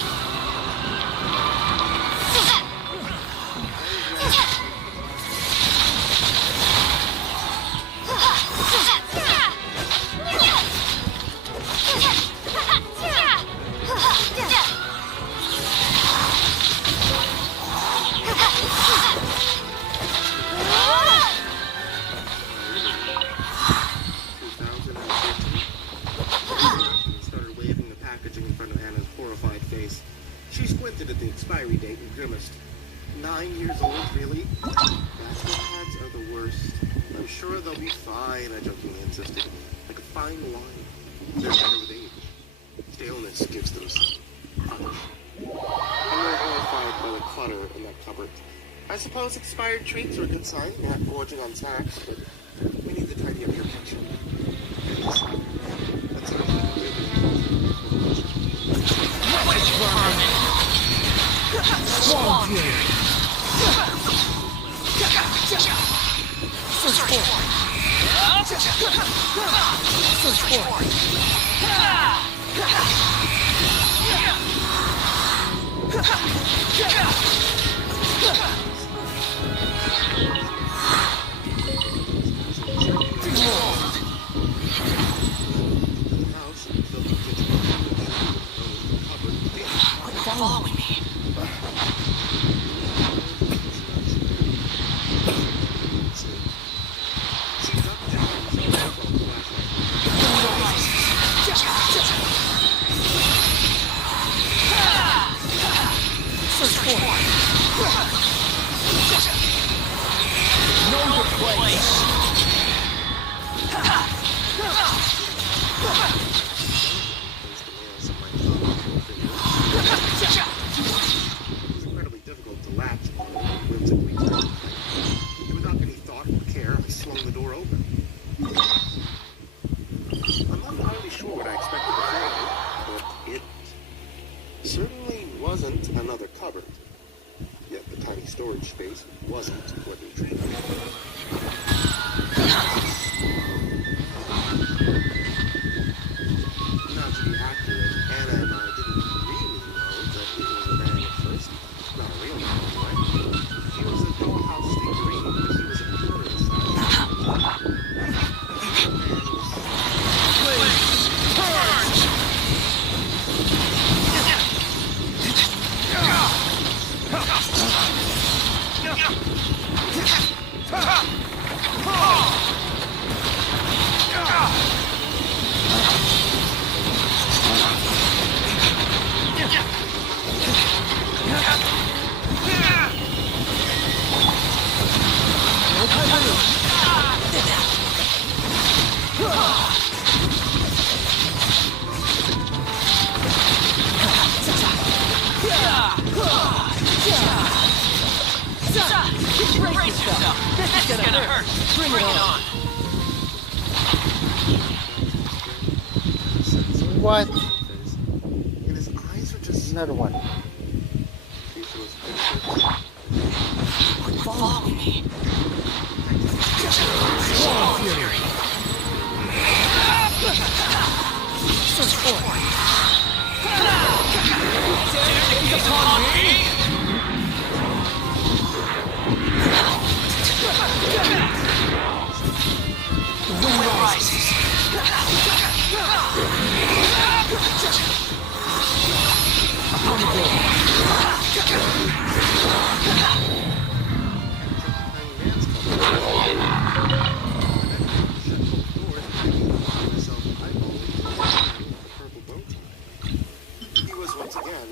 Started waving the packaging in front of Anna's horrified face. She squinted at the expiry date and grimaced. 9 years old, really? Bachelor pads are the worst. I'm sure they'll be fine, I jokingly insisted. Like a fine wine. They're better with age. Staleness gives them punch. I'm more horrified by the clutter in that cupboard. I suppose expired treats are a good sign, not gorging on snacks, but we need to tidy up your kitchen. That's Swamp here. Search for it. Search for following me. Search for it. holding the door open. I'm not entirely sure what I expected to find, but it certainly wasn't another cupboard. Yet the tiny storage space wasn't what we dreamed of. Not to be accurate, Anna and I didn't really know that it was a man at first. Not a real man, anyway. He was a dollhouse figurine, but he was a quarter the size. Brace yourself. This is gonna hurt. Bring it on. What? And his eyes are just Another one. Follow me. Search for it. Dare upon me? The wind rises. Upon the door. He was once again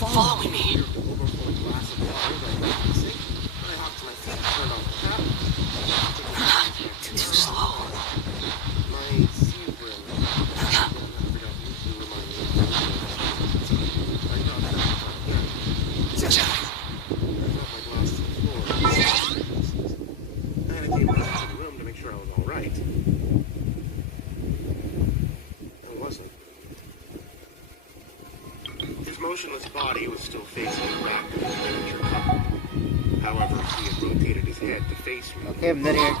following me. Too slow. Motionless body was still facing back to his miniature cupboard. However, he had rotated his head to face me. Okay, I'm not here.